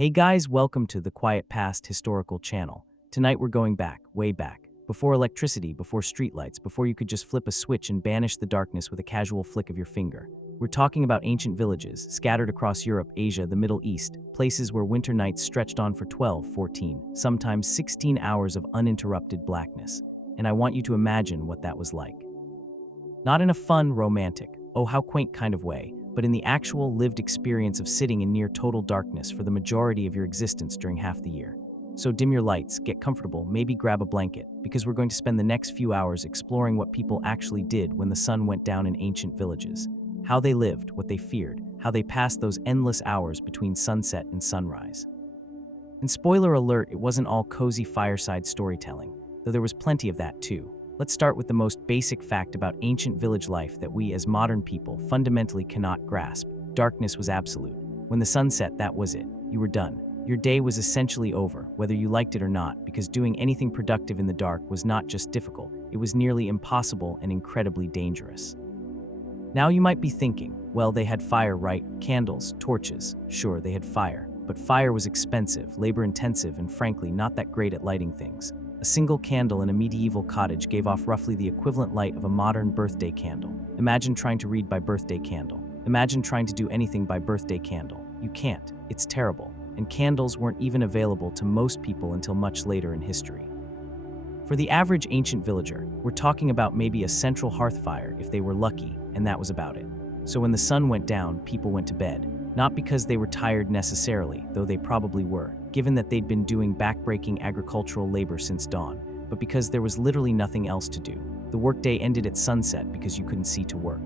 Hey guys, welcome to the Quiet Past Historical Channel. Tonight we're going back, way back, before electricity, before streetlights, before you could just flip a switch and banish the darkness with a casual flick of your finger. We're talking about ancient villages, scattered across Europe, Asia, the Middle East, places where winter nights stretched on for 12, 14, sometimes 16 hours of uninterrupted blackness. And I want you to imagine what that was like. Not in a fun, romantic, oh how quaint kind of way, but in the actual lived experience of sitting in near total darkness for the majority of your existence during half the year. So dim your lights, get comfortable, maybe grab a blanket, because we're going to spend the next few hours exploring what people actually did when the sun went down in ancient villages, how they lived, what they feared, how they passed those endless hours between sunset and sunrise. And spoiler alert, it wasn't all cozy fireside storytelling, though there was plenty of that too. Let's start with the most basic fact about ancient village life that we as modern people fundamentally cannot grasp. Darkness was absolute. When the sun set, that was it. You were done. Your day was essentially over, whether you liked it or not, because doing anything productive in the dark was not just difficult, it was nearly impossible and incredibly dangerous. Now you might be thinking, well, they had fire, right? Candles, torches. Sure, they had fire. But fire was expensive, labor-intensive, and frankly, not that great at lighting things. A single candle in a medieval cottage gave off roughly the equivalent light of a modern birthday candle. Imagine trying to read by birthday candle. Imagine trying to do anything by birthday candle. You can't. It's terrible. And candles weren't even available to most people until much later in history. For the average ancient villager, we're talking about maybe a central hearth fire if they were lucky, and that was about it. So when the sun went down, people went to bed. Not because they were tired necessarily, though they probably were, given that they'd been doing backbreaking agricultural labor since dawn, but because there was literally nothing else to do. The workday ended at sunset because you couldn't see to work.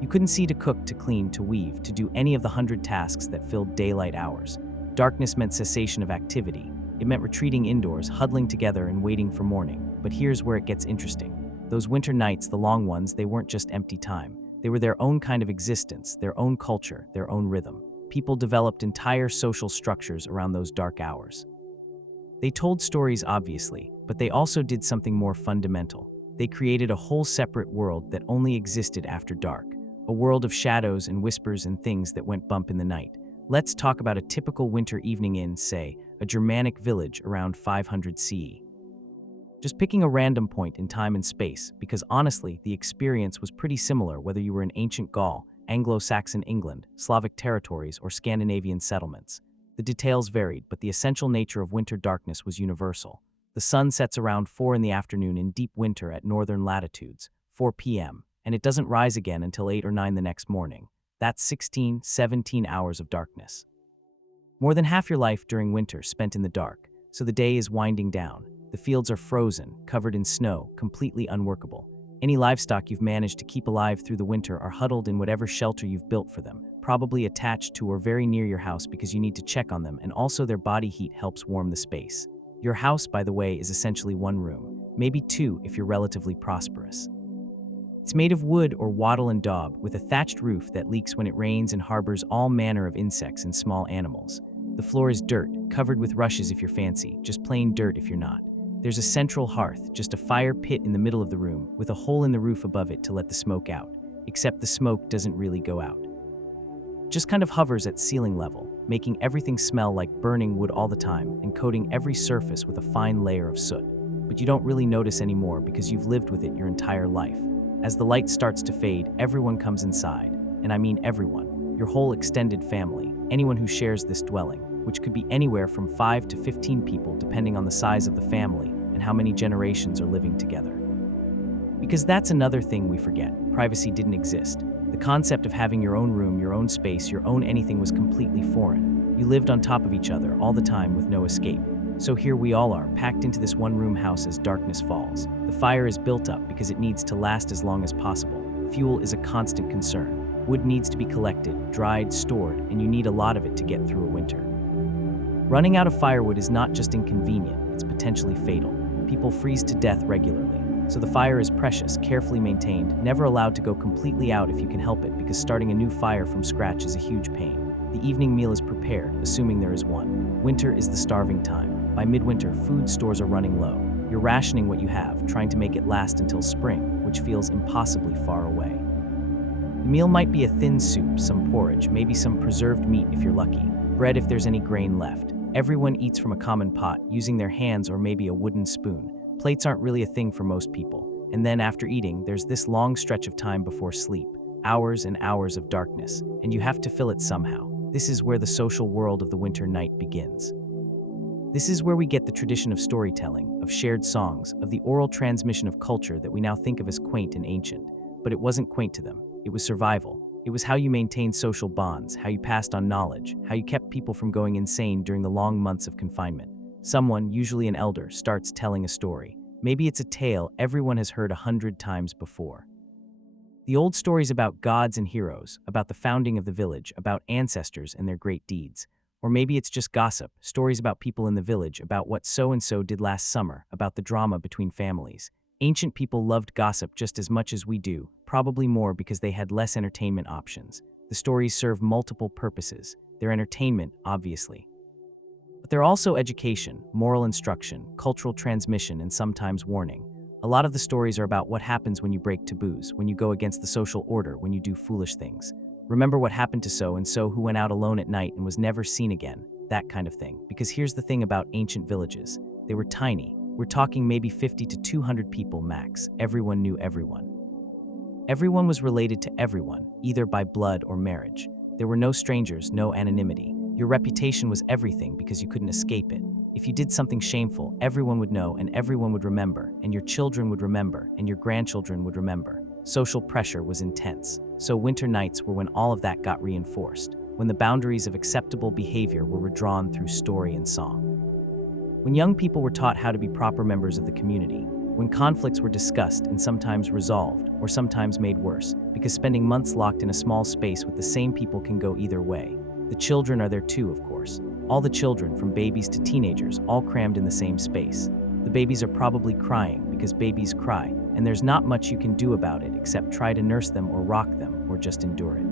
You couldn't see to cook, to clean, to weave, to do any of the 100 tasks that filled daylight hours. Darkness meant cessation of activity. It meant retreating indoors, huddling together and waiting for morning. But here's where it gets interesting. Those winter nights, the long ones, they weren't just empty time. They were their own kind of existence, their own culture, their own rhythm. People developed entire social structures around those dark hours. They told stories, obviously, but they also did something more fundamental. They created a whole separate world that only existed after dark, a world of shadows and whispers and things that went bump in the night. Let's talk about a typical winter evening in, say, a Germanic village around 500 CE. Just picking a random point in time and space, because honestly, the experience was pretty similar whether you were in ancient Gaul, Anglo-Saxon England, Slavic territories, or Scandinavian settlements. The details varied, but the essential nature of winter darkness was universal. The sun sets around 4 in the afternoon in deep winter at northern latitudes, 4 p.m., and it doesn't rise again until 8 or 9 the next morning. That's 16, 17 hours of darkness. More than half your life during winter spent in the dark, so the day is winding down. The fields are frozen, covered in snow, completely unworkable. Any livestock you've managed to keep alive through the winter are huddled in whatever shelter you've built for them, probably attached to or very near your house because you need to check on them, and also their body heat helps warm the space. Your house, by the way, is essentially one room, maybe two if you're relatively prosperous. It's made of wood or wattle and daub, with a thatched roof that leaks when it rains and harbors all manner of insects and small animals. The floor is dirt, covered with rushes if you're fancy, just plain dirt if you're not. There's a central hearth, just a fire pit in the middle of the room, with a hole in the roof above it to let the smoke out. Except the smoke doesn't really go out. It just kind of hovers at ceiling level, making everything smell like burning wood all the time and coating every surface with a fine layer of soot. But you don't really notice anymore because you've lived with it your entire life. As the light starts to fade, everyone comes inside, and I mean everyone. Your whole extended family, anyone who shares this dwelling, which could be anywhere from 5 to 15 people depending on the size of the family and how many generations are living together. Because that's another thing we forget. Privacy didn't exist. The concept of having your own room, your own space, your own anything was completely foreign. You lived on top of each other all the time with no escape. So here we all are, packed into this one-room house as darkness falls. The fire is built up because it needs to last as long as possible. Fuel is a constant concern. Wood needs to be collected, dried, stored, and you need a lot of it to get through a winter. Running out of firewood is not just inconvenient, it's potentially fatal. People freeze to death regularly. So the fire is precious, carefully maintained, never allowed to go completely out if you can help it, because starting a new fire from scratch is a huge pain. The evening meal is prepared, assuming there is one. Winter is the starving time. By midwinter, food stores are running low. You're rationing what you have, trying to make it last until spring, which feels impossibly far away. The meal might be a thin soup, some porridge, maybe some preserved meat if you're lucky. bread if there's any grain left. Everyone eats from a common pot, using their hands or maybe a wooden spoon. Plates aren't really a thing for most people. And then after eating, there's this long stretch of time before sleep. Hours and hours of darkness, and you have to fill it somehow. This is where the social world of the winter night begins. This is where we get the tradition of storytelling, of shared songs, of the oral transmission of culture that we now think of as quaint and ancient. But it wasn't quaint to them. It was survival. It was how you maintained social bonds, how you passed on knowledge, how you kept people from going insane during the long months of confinement. Someone, usually an elder, starts telling a story. Maybe it's a tale everyone has heard 100 times before. The old stories about gods and heroes, about the founding of the village, about ancestors and their great deeds. Or maybe it's just gossip, stories about people in the village, about what so-and-so did last summer, about the drama between families. Ancient people loved gossip just as much as we do, probably more because they had less entertainment options. The stories serve multiple purposes. They're entertainment, obviously. But they're also education, moral instruction, cultural transmission, and sometimes warning. A lot of the stories are about what happens when you break taboos, when you go against the social order, when you do foolish things. Remember what happened to so-and-so who went out alone at night and was never seen again, that kind of thing. Because here's the thing about ancient villages. They were tiny. We're talking maybe 50 to 200 people max. Everyone knew everyone. Everyone was related to everyone, either by blood or marriage. There were no strangers, no anonymity. Your reputation was everything because you couldn't escape it. If you did something shameful, everyone would know and everyone would remember, and your children would remember, and your grandchildren would remember. Social pressure was intense. So winter nights were when all of that got reinforced, when the boundaries of acceptable behavior were redrawn through story and song. When young people were taught how to be proper members of the community, when conflicts were discussed and sometimes resolved, or sometimes made worse, because spending months locked in a small space with the same people can go either way. The children are there too, of course. All the children, from babies to teenagers, all crammed in the same space. The babies are probably crying because babies cry, and there's not much you can do about it except try to nurse them or rock them or just endure it.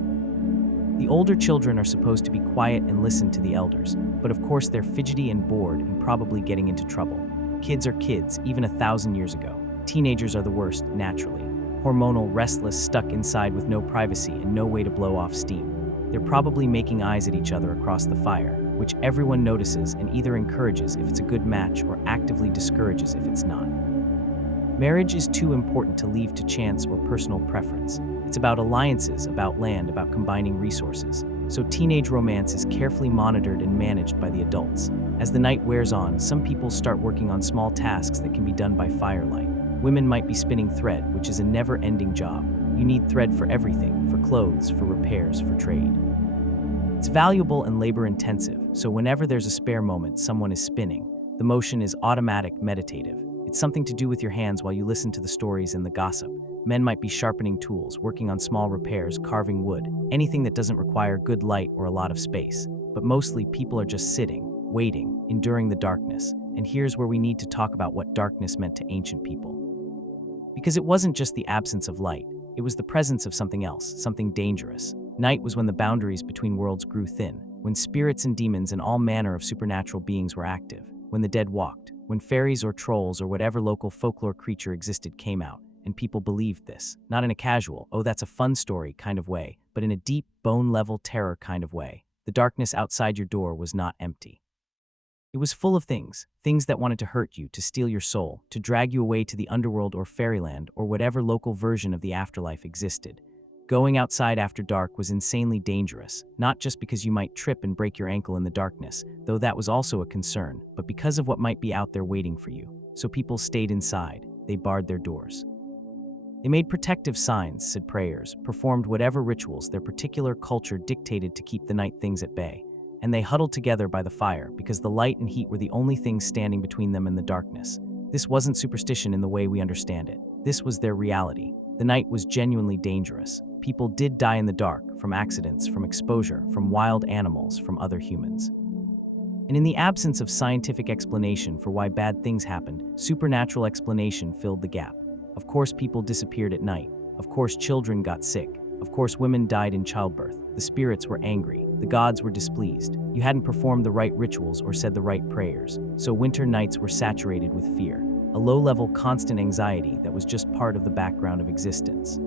The older children are supposed to be quiet and listen to the elders, but of course they're fidgety and bored and probably getting into trouble. Kids are kids, even 1,000 years ago. Teenagers are the worst, naturally. Hormonal, restless, stuck inside with no privacy and no way to blow off steam. They're probably making eyes at each other across the fire, which everyone notices and either encourages if it's a good match or actively discourages if it's not. Marriage is too important to leave to chance or personal preference. It's about alliances, about land, about combining resources. So teenage romance is carefully monitored and managed by the adults. As the night wears on, some people start working on small tasks that can be done by firelight. Women might be spinning thread, which is a never-ending job. You need thread for everything, for clothes, for repairs, for trade. It's valuable and labor-intensive, so whenever there's a spare moment, someone is spinning. The motion is automatic, meditative. It's something to do with your hands while you listen to the stories and the gossip. Men might be sharpening tools, working on small repairs, carving wood, anything that doesn't require good light or a lot of space. But mostly, people are just sitting, waiting, enduring the darkness. And here's where we need to talk about what darkness meant to ancient people. Because it wasn't just the absence of light, it was the presence of something else, something dangerous. Night was when the boundaries between worlds grew thin, when spirits and demons and all manner of supernatural beings were active, when the dead walked, when fairies or trolls or whatever local folklore creature existed came out, and people believed this, not in a casual, oh that's a fun story kind of way, but in a deep, bone-level terror kind of way. The darkness outside your door was not empty. It was full of things that wanted to hurt you, to steal your soul, to drag you away to the underworld or fairyland or whatever local version of the afterlife existed. Going outside after dark was insanely dangerous, not just because you might trip and break your ankle in the darkness, though that was also a concern, but because of what might be out there waiting for you. So people stayed inside. They barred their doors. They made protective signs, said prayers, performed whatever rituals their particular culture dictated to keep the night things at bay. And they huddled together by the fire because the light and heat were the only things standing between them and the darkness. This wasn't superstition in the way we understand it. This was their reality. The night was genuinely dangerous. People did die in the dark, from accidents, from exposure, from wild animals, from other humans. And in the absence of scientific explanation for why bad things happened, supernatural explanation filled the gap. Of course, people disappeared at night. Of course, children got sick. Of course, women died in childbirth. The spirits were angry. The gods were displeased. You hadn't performed the right rituals or said the right prayers. So winter nights were saturated with fear, a low-level, constant anxiety that was just part of the background of existence.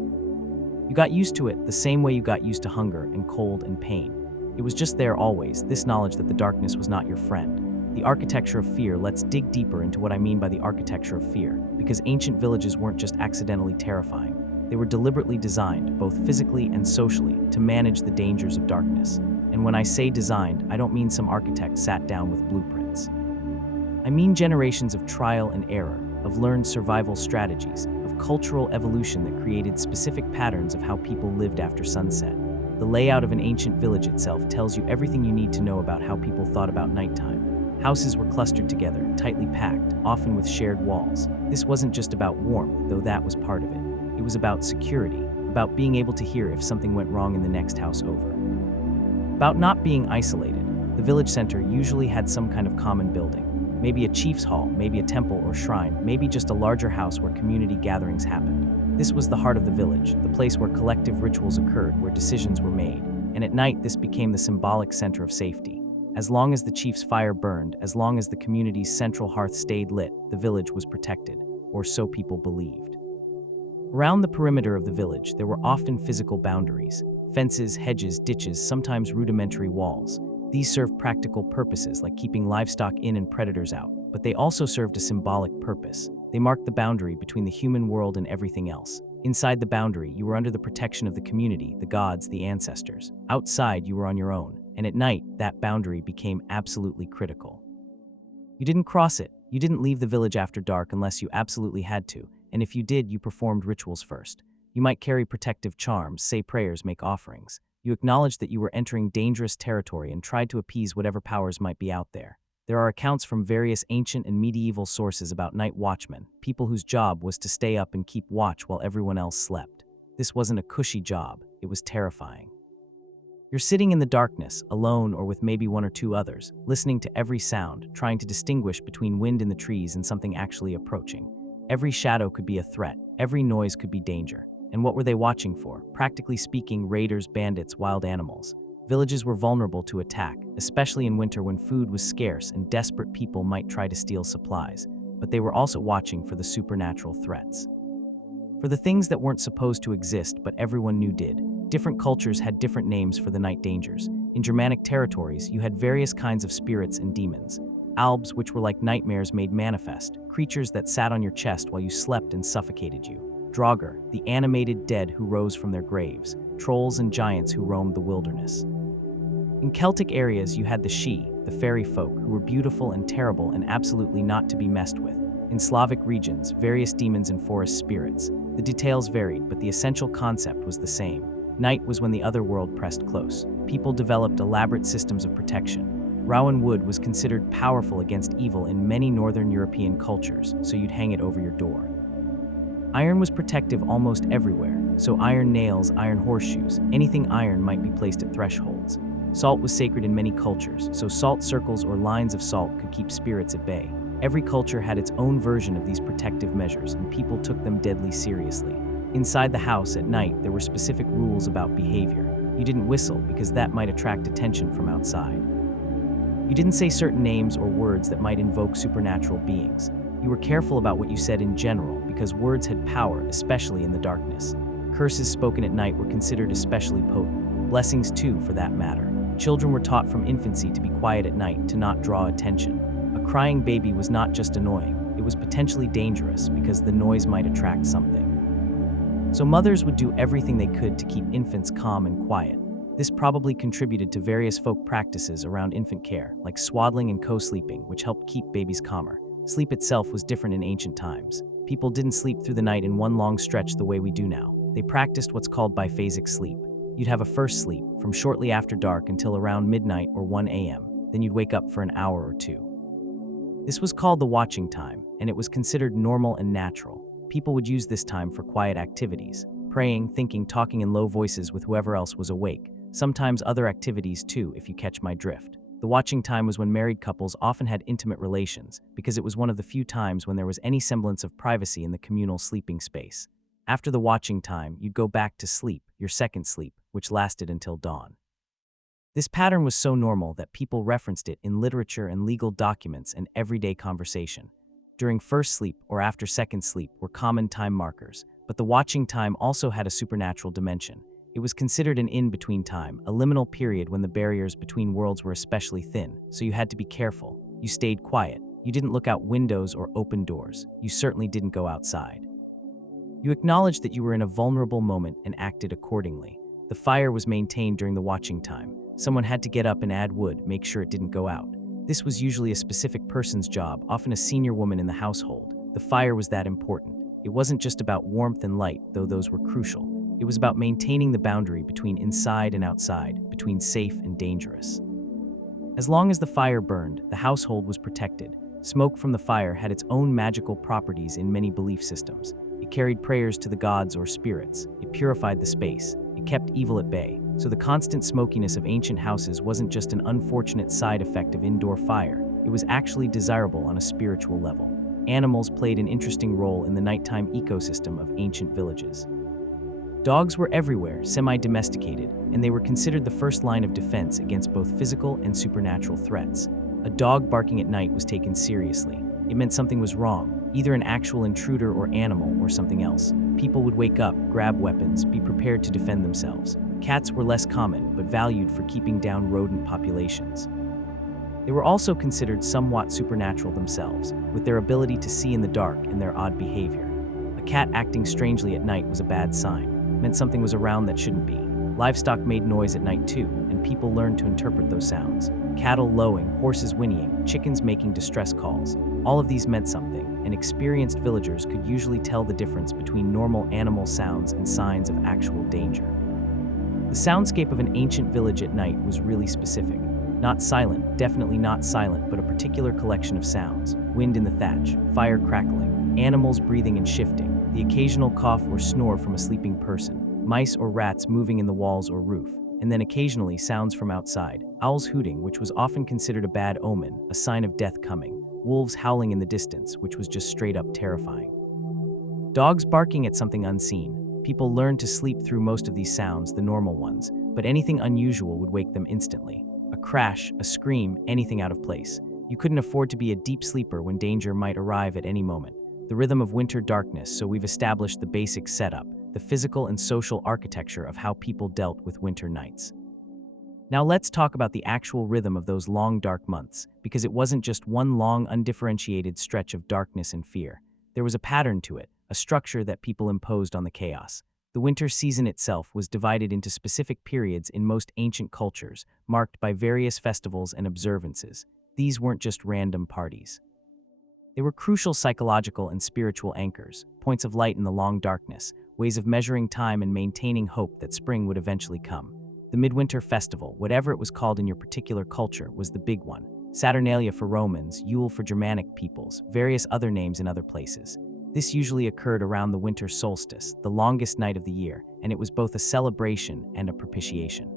You got used to it the same way you got used to hunger and cold and pain. It was just there always, this knowledge that the darkness was not your friend. The architecture of fear. Let's dig deeper into what I mean by the architecture of fear, because ancient villages weren't just accidentally terrifying. They were deliberately designed, both physically and socially, to manage the dangers of darkness. And when I say designed, I don't mean some architect sat down with blueprints. I mean generations of trial and error, of learned survival strategies, of cultural evolution that created specific patterns of how people lived after sunset. The layout of an ancient village itself tells you everything you need to know about how people thought about nighttime. Houses were clustered together, tightly packed, often with shared walls. This wasn't just about warmth, though that was part of it. It was about security, about being able to hear if something went wrong in the next house over. About not being isolated. The village center usually had some kind of common building. Maybe a chief's hall, maybe a temple or shrine, maybe just a larger house where community gatherings happened. This was the heart of the village, the place where collective rituals occurred, where decisions were made. And at night, this became the symbolic center of safety. As long as the chief's fire burned, as long as the community's central hearth stayed lit, the village was protected, or so people believed. Around the perimeter of the village, there were often physical boundaries: fences, hedges, ditches, sometimes rudimentary walls. These served practical purposes like keeping livestock in and predators out, but they also served a symbolic purpose. They marked the boundary between the human world and everything else. Inside the boundary, you were under the protection of the community, the gods, the ancestors. Outside, you were on your own, and at night, that boundary became absolutely critical. You didn't cross it. You didn't leave the village after dark unless you absolutely had to, and if you did, you performed rituals first. You might carry protective charms, say prayers, make offerings. You acknowledged that you were entering dangerous territory and tried to appease whatever powers might be out there. There are accounts from various ancient and medieval sources about night watchmen, people whose job was to stay up and keep watch while everyone else slept. This wasn't a cushy job, it was terrifying. You're sitting in the darkness, alone or with maybe one or two others, listening to every sound, trying to distinguish between wind in the trees and something actually approaching. Every shadow could be a threat, every noise could be danger. And what were they watching for? Practically speaking, raiders, bandits, wild animals. Villages were vulnerable to attack, especially in winter when food was scarce and desperate people might try to steal supplies. But they were also watching for the supernatural threats. For the things that weren't supposed to exist but everyone knew did. Different cultures had different names for the night dangers. In Germanic territories, you had various kinds of spirits and demons. Albs, which were like nightmares made manifest, creatures that sat on your chest while you slept and suffocated you. Draugr, the animated dead who rose from their graves, trolls and giants who roamed the wilderness. In Celtic areas, you had the Sidhe, the fairy folk, who were beautiful and terrible and absolutely not to be messed with. In Slavic regions, various demons and forest spirits. The details varied, but the essential concept was the same. Night was when the other world pressed close. People developed elaborate systems of protection. Rowan wood was considered powerful against evil in many northern European cultures, so you'd hang it over your door. Iron was protective almost everywhere, so iron nails, iron horseshoes, anything iron might be placed at thresholds. Salt was sacred in many cultures, so salt circles or lines of salt could keep spirits at bay. Every culture had its own version of these protective measures, and people took them deadly seriously. Inside the house at night, there were specific rules about behavior. You didn't whistle because that might attract attention from outside. You didn't say certain names or words that might invoke supernatural beings. You were careful about what you said in general because words had power, especially in the darkness. Curses spoken at night were considered especially potent. Blessings too, for that matter. Children were taught from infancy to be quiet at night, to not draw attention. A crying baby was not just annoying, it was potentially dangerous because the noise might attract something. So mothers would do everything they could to keep infants calm and quiet. This probably contributed to various folk practices around infant care, like swaddling and co-sleeping, which helped keep babies calmer. Sleep itself was different in ancient times. People didn't sleep through the night in one long stretch the way we do now. They practiced what's called biphasic sleep. You'd have a first sleep, from shortly after dark until around midnight or 1 a.m., then you'd wake up for an hour or two. This was called the watching time, and it was considered normal and natural. People would use this time for quiet activities, praying, thinking, talking in low voices with whoever else was awake. Sometimes other activities too, if you catch my drift. The watching time was when married couples often had intimate relations, because it was one of the few times when there was any semblance of privacy in the communal sleeping space. After the watching time, you'd go back to sleep, your second sleep, which lasted until dawn. This pattern was so normal that people referenced it in literature and legal documents and everyday conversation. During first sleep or after second sleep were common time markers, but the watching time also had a supernatural dimension. It was considered an in-between time, a liminal period when the barriers between worlds were especially thin, so you had to be careful. You stayed quiet. You didn't look out windows or open doors. You certainly didn't go outside. You acknowledged that you were in a vulnerable moment and acted accordingly. The fire was maintained during the watching time. Someone had to get up and add wood, make sure it didn't go out. This was usually a specific person's job, often a senior woman in the household. The fire was that important. It wasn't just about warmth and light, though those were crucial. It was about maintaining the boundary between inside and outside, between safe and dangerous. As long as the fire burned, the household was protected. Smoke from the fire had its own magical properties in many belief systems. It carried prayers to the gods or spirits. It purified the space. It kept evil at bay. So the constant smokiness of ancient houses wasn't just an unfortunate side effect of indoor fire. It was actually desirable on a spiritual level. Animals played an interesting role in the nighttime ecosystem of ancient villages. Dogs were everywhere, semi-domesticated, and they were considered the first line of defense against both physical and supernatural threats. A dog barking at night was taken seriously. It meant something was wrong, either an actual intruder or animal or something else. People would wake up, grab weapons, be prepared to defend themselves. Cats were less common, but valued for keeping down rodent populations. They were also considered somewhat supernatural themselves, with their ability to see in the dark and their odd behavior. A cat acting strangely at night was a bad sign, meant something was around that shouldn't be. Livestock made noise at night too, and people learned to interpret those sounds. Cattle lowing, horses whinnying, chickens making distress calls. All of these meant something, and experienced villagers could usually tell the difference between normal animal sounds and signs of actual danger. The soundscape of an ancient village at night was really specific. Not silent, definitely not silent, but a particular collection of sounds. Wind in the thatch, fire crackling, animals breathing and shifting, the occasional cough or snore from a sleeping person, mice or rats moving in the walls or roof, and then occasionally sounds from outside, owls hooting, which was often considered a bad omen, a sign of death coming, wolves howling in the distance, which was just straight up terrifying. Dogs barking at something unseen. People learned to sleep through most of these sounds, the normal ones, but anything unusual would wake them instantly. A crash, a scream, anything out of place. You couldn't afford to be a deep sleeper when danger might arrive at any moment. The rhythm of winter darkness, so we've established the basic setup, the physical and social architecture of how people dealt with winter nights. Now let's talk about the actual rhythm of those long dark months, because it wasn't just one long undifferentiated stretch of darkness and fear. There was a pattern to it, a structure that people imposed on the chaos. The winter season itself was divided into specific periods in most ancient cultures, marked by various festivals and observances. These weren't just random parties. They were crucial psychological and spiritual anchors, points of light in the long darkness, ways of measuring time and maintaining hope that spring would eventually come. The Midwinter Festival, whatever it was called in your particular culture, was the big one. Saturnalia for Romans, Yule for Germanic peoples, various other names in other places. This usually occurred around the winter solstice, the longest night of the year, and it was both a celebration and a propitiation.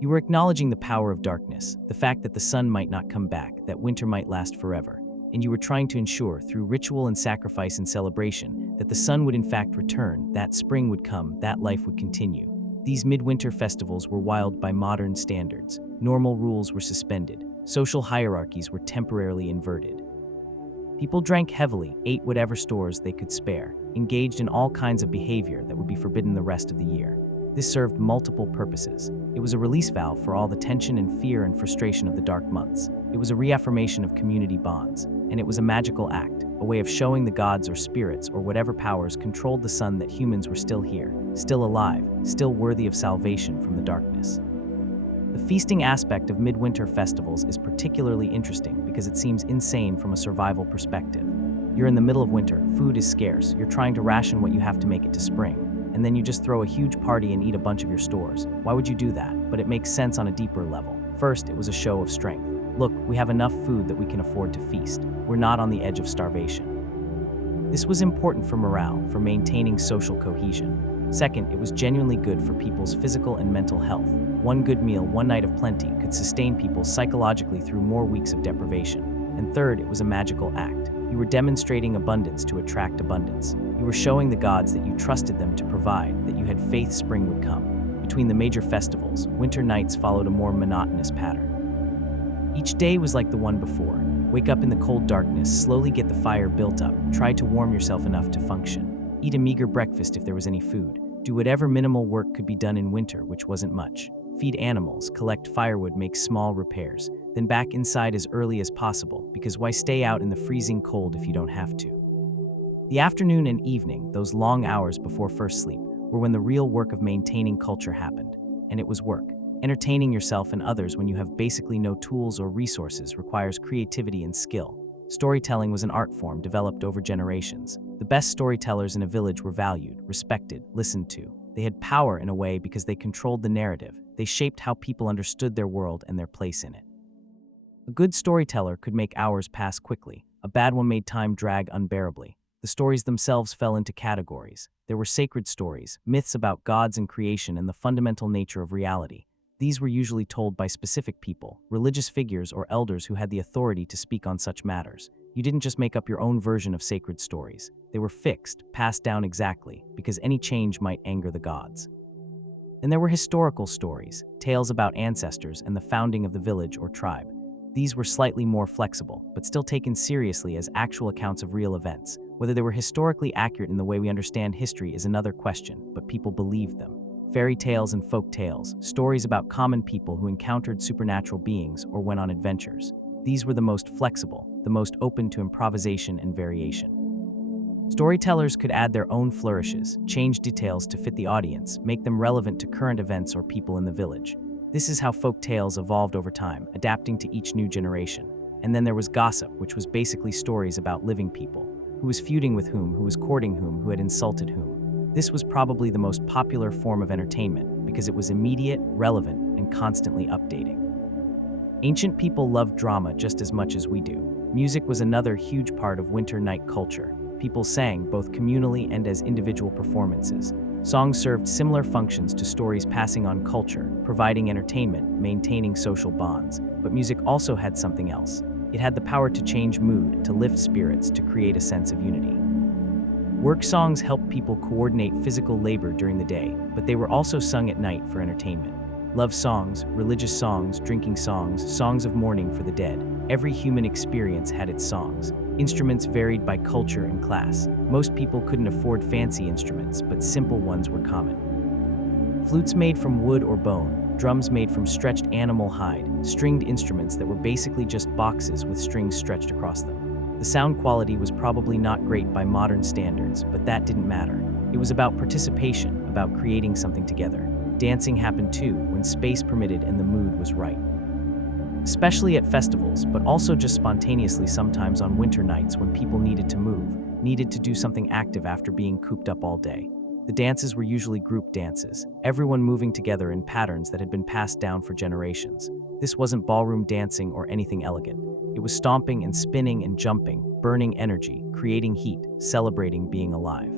You were acknowledging the power of darkness, the fact that the sun might not come back, that winter might last forever, and you were trying to ensure, through ritual and sacrifice and celebration, that the sun would in fact return, that spring would come, that life would continue. These midwinter festivals were wild by modern standards. Normal rules were suspended. Social hierarchies were temporarily inverted. People drank heavily, ate whatever stores they could spare, engaged in all kinds of behavior that would be forbidden the rest of the year. This served multiple purposes. It was a release valve for all the tension and fear and frustration of the dark months. It was a reaffirmation of community bonds. And it was a magical act, a way of showing the gods or spirits or whatever powers controlled the sun that humans were still here, still alive, still worthy of salvation from the darkness. The feasting aspect of midwinter festivals is particularly interesting because it seems insane from a survival perspective. You're in the middle of winter, food is scarce, you're trying to ration what you have to make it to spring, and then you just throw a huge party and eat a bunch of your stores. Why would you do that? But it makes sense on a deeper level. First, it was a show of strength. Look, we have enough food that we can afford to feast. We're not on the edge of starvation. This was important for morale, for maintaining social cohesion. Second, it was genuinely good for people's physical and mental health. One good meal, one night of plenty, could sustain people psychologically through more weeks of deprivation. And third, it was a magical act. You were demonstrating abundance to attract abundance. You were showing the gods that you trusted them to provide, that you had faith spring would come. Between the major festivals, winter nights followed a more monotonous pattern. Each day was like the one before. Wake up in the cold darkness, slowly get the fire built up, try to warm yourself enough to function. Eat a meager breakfast if there was any food. Do whatever minimal work could be done in winter, which wasn't much. Feed animals, collect firewood, make small repairs, then back inside as early as possible, because why stay out in the freezing cold if you don't have to? The afternoon and evening, those long hours before first sleep, were when the real work of maintaining culture happened. And it was work. Entertaining yourself and others when you have basically no tools or resources requires creativity and skill. Storytelling was an art form developed over generations. The best storytellers in a village were valued, respected, listened to. They had power in a way because they controlled the narrative. They shaped how people understood their world and their place in it. A good storyteller could make hours pass quickly. A bad one made time drag unbearably. The stories themselves fell into categories. There were sacred stories, myths about gods and creation and the fundamental nature of reality. These were usually told by specific people, religious figures or elders who had the authority to speak on such matters. You didn't just make up your own version of sacred stories. They were fixed, passed down exactly, because any change might anger the gods. And there were historical stories, tales about ancestors and the founding of the village or tribe. These were slightly more flexible, but still taken seriously as actual accounts of real events. Whether they were historically accurate in the way we understand history is another question, but people believed them. Fairy tales and folk tales, stories about common people who encountered supernatural beings or went on adventures. These were the most flexible, the most open to improvisation and variation. Storytellers could add their own flourishes, change details to fit the audience, make them relevant to current events or people in the village. This is how folk tales evolved over time, adapting to each new generation. And then there was gossip, which was basically stories about living people. Who was feuding with whom, who was courting whom, who had insulted whom. This was probably the most popular form of entertainment because it was immediate, relevant, and constantly updating. Ancient people loved drama just as much as we do. Music was another huge part of winter night culture. People sang, both communally and as individual performances. Songs served similar functions to stories passing on culture, providing entertainment, maintaining social bonds. But music also had something else. It had the power to change mood, to lift spirits, to create a sense of unity. Work songs helped people coordinate physical labor during the day, but they were also sung at night for entertainment. Love songs, religious songs, drinking songs, songs of mourning for the dead. Every human experience had its songs. Instruments varied by culture and class. Most people couldn't afford fancy instruments, but simple ones were common. Flutes made from wood or bone, drums made from stretched animal hide, stringed instruments that were basically just boxes with strings stretched across them. The sound quality was probably not great by modern standards, but that didn't matter. It was about participation, about creating something together. Dancing happened too, when space permitted and the mood was right. Especially at festivals, but also just spontaneously sometimes on winter nights when people needed to move, needed to do something active after being cooped up all day. The dances were usually group dances, everyone moving together in patterns that had been passed down for generations. This wasn't ballroom dancing or anything elegant. It was stomping and spinning and jumping, burning energy, creating heat, celebrating being alive.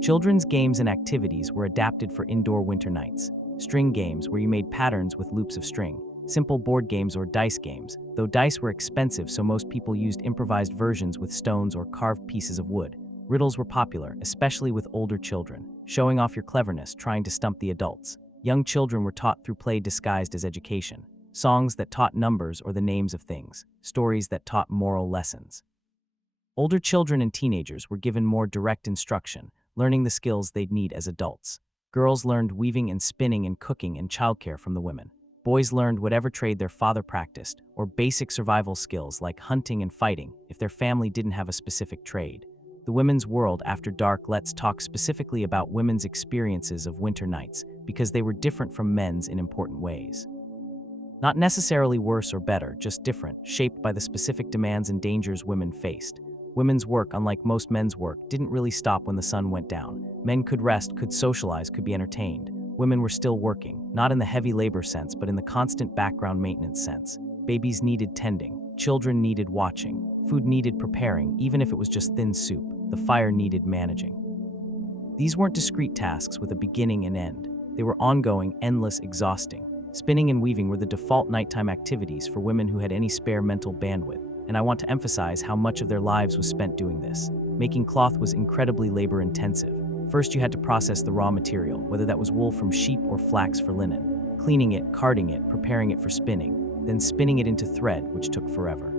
Children's games and activities were adapted for indoor winter nights. String games, where you made patterns with loops of string. Simple board games or dice games, though dice were expensive, so most people used improvised versions with stones or carved pieces of wood. Riddles were popular, especially with older children, showing off your cleverness, trying to stump the adults. Young children were taught through play disguised as education. Songs that taught numbers or the names of things. Stories that taught moral lessons. Older children and teenagers were given more direct instruction, learning the skills they'd need as adults. Girls learned weaving and spinning and cooking and childcare from the women. Boys learned whatever trade their father practiced, or basic survival skills like hunting and fighting if their family didn't have a specific trade. The Women's World After Dark. Let's talk specifically about women's experiences of winter nights, because they were different from men's in important ways. Not necessarily worse or better, just different, shaped by the specific demands and dangers women faced. Women's work, unlike most men's work, didn't really stop when the sun went down. Men could rest, could socialize, could be entertained. Women were still working, not in the heavy labor sense, but in the constant background maintenance sense. Babies needed tending. Children needed watching. Food needed preparing, even if it was just thin soup. The fire needed managing. These weren't discrete tasks with a beginning and end. They were ongoing, endless, exhausting. Spinning and weaving were the default nighttime activities for women who had any spare mental bandwidth, and I want to emphasize how much of their lives was spent doing this. Making cloth was incredibly labor-intensive. First, you had to process the raw material, whether that was wool from sheep or flax for linen. Cleaning it, carding it, preparing it for spinning, then spinning it into thread, which took forever.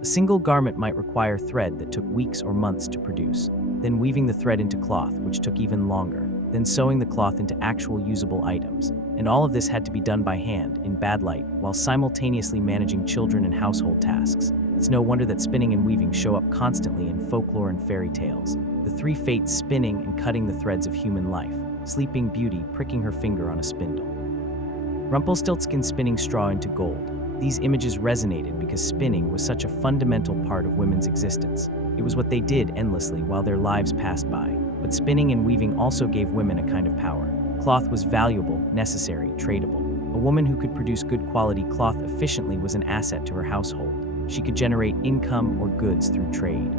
A single garment might require thread that took weeks or months to produce, then weaving the thread into cloth, which took even longer. then sewing the cloth into actual usable items. And all of this had to be done by hand, in bad light, while simultaneously managing children and household tasks. It's no wonder that spinning and weaving show up constantly in folklore and fairy tales. The three fates spinning and cutting the threads of human life. Sleeping Beauty pricking her finger on a spindle. Rumpelstiltskin spinning straw into gold. These images resonated because spinning was such a fundamental part of women's existence. It was what they did endlessly while their lives passed by. But spinning and weaving also gave women a kind of power. Cloth was valuable, necessary, tradable. A woman who could produce good quality cloth efficiently was an asset to her household. She could generate income or goods through trade.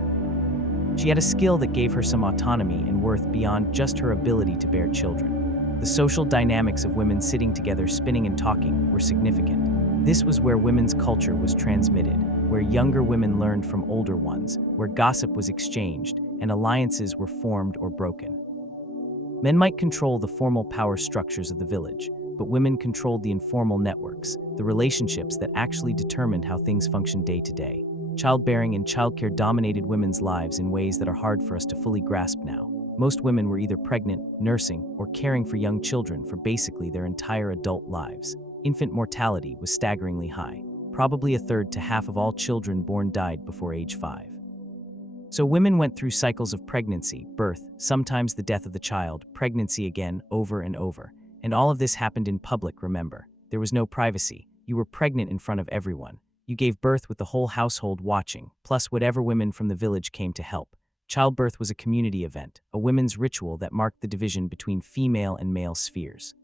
She had a skill that gave her some autonomy and worth beyond just her ability to bear children. The social dynamics of women sitting together spinning and talking were significant. This was where women's culture was transmitted, where younger women learned from older ones, where gossip was exchanged, and alliances were formed or broken. Men might control the formal power structures of the village, but women controlled the informal networks, the relationships that actually determined how things functioned day to day. Childbearing and childcare dominated women's lives in ways that are hard for us to fully grasp now. Most women were either pregnant, nursing, or caring for young children for basically their entire adult lives. Infant mortality was staggeringly high. Probably a third to half of all children born died before age 5. So women went through cycles of pregnancy, birth, sometimes the death of the child, pregnancy again, over and over. And all of this happened in public, remember. There was no privacy. You were pregnant in front of everyone. You gave birth with the whole household watching, plus whatever women from the village came to help. Childbirth was a community event, a women's ritual that marked the division between female and male spheres.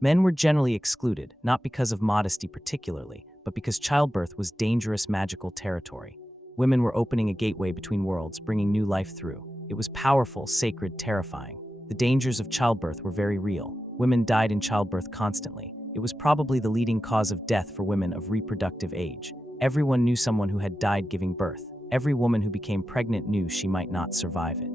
Men were generally excluded, not because of modesty particularly, but because childbirth was dangerous magical territory. Women were opening a gateway between worlds, bringing new life through. It was powerful, sacred, terrifying. The dangers of childbirth were very real. Women died in childbirth constantly. It was probably the leading cause of death for women of reproductive age. Everyone knew someone who had died giving birth. Every woman who became pregnant knew she might not survive it.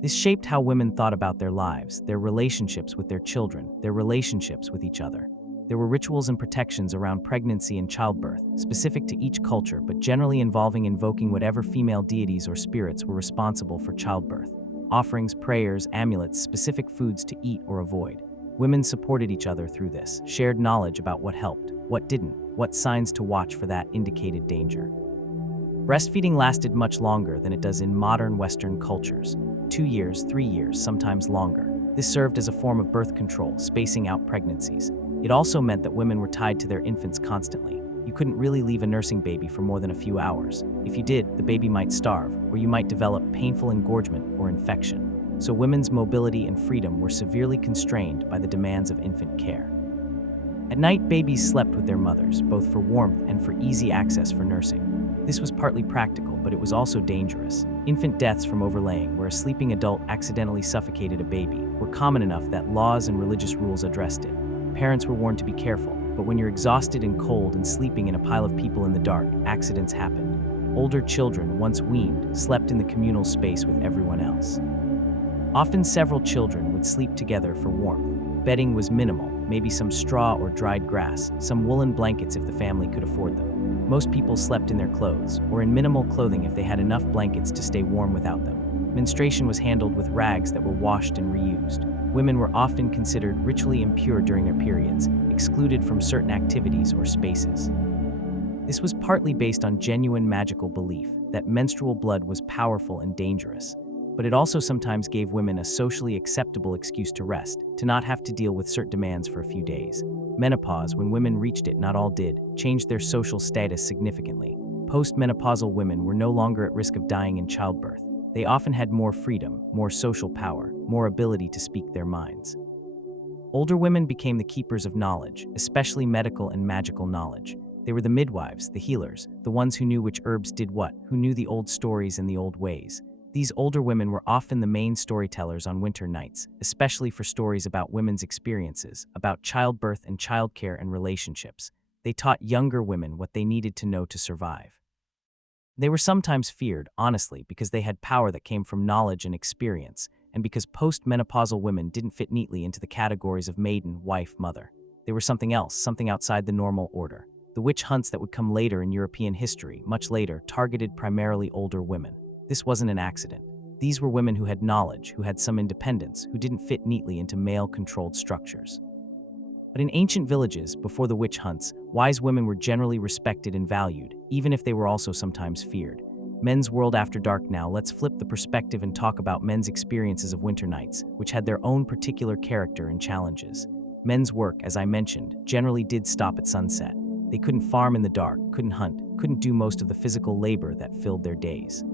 This shaped how women thought about their lives, their relationships with their children, their relationships with each other. There were rituals and protections around pregnancy and childbirth, specific to each culture, but generally involving invoking whatever female deities or spirits were responsible for childbirth. Offerings, prayers, amulets, specific foods to eat or avoid. Women supported each other through this, shared knowledge about what helped, what didn't, what signs to watch for that indicated danger. Breastfeeding lasted much longer than it does in modern Western cultures. 2 years, 3 years, sometimes longer. This served as a form of birth control, spacing out pregnancies. It also meant that women were tied to their infants constantly. You couldn't really leave a nursing baby for more than a few hours. If you did, the baby might starve, or you might develop painful engorgement or infection. So women's mobility and freedom were severely constrained by the demands of infant care. At night, babies slept with their mothers, both for warmth and for easy access for nursing. This was partly practical, but it was also dangerous. Infant deaths from overlaying, where a sleeping adult accidentally suffocated a baby, were common enough that laws and religious rules addressed it. Parents were warned to be careful, but when you're exhausted and cold and sleeping in a pile of people in the dark, accidents happened. Older children, once weaned, slept in the communal space with everyone else. Often several children would sleep together for warmth. Bedding was minimal, maybe some straw or dried grass, some woolen blankets if the family could afford them. Most people slept in their clothes, or in minimal clothing if they had enough blankets to stay warm without them. Menstruation was handled with rags that were washed and reused. Women were often considered ritually impure during their periods, excluded from certain activities or spaces. This was partly based on genuine magical belief that menstrual blood was powerful and dangerous, but it also sometimes gave women a socially acceptable excuse to rest, to not have to deal with certain demands for a few days. Menopause, when women reached it, not all did, changed their social status significantly. Postmenopausal women were no longer at risk of dying in childbirth. They often had more freedom, more social power, more ability to speak their minds. Older women became the keepers of knowledge, especially medical and magical knowledge. They were the midwives, the healers, the ones who knew which herbs did what, who knew the old stories and the old ways. These older women were often the main storytellers on winter nights, especially for stories about women's experiences, about childbirth and childcare and relationships. They taught younger women what they needed to know to survive. They were sometimes feared, honestly, because they had power that came from knowledge and experience, and because postmenopausal women didn't fit neatly into the categories of maiden, wife, mother. They were something else, something outside the normal order. The witch hunts that would come later in European history, much later, targeted primarily older women. This wasn't an accident. These were women who had knowledge, who had some independence, who didn't fit neatly into male-controlled structures. But in ancient villages, before the witch hunts, wise women were generally respected and valued, even if they were also sometimes feared. Men's world after dark now. Let's flip the perspective and talk about men's experiences of winter nights, which had their own particular character and challenges. Men's work, as I mentioned, generally did stop at sunset. They couldn't farm in the dark, couldn't hunt, couldn't do most of the physical labor that filled their days.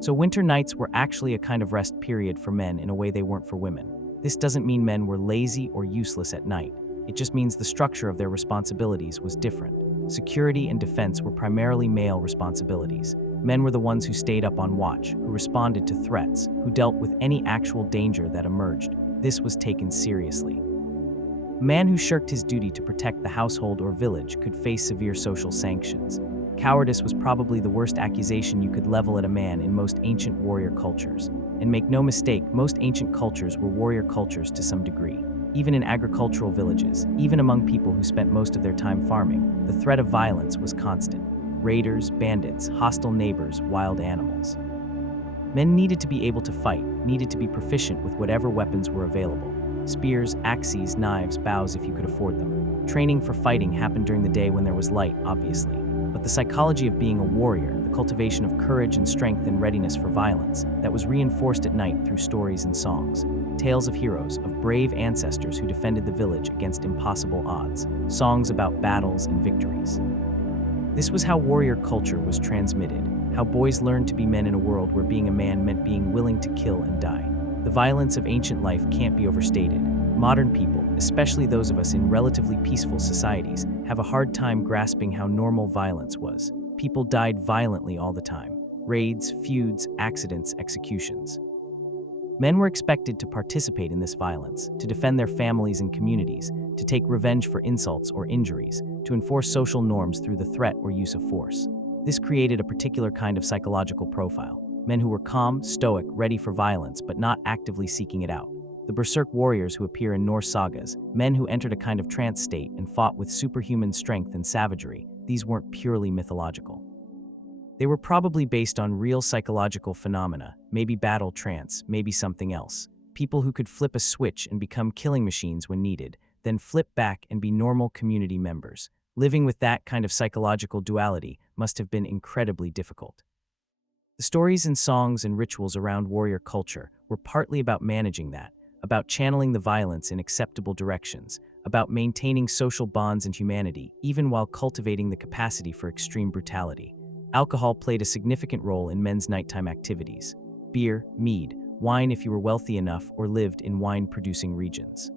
So winter nights were actually a kind of rest period for men in a way they weren't for women. This doesn't mean men were lazy or useless at night. It just means the structure of their responsibilities was different. Security and defense were primarily male responsibilities. Men were the ones who stayed up on watch, who responded to threats, who dealt with any actual danger that emerged. This was taken seriously. A man who shirked his duty to protect the household or village could face severe social sanctions. Cowardice was probably the worst accusation you could level at a man in most ancient warrior cultures. And make no mistake, most ancient cultures were warrior cultures to some degree. Even in agricultural villages, even among people who spent most of their time farming, the threat of violence was constant. Raiders, bandits, hostile neighbors, wild animals. Men needed to be able to fight, needed to be proficient with whatever weapons were available. Spears, axes, knives, bows if you could afford them. Training for fighting happened during the day when there was light, obviously. But the psychology of being a warrior, the cultivation of courage and strength and readiness for violence, that was reinforced at night through stories and songs. Tales of heroes, of brave ancestors who defended the village against impossible odds. Songs about battles and victories. This was how warrior culture was transmitted, how boys learned to be men in a world where being a man meant being willing to kill and die. The violence of ancient life can't be overstated. Modern people, especially those of us in relatively peaceful societies, have a hard time grasping how normal violence was. People died violently all the time. Raids, feuds, accidents, executions. Men were expected to participate in this violence, to defend their families and communities, to take revenge for insults or injuries, to enforce social norms through the threat or use of force. This created a particular kind of psychological profile. Men who were calm, stoic, ready for violence, but not actively seeking it out. The berserk warriors who appear in Norse sagas, men who entered a kind of trance state and fought with superhuman strength and savagery, these weren't purely mythological. They were probably based on real psychological phenomena, maybe battle trance, maybe something else. People who could flip a switch and become killing machines when needed, then flip back and be normal community members. Living with that kind of psychological duality must have been incredibly difficult. The stories and songs and rituals around warrior culture were partly about managing that, about channeling the violence in acceptable directions, about maintaining social bonds and humanity, even while cultivating the capacity for extreme brutality. Alcohol played a significant role in men's nighttime activities. Beer, mead, wine if you were wealthy enough or lived in wine-producing regions.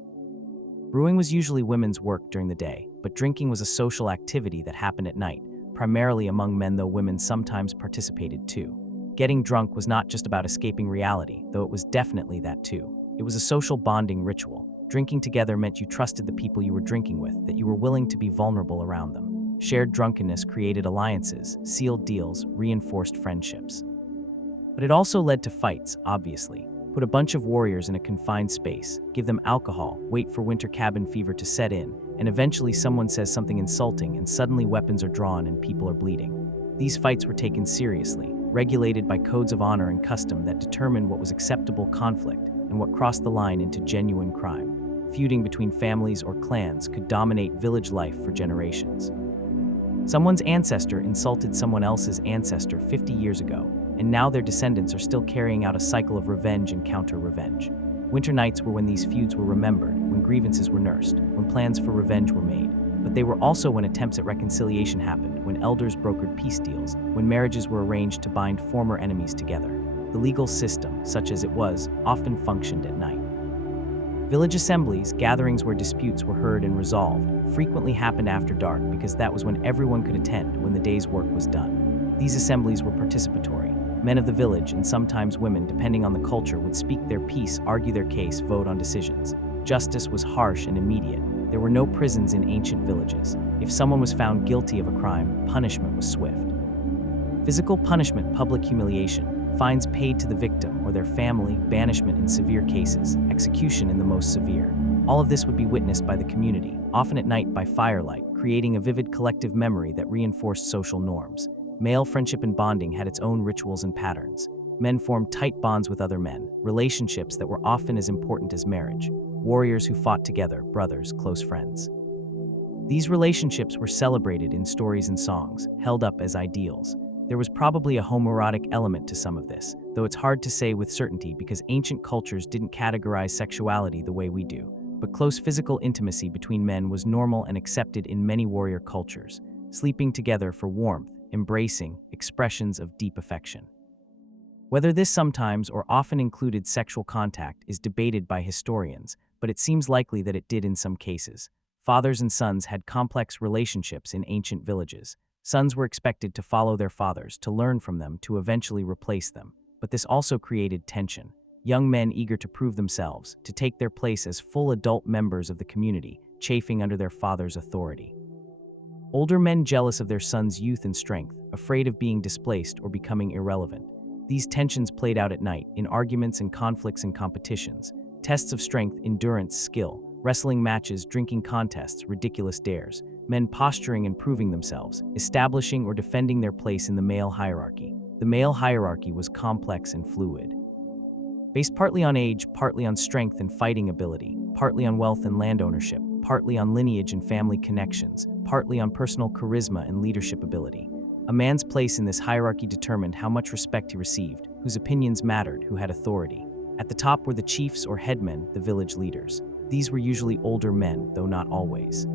Brewing was usually women's work during the day, but drinking was a social activity that happened at night, primarily among men, though women sometimes participated too. Getting drunk was not just about escaping reality, though it was definitely that too. It was a social bonding ritual. Drinking together meant you trusted the people you were drinking with, that you were willing to be vulnerable around them. Shared drunkenness created alliances, sealed deals, reinforced friendships. But it also led to fights, obviously. Put a bunch of warriors in a confined space, give them alcohol, wait for winter cabin fever to set in, and eventually someone says something insulting and suddenly weapons are drawn and people are bleeding. These fights were taken seriously, regulated by codes of honor and custom that determined what was acceptable conflict and what crossed the line into genuine crime. Feuding between families or clans could dominate village life for generations. Someone's ancestor insulted someone else's ancestor 50 years ago, and now their descendants are still carrying out a cycle of revenge and counter-revenge. Winter nights were when these feuds were remembered, when grievances were nursed, when plans for revenge were made. But they were also when attempts at reconciliation happened, when elders brokered peace deals, when marriages were arranged to bind former enemies together. The legal system, such as it was, often functioned at night. Village assemblies, gatherings where disputes were heard and resolved, frequently happened after dark because that was when everyone could attend when the day's work was done. These assemblies were participatory. Men of the village, and sometimes women, depending on the culture, would speak their piece, argue their case, vote on decisions. Justice was harsh and immediate. There were no prisons in ancient villages. If someone was found guilty of a crime, punishment was swift. Physical punishment, public humiliation, fines paid to the victim or their family, banishment in severe cases, execution in the most severe. All of this would be witnessed by the community, often at night by firelight, creating a vivid collective memory that reinforced social norms. Male friendship and bonding had its own rituals and patterns. Men formed tight bonds with other men, relationships that were often as important as marriage. Warriors who fought together, brothers, close friends. These relationships were celebrated in stories and songs, held up as ideals. There was probably a homoerotic element to some of this, though it's hard to say with certainty because ancient cultures didn't categorize sexuality the way we do. But close physical intimacy between men was normal and accepted in many warrior cultures, sleeping together for warmth, embracing, expressions of deep affection. Whether this sometimes or often included sexual contact is debated by historians, but it seems likely that it did in some cases. Fathers and sons had complex relationships in ancient villages. Sons were expected to follow their fathers, to learn from them, to eventually replace them. But this also created tension. Young men eager to prove themselves, to take their place as full adult members of the community, chafing under their father's authority. Older men jealous of their sons' youth and strength, afraid of being displaced or becoming irrelevant. These tensions played out at night, in arguments and conflicts and competitions. Tests of strength, endurance, skill, wrestling matches, drinking contests, ridiculous dares, men posturing and proving themselves, establishing or defending their place in the male hierarchy. The male hierarchy was complex and fluid, based partly on age, partly on strength and fighting ability, partly on wealth and land ownership, partly on lineage and family connections, partly on personal charisma and leadership ability. A man's place in this hierarchy determined how much respect he received, whose opinions mattered, who had authority. At the top were the chiefs or headmen, the village leaders. These were usually older men, though not always.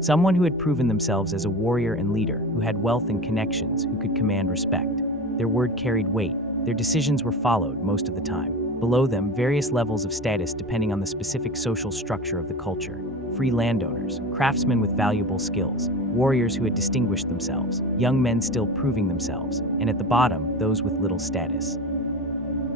Someone who had proven themselves as a warrior and leader, who had wealth and connections, who could command respect. Their word carried weight. Their decisions were followed most of the time. Below them, various levels of status depending on the specific social structure of the culture. Free landowners, craftsmen with valuable skills, warriors who had distinguished themselves, young men still proving themselves, and at the bottom, those with little status.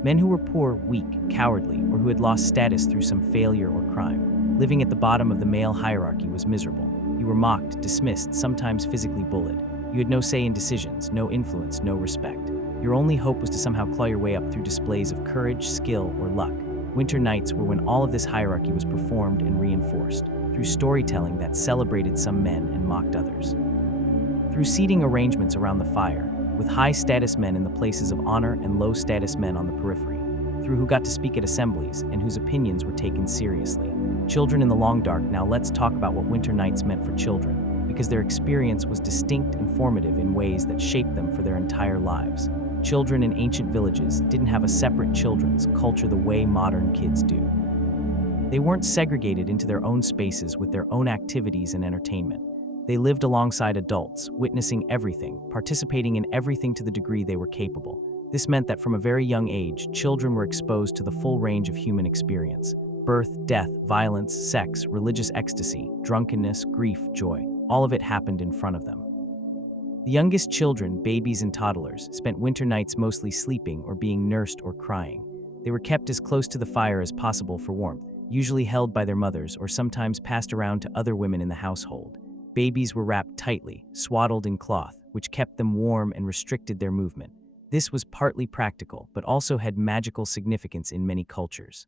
Men who were poor, weak, cowardly, or who had lost status through some failure or crime. Living at the bottom of the male hierarchy was miserable. You were mocked, dismissed, sometimes physically bullied. You had no say in decisions, no influence, no respect. Your only hope was to somehow claw your way up through displays of courage, skill, or luck. Winter nights were when all of this hierarchy was performed and reinforced, through storytelling that celebrated some men and mocked others. Through seating arrangements around the fire, with high-status men in the places of honor and low-status men on the periphery, through who got to speak at assemblies and whose opinions were taken seriously. Children in the long dark. Now let's talk about what winter nights meant for children, because their experience was distinct and formative in ways that shaped them for their entire lives. Children in ancient villages didn't have a separate children's culture the way modern kids do. They weren't segregated into their own spaces with their own activities and entertainment. They lived alongside adults, witnessing everything, participating in everything to the degree they were capable. This meant that from a very young age, children were exposed to the full range of human experience. Birth, death, violence, sex, religious ecstasy, drunkenness, grief, joy. All of it happened in front of them. The youngest children, babies and toddlers, spent winter nights mostly sleeping or being nursed or crying. They were kept as close to the fire as possible for warmth, usually held by their mothers or sometimes passed around to other women in the household. Babies were wrapped tightly, swaddled in cloth, which kept them warm and restricted their movement. This was partly practical, but also had magical significance in many cultures.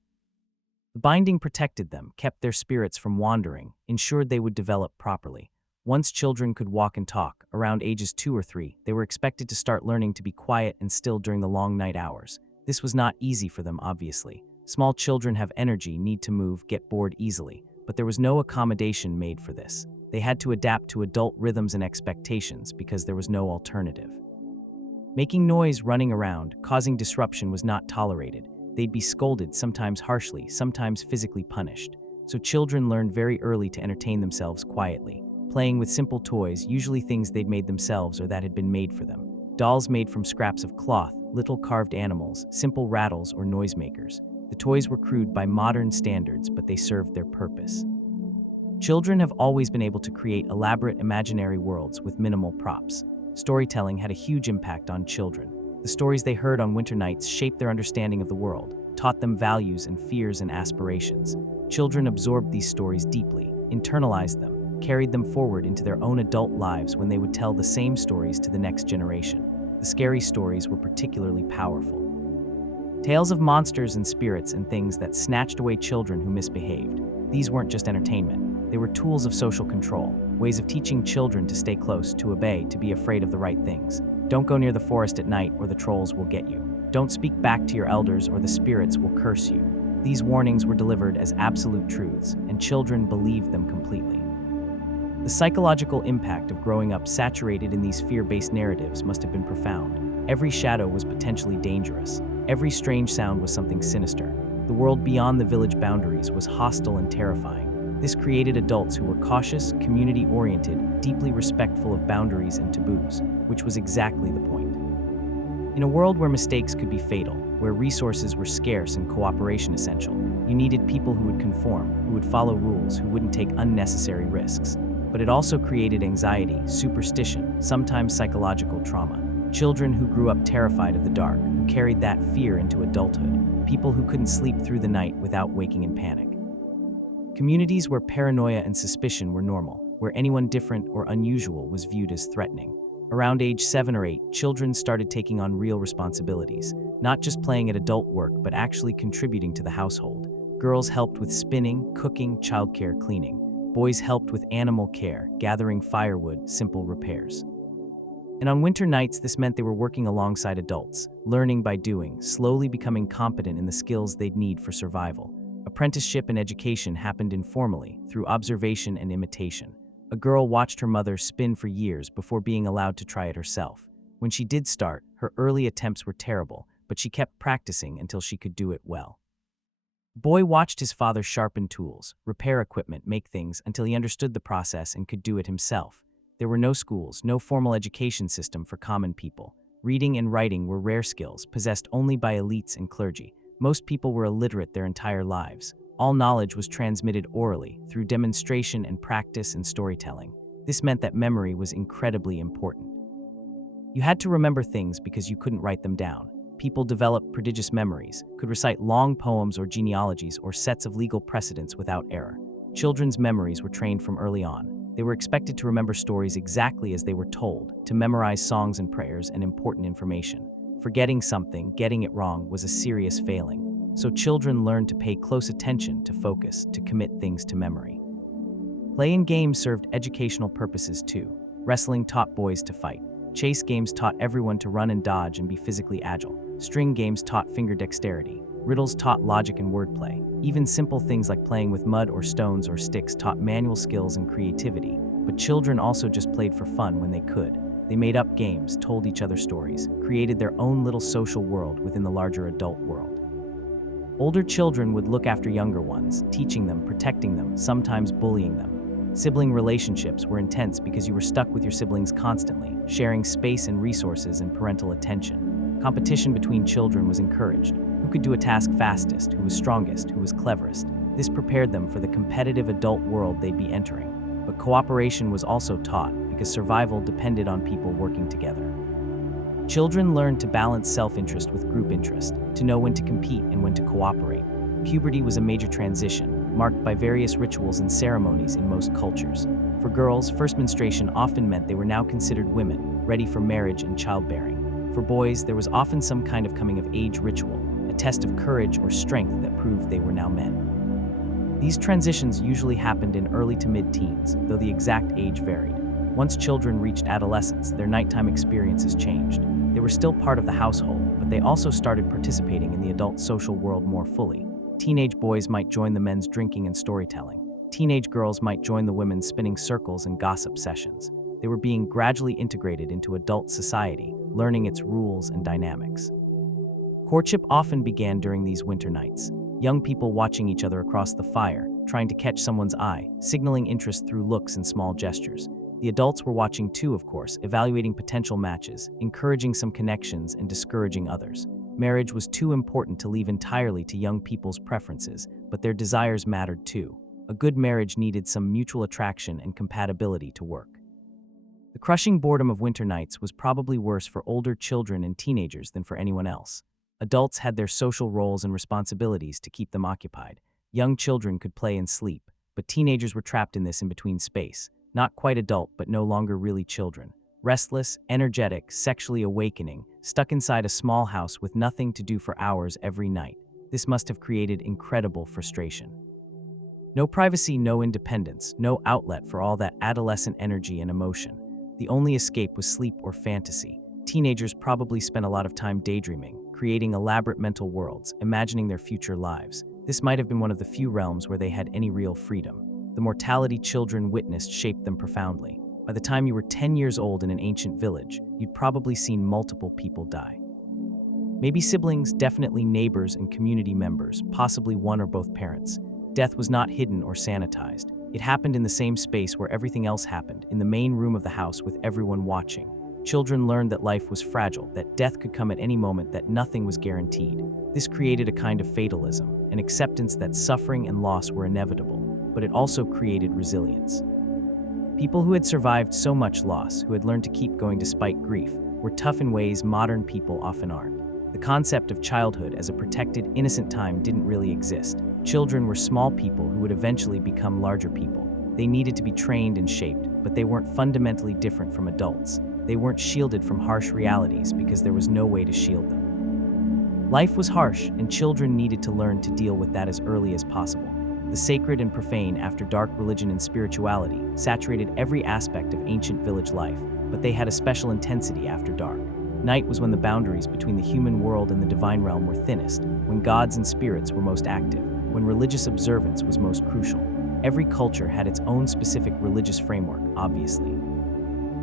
The binding protected them, kept their spirits from wandering, ensured they would develop properly. Once children could walk and talk, around ages 2 or 3, they were expected to start learning to be quiet and still during the long night hours. This was not easy for them, obviously. Small children have energy, need to move, get bored easily, but there was no accommodation made for this. They had to adapt to adult rhythms and expectations because there was no alternative. Making noise, running around, causing disruption was not tolerated. They'd be scolded, sometimes harshly, sometimes physically punished. So children learned very early to entertain themselves quietly, playing with simple toys, usually things they'd made themselves or that had been made for them. Dolls made from scraps of cloth, little carved animals, simple rattles or noisemakers. The toys were crude by modern standards, but they served their purpose. Children have always been able to create elaborate imaginary worlds with minimal props. Storytelling had a huge impact on children. The stories they heard on winter nights shaped their understanding of the world, taught them values and fears and aspirations. Children absorbed these stories deeply, internalized them, carried them forward into their own adult lives when they would tell the same stories to the next generation. The scary stories were particularly powerful. Tales of monsters and spirits and things that snatched away children who misbehaved. These weren't just entertainment. They were tools of social control, ways of teaching children to stay close, to obey, to be afraid of the right things. Don't go near the forest at night or the trolls will get you. Don't speak back to your elders or the spirits will curse you. These warnings were delivered as absolute truths, and children believed them completely. The psychological impact of growing up saturated in these fear-based narratives must have been profound. Every shadow was potentially dangerous. Every strange sound was something sinister. The world beyond the village boundaries was hostile and terrifying. This created adults who were cautious, community-oriented, deeply respectful of boundaries and taboos, which was exactly the point. In a world where mistakes could be fatal, where resources were scarce and cooperation essential, you needed people who would conform, who would follow rules, who wouldn't take unnecessary risks. But it also created anxiety, superstition, sometimes psychological trauma. Children who grew up terrified of the dark, who carried that fear into adulthood. People who couldn't sleep through the night without waking in panic. Communities where paranoia and suspicion were normal, where anyone different or unusual was viewed as threatening. Around age 7 or 8, children started taking on real responsibilities, not just playing at adult work, but actually contributing to the household. Girls helped with spinning, cooking, childcare, cleaning. Boys helped with animal care, gathering firewood, simple repairs. And on winter nights, this meant they were working alongside adults, learning by doing, slowly becoming competent in the skills they'd need for survival. Apprenticeship and education happened informally, through observation and imitation. A girl watched her mother spin for years before being allowed to try it herself. When she did start, her early attempts were terrible, but she kept practicing until she could do it well. Boy watched his father sharpen tools, repair equipment, make things until he understood the process and could do it himself. There were no schools, no formal education system for common people. Reading and writing were rare skills, possessed only by elites and clergy. Most people were illiterate their entire lives. All knowledge was transmitted orally, through demonstration and practice and storytelling. This meant that memory was incredibly important. You had to remember things because you couldn't write them down. People developed prodigious memories, could recite long poems or genealogies or sets of legal precedents without error. Children's memories were trained from early on. They were expected to remember stories exactly as they were told, to memorize songs and prayers and important information. Forgetting something, getting it wrong, was a serious failing. So children learned to pay close attention, to focus, to commit things to memory. Play and games served educational purposes too. Wrestling taught boys to fight. Chase games taught everyone to run and dodge and be physically agile. String games taught finger dexterity. Riddles taught logic and wordplay. Even simple things like playing with mud or stones or sticks taught manual skills and creativity. But children also just played for fun when they could. They made up games, told each other stories, created their own little social world within the larger adult world. Older children would look after younger ones, teaching them, protecting them, sometimes bullying them. Sibling relationships were intense because you were stuck with your siblings constantly, sharing space and resources and parental attention. Competition between children was encouraged. Who could do a task fastest, who was strongest, who was cleverest? This prepared them for the competitive adult world they'd be entering. But cooperation was also taught because survival depended on people working together. Children learned to balance self-interest with group interest, to know when to compete and when to cooperate. Puberty was a major transition, marked by various rituals and ceremonies in most cultures. For girls, first menstruation often meant they were now considered women, ready for marriage and childbearing. For boys, there was often some kind of coming-of-age ritual, a test of courage or strength that proved they were now men. These transitions usually happened in early to mid-teens, though the exact age varied. Once children reached adolescence, their nighttime experiences changed. They were still part of the household, but they also started participating in the adult social world more fully. Teenage boys might join the men's drinking and storytelling. Teenage girls might join the women's spinning circles and gossip sessions. They were being gradually integrated into adult society, learning its rules and dynamics. Courtship often began during these winter nights. Young people watching each other across the fire, trying to catch someone's eye, signaling interest through looks and small gestures. The adults were watching too, of course, evaluating potential matches, encouraging some connections and discouraging others. Marriage was too important to leave entirely to young people's preferences, but their desires mattered too. A good marriage needed some mutual attraction and compatibility to work. The crushing boredom of winter nights was probably worse for older children and teenagers than for anyone else. Adults had their social roles and responsibilities to keep them occupied. Young children could play and sleep, but teenagers were trapped in this in-between space. Not quite adult, but no longer really children. Restless, energetic, sexually awakening, stuck inside a small house with nothing to do for hours every night. This must have created incredible frustration. No privacy, no independence, no outlet for all that adolescent energy and emotion. The only escape was sleep or fantasy. Teenagers probably spent a lot of time daydreaming, creating elaborate mental worlds, imagining their future lives. This might have been one of the few realms where they had any real freedom. The mortality children witnessed shaped them profoundly. By the time you were 10 years old in an ancient village, you'd probably seen multiple people die. Maybe siblings, definitely neighbors and community members, possibly one or both parents. Death was not hidden or sanitized. It happened in the same space where everything else happened, in the main room of the house with everyone watching. Children learned that life was fragile, that death could come at any moment, that nothing was guaranteed. This created a kind of fatalism, an acceptance that suffering and loss were inevitable, but it also created resilience. People who had survived so much loss, who had learned to keep going despite grief, were tough in ways modern people often aren't. The concept of childhood as a protected, innocent time didn't really exist. Children were small people who would eventually become larger people. They needed to be trained and shaped, but they weren't fundamentally different from adults. They weren't shielded from harsh realities because there was no way to shield them. Life was harsh, and children needed to learn to deal with that as early as possible. The sacred and profane after dark religion and spirituality saturated every aspect of ancient village life, but they had a special intensity after dark. Night was when the boundaries between the human world and the divine realm were thinnest, when gods and spirits were most active, when religious observance was most crucial. Every culture had its own specific religious framework, obviously.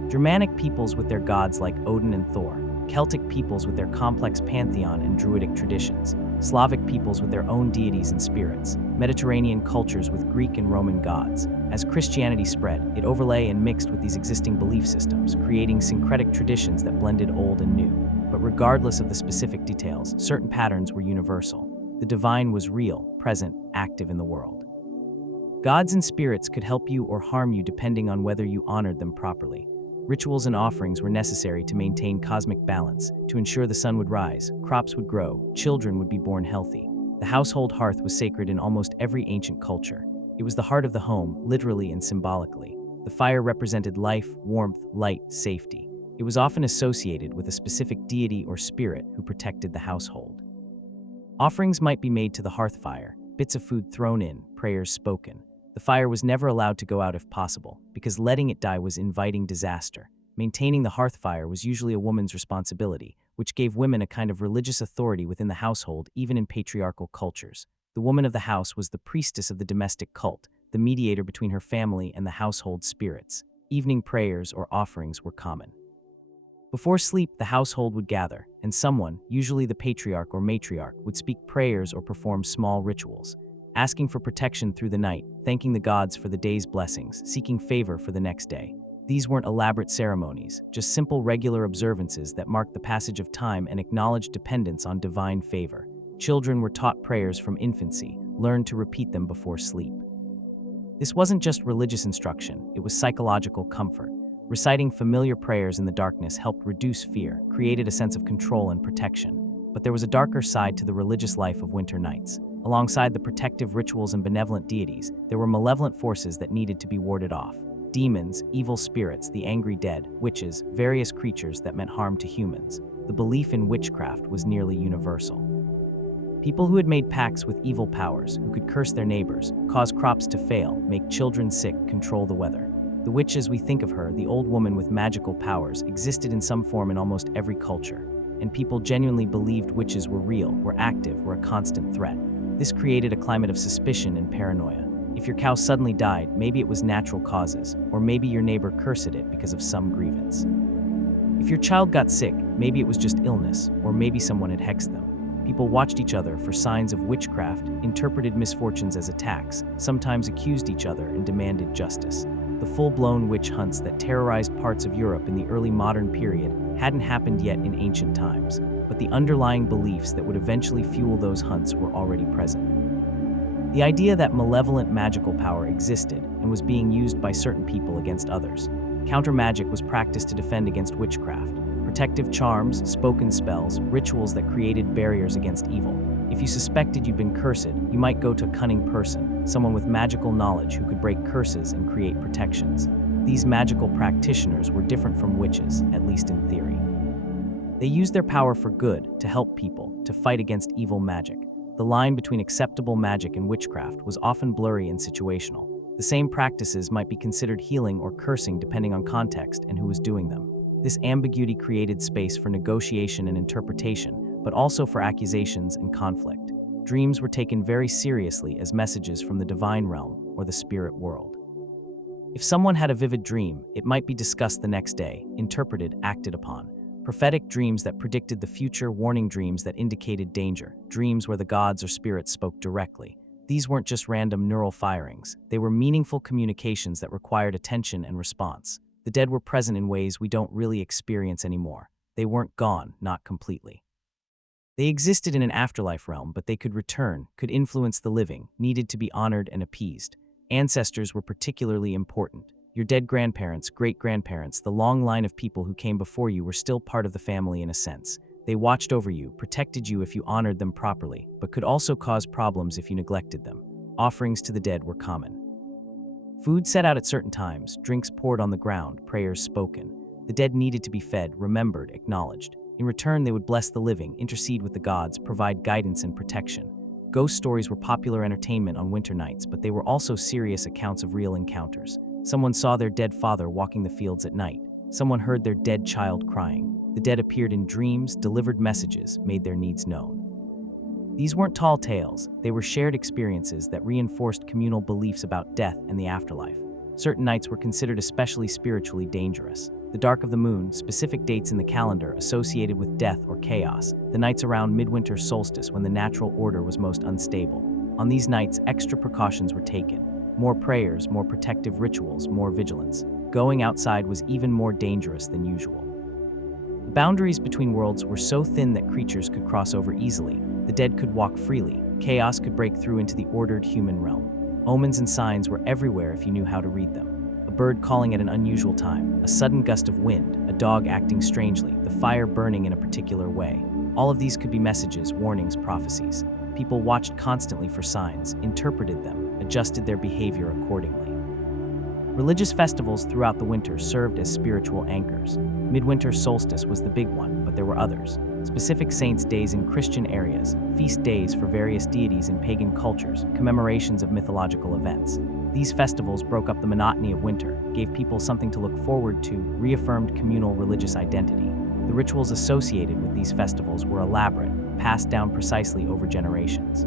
Germanic peoples with their gods like Odin and Thor, Celtic peoples with their complex pantheon and druidic traditions, Slavic peoples with their own deities and spirits, Mediterranean cultures with Greek and Roman gods. As Christianity spread, it overlay and mixed with these existing belief systems, creating syncretic traditions that blended old and new. But regardless of the specific details, certain patterns were universal. The divine was real, present, active in the world. Gods and spirits could help you or harm you depending on whether you honored them properly. Rituals and offerings were necessary to maintain cosmic balance, to ensure the sun would rise, crops would grow, children would be born healthy. The household hearth was sacred in almost every ancient culture. It was the heart of the home, literally and symbolically. The fire represented life, warmth, light, safety. It was often associated with a specific deity or spirit who protected the household. Offerings might be made to the hearth fire, bits of food thrown in, prayers spoken. The fire was never allowed to go out if possible, because letting it die was inviting disaster. Maintaining the hearth fire was usually a woman's responsibility, which gave women a kind of religious authority within the household, even in patriarchal cultures. The woman of the house was the priestess of the domestic cult, the mediator between her family and the household spirits. Evening prayers or offerings were common. Before sleep, the household would gather, and someone, usually the patriarch or matriarch, would speak prayers or perform small rituals, asking for protection through the night, thanking the gods for the day's blessings, seeking favor for the next day. These weren't elaborate ceremonies, just simple regular observances that marked the passage of time and acknowledged dependence on divine favor. Children were taught prayers from infancy, learned to repeat them before sleep. This wasn't just religious instruction, it was psychological comfort. Reciting familiar prayers in the darkness helped reduce fear, created a sense of control and protection. But there was a darker side to the religious life of winter nights. Alongside the protective rituals and benevolent deities, there were malevolent forces that needed to be warded off. Demons, evil spirits, the angry dead, witches, various creatures that meant harm to humans. The belief in witchcraft was nearly universal. People who had made pacts with evil powers, who could curse their neighbors, cause crops to fail, make children sick, control the weather. The witch as we think of her, the old woman with magical powers, existed in some form in almost every culture. And people genuinely believed witches were real, were active, were a constant threat. This created a climate of suspicion and paranoia. If your cow suddenly died, maybe it was natural causes, or maybe your neighbor cursed it because of some grievance. If your child got sick, maybe it was just illness, or maybe someone had hexed them. People watched each other for signs of witchcraft, interpreted misfortunes as attacks, sometimes accused each other and demanded justice. The full-blown witch hunts that terrorized parts of Europe in the early modern period hadn't happened yet in ancient times, but the underlying beliefs that would eventually fuel those hunts were already present. The idea that malevolent magical power existed and was being used by certain people against others. Counter-magic was practiced to defend against witchcraft. Protective charms, spoken spells, rituals that created barriers against evil. If you suspected you'd been cursed, you might go to a cunning person, someone with magical knowledge who could break curses and create protections. These magical practitioners were different from witches, at least in theory. They used their power for good, to help people, to fight against evil magic. The line between acceptable magic and witchcraft was often blurry and situational. The same practices might be considered healing or cursing depending on context and who was doing them. This ambiguity created space for negotiation and interpretation, but also for accusations and conflict. Dreams were taken very seriously as messages from the divine realm or the spirit world. If someone had a vivid dream, it might be discussed the next day, interpreted, acted upon. Prophetic dreams that predicted the future, warning dreams that indicated danger, dreams where the gods or spirits spoke directly. These weren't just random neural firings, they were meaningful communications that required attention and response. The dead were present in ways we don't really experience anymore. They weren't gone, not completely. They existed in an afterlife realm, but they could return, could influence the living, needed to be honored and appeased. Ancestors were particularly important. Your dead grandparents, great-grandparents, the long line of people who came before you were still part of the family in a sense. They watched over you, protected you if you honored them properly, but could also cause problems if you neglected them. Offerings to the dead were common. Food set out at certain times, drinks poured on the ground, prayers spoken. The dead needed to be fed, remembered, acknowledged. In return, they would bless the living, intercede with the gods, provide guidance and protection. Ghost stories were popular entertainment on winter nights, but they were also serious accounts of real encounters. Someone saw their dead father walking the fields at night. Someone heard their dead child crying. The dead appeared in dreams, delivered messages, made their needs known. These weren't tall tales, they were shared experiences that reinforced communal beliefs about death and the afterlife. Certain nights were considered especially spiritually dangerous. The dark of the moon, specific dates in the calendar associated with death or chaos, the nights around midwinter solstice when the natural order was most unstable. On these nights, extra precautions were taken. More prayers, more protective rituals, more vigilance. Going outside was even more dangerous than usual. The boundaries between worlds were so thin that creatures could cross over easily. The dead could walk freely. Chaos could break through into the ordered human realm. Omens and signs were everywhere if you knew how to read them. A bird calling at an unusual time, a sudden gust of wind, a dog acting strangely, the fire burning in a particular way. All of these could be messages, warnings, prophecies. People watched constantly for signs, interpreted them, adjusted their behavior accordingly. Religious festivals throughout the winter served as spiritual anchors. Midwinter solstice was the big one, but there were others. Specific saints' days in Christian areas, feast days for various deities in pagan cultures, commemorations of mythological events. These festivals broke up the monotony of winter, gave people something to look forward to, reaffirmed communal religious identity. The rituals associated with these festivals were elaborate, passed down precisely over generations.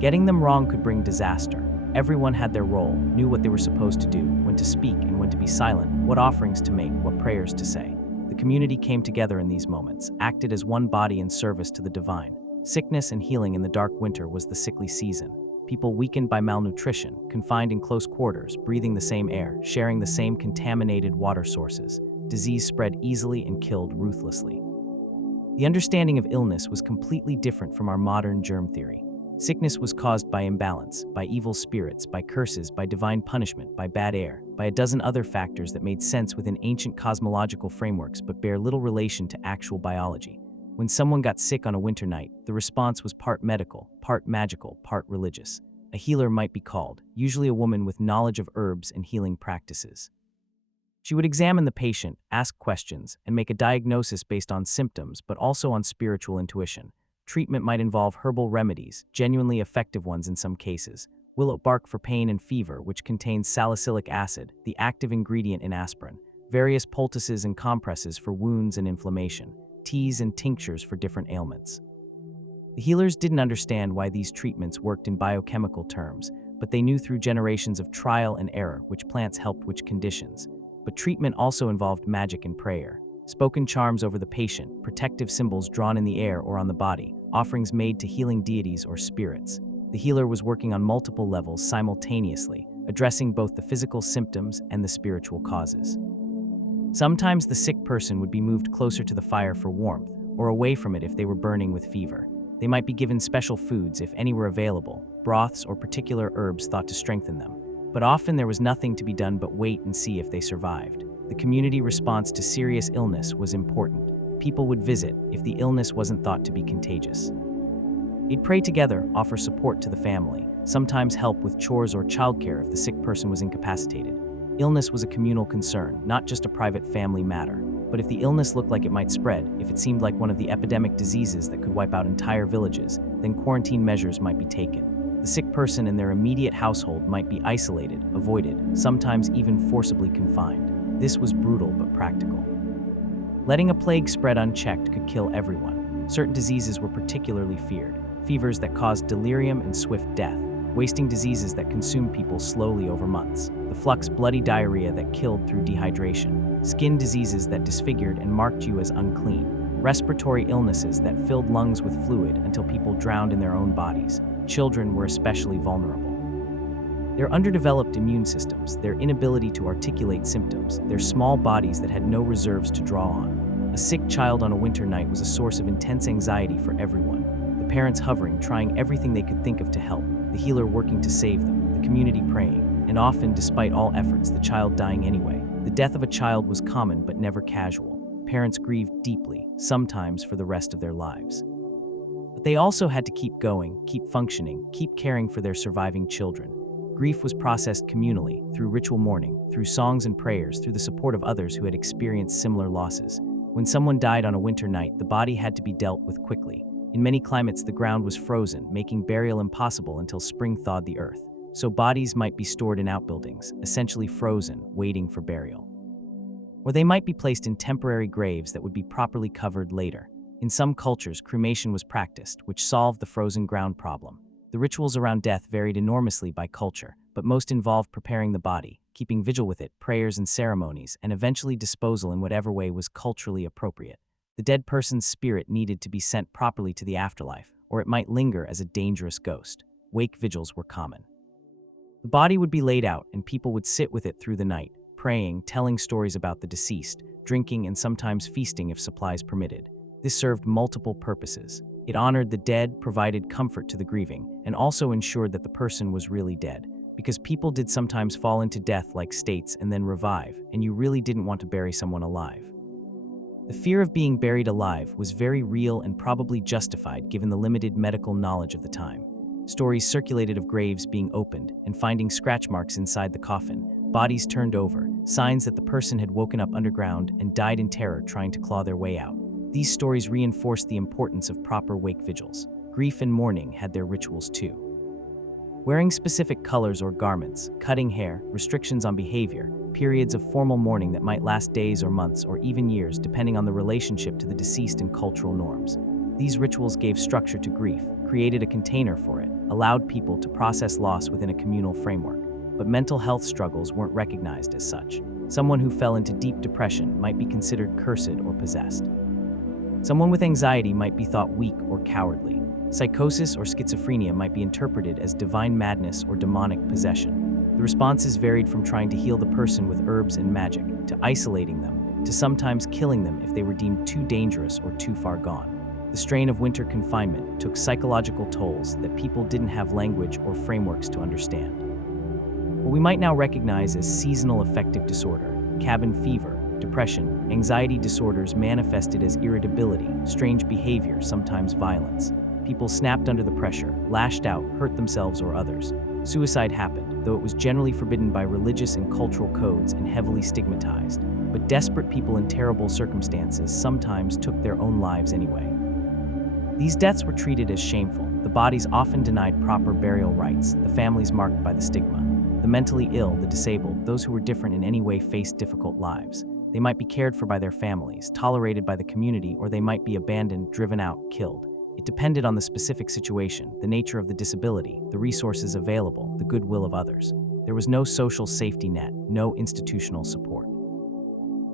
Getting them wrong could bring disaster. Everyone had their role, knew what they were supposed to do, when to speak and when to be silent, what offerings to make, what prayers to say. The community came together in these moments, acted as one body in service to the divine. Sickness and healing in the dark winter was the sickly season. People weakened by malnutrition, confined in close quarters, breathing the same air, sharing the same contaminated water sources. Disease spread easily and killed ruthlessly. The understanding of illness was completely different from our modern germ theory. Sickness was caused by imbalance, by evil spirits, by curses, by divine punishment, by bad air, by a dozen other factors that made sense within ancient cosmological frameworks but bear little relation to actual biology. When someone got sick on a winter night, the response was part medical, part magical, part religious. A healer might be called, usually a woman with knowledge of herbs and healing practices. She would examine the patient, ask questions, and make a diagnosis based on symptoms, but also on spiritual intuition. Treatment might involve herbal remedies, genuinely effective ones in some cases. Willow bark for pain and fever, which contains salicylic acid, the active ingredient in aspirin. Various poultices and compresses for wounds and inflammation. Teas and tinctures for different ailments. The healers didn't understand why these treatments worked in biochemical terms, but they knew through generations of trial and error which plants helped which conditions. But treatment also involved magic and prayer. Spoken charms over the patient, protective symbols drawn in the air or on the body, offerings made to healing deities or spirits. The healer was working on multiple levels simultaneously, addressing both the physical symptoms and the spiritual causes. Sometimes the sick person would be moved closer to the fire for warmth, or away from it if they were burning with fever. They might be given special foods if any were available, broths or particular herbs thought to strengthen them. But often there was nothing to be done but wait and see if they survived. The community response to serious illness was important. People would visit if the illness wasn't thought to be contagious. They'd pray together, offer support to the family, sometimes help with chores or childcare if the sick person was incapacitated. Illness was a communal concern, not just a private family matter. But if the illness looked like it might spread, if it seemed like one of the epidemic diseases that could wipe out entire villages, then quarantine measures might be taken. The sick person and their immediate household might be isolated, avoided, sometimes even forcibly confined. This was brutal but practical. Letting a plague spread unchecked could kill everyone. Certain diseases were particularly feared, fevers that caused delirium and swift death, wasting diseases that consumed people slowly over months, the flux bloody diarrhea that killed through dehydration, skin diseases that disfigured and marked you as unclean, respiratory illnesses that filled lungs with fluid until people drowned in their own bodies. Children were especially vulnerable. Their underdeveloped immune systems, their inability to articulate symptoms, their small bodies that had no reserves to draw on. A sick child on a winter night was a source of intense anxiety for everyone. The parents hovering, trying everything they could think of to help, the healer working to save them, the community praying, and often, despite all efforts, the child dying anyway. The death of a child was common but never casual. Parents grieved deeply, sometimes for the rest of their lives. But they also had to keep going, keep functioning, keep caring for their surviving children. Grief was processed communally, through ritual mourning, through songs and prayers, through the support of others who had experienced similar losses. When someone died on a winter night, the body had to be dealt with quickly. In many climates, the ground was frozen, making burial impossible until spring thawed the earth. So bodies might be stored in outbuildings, essentially frozen, waiting for burial. Or they might be placed in temporary graves that would be properly covered later. In some cultures, cremation was practiced, which solved the frozen ground problem. The rituals around death varied enormously by culture, but most involved preparing the body, keeping vigil with it, prayers and ceremonies, and eventually disposal in whatever way was culturally appropriate. The dead person's spirit needed to be sent properly to the afterlife, or it might linger as a dangerous ghost. Wake vigils were common. The body would be laid out, and people would sit with it through the night, praying, telling stories about the deceased, drinking and sometimes feasting if supplies permitted. This served multiple purposes. It honored the dead, provided comfort to the grieving, and also ensured that the person was really dead. Because people did sometimes fall into death like states and then revive, and you really didn't want to bury someone alive. The fear of being buried alive was very real and probably justified given the limited medical knowledge of the time. Stories circulated of graves being opened and finding scratch marks inside the coffin, bodies turned over, signs that the person had woken up underground and died in terror trying to claw their way out. These stories reinforced the importance of proper wake vigils. Grief and mourning had their rituals too. Wearing specific colors or garments, cutting hair, restrictions on behavior, periods of formal mourning that might last days or months or even years depending on the relationship to the deceased and cultural norms. These rituals gave structure to grief, created a container for it, allowed people to process loss within a communal framework. But mental health struggles weren't recognized as such. Someone who fell into deep depression might be considered cursed or possessed. Someone with anxiety might be thought weak or cowardly. Psychosis or schizophrenia might be interpreted as divine madness or demonic possession. The responses varied from trying to heal the person with herbs and magic, to isolating them, to sometimes killing them if they were deemed too dangerous or too far gone. The strain of winter confinement took psychological tolls that people didn't have language or frameworks to understand. What we might now recognize as seasonal affective disorder, cabin fever, depression, anxiety disorders manifested as irritability, strange behavior, sometimes violence. People snapped under the pressure, lashed out, hurt themselves or others. Suicide happened, though it was generally forbidden by religious and cultural codes and heavily stigmatized. But desperate people in terrible circumstances sometimes took their own lives anyway. These deaths were treated as shameful. The bodies often denied proper burial rites, the families marked by the stigma. The mentally ill, the disabled, those who were different in any way faced difficult lives. They might be cared for by their families, tolerated by the community, or they might be abandoned, driven out, killed. It depended on the specific situation, the nature of the disability, the resources available, the goodwill of others. There was no social safety net, no institutional support.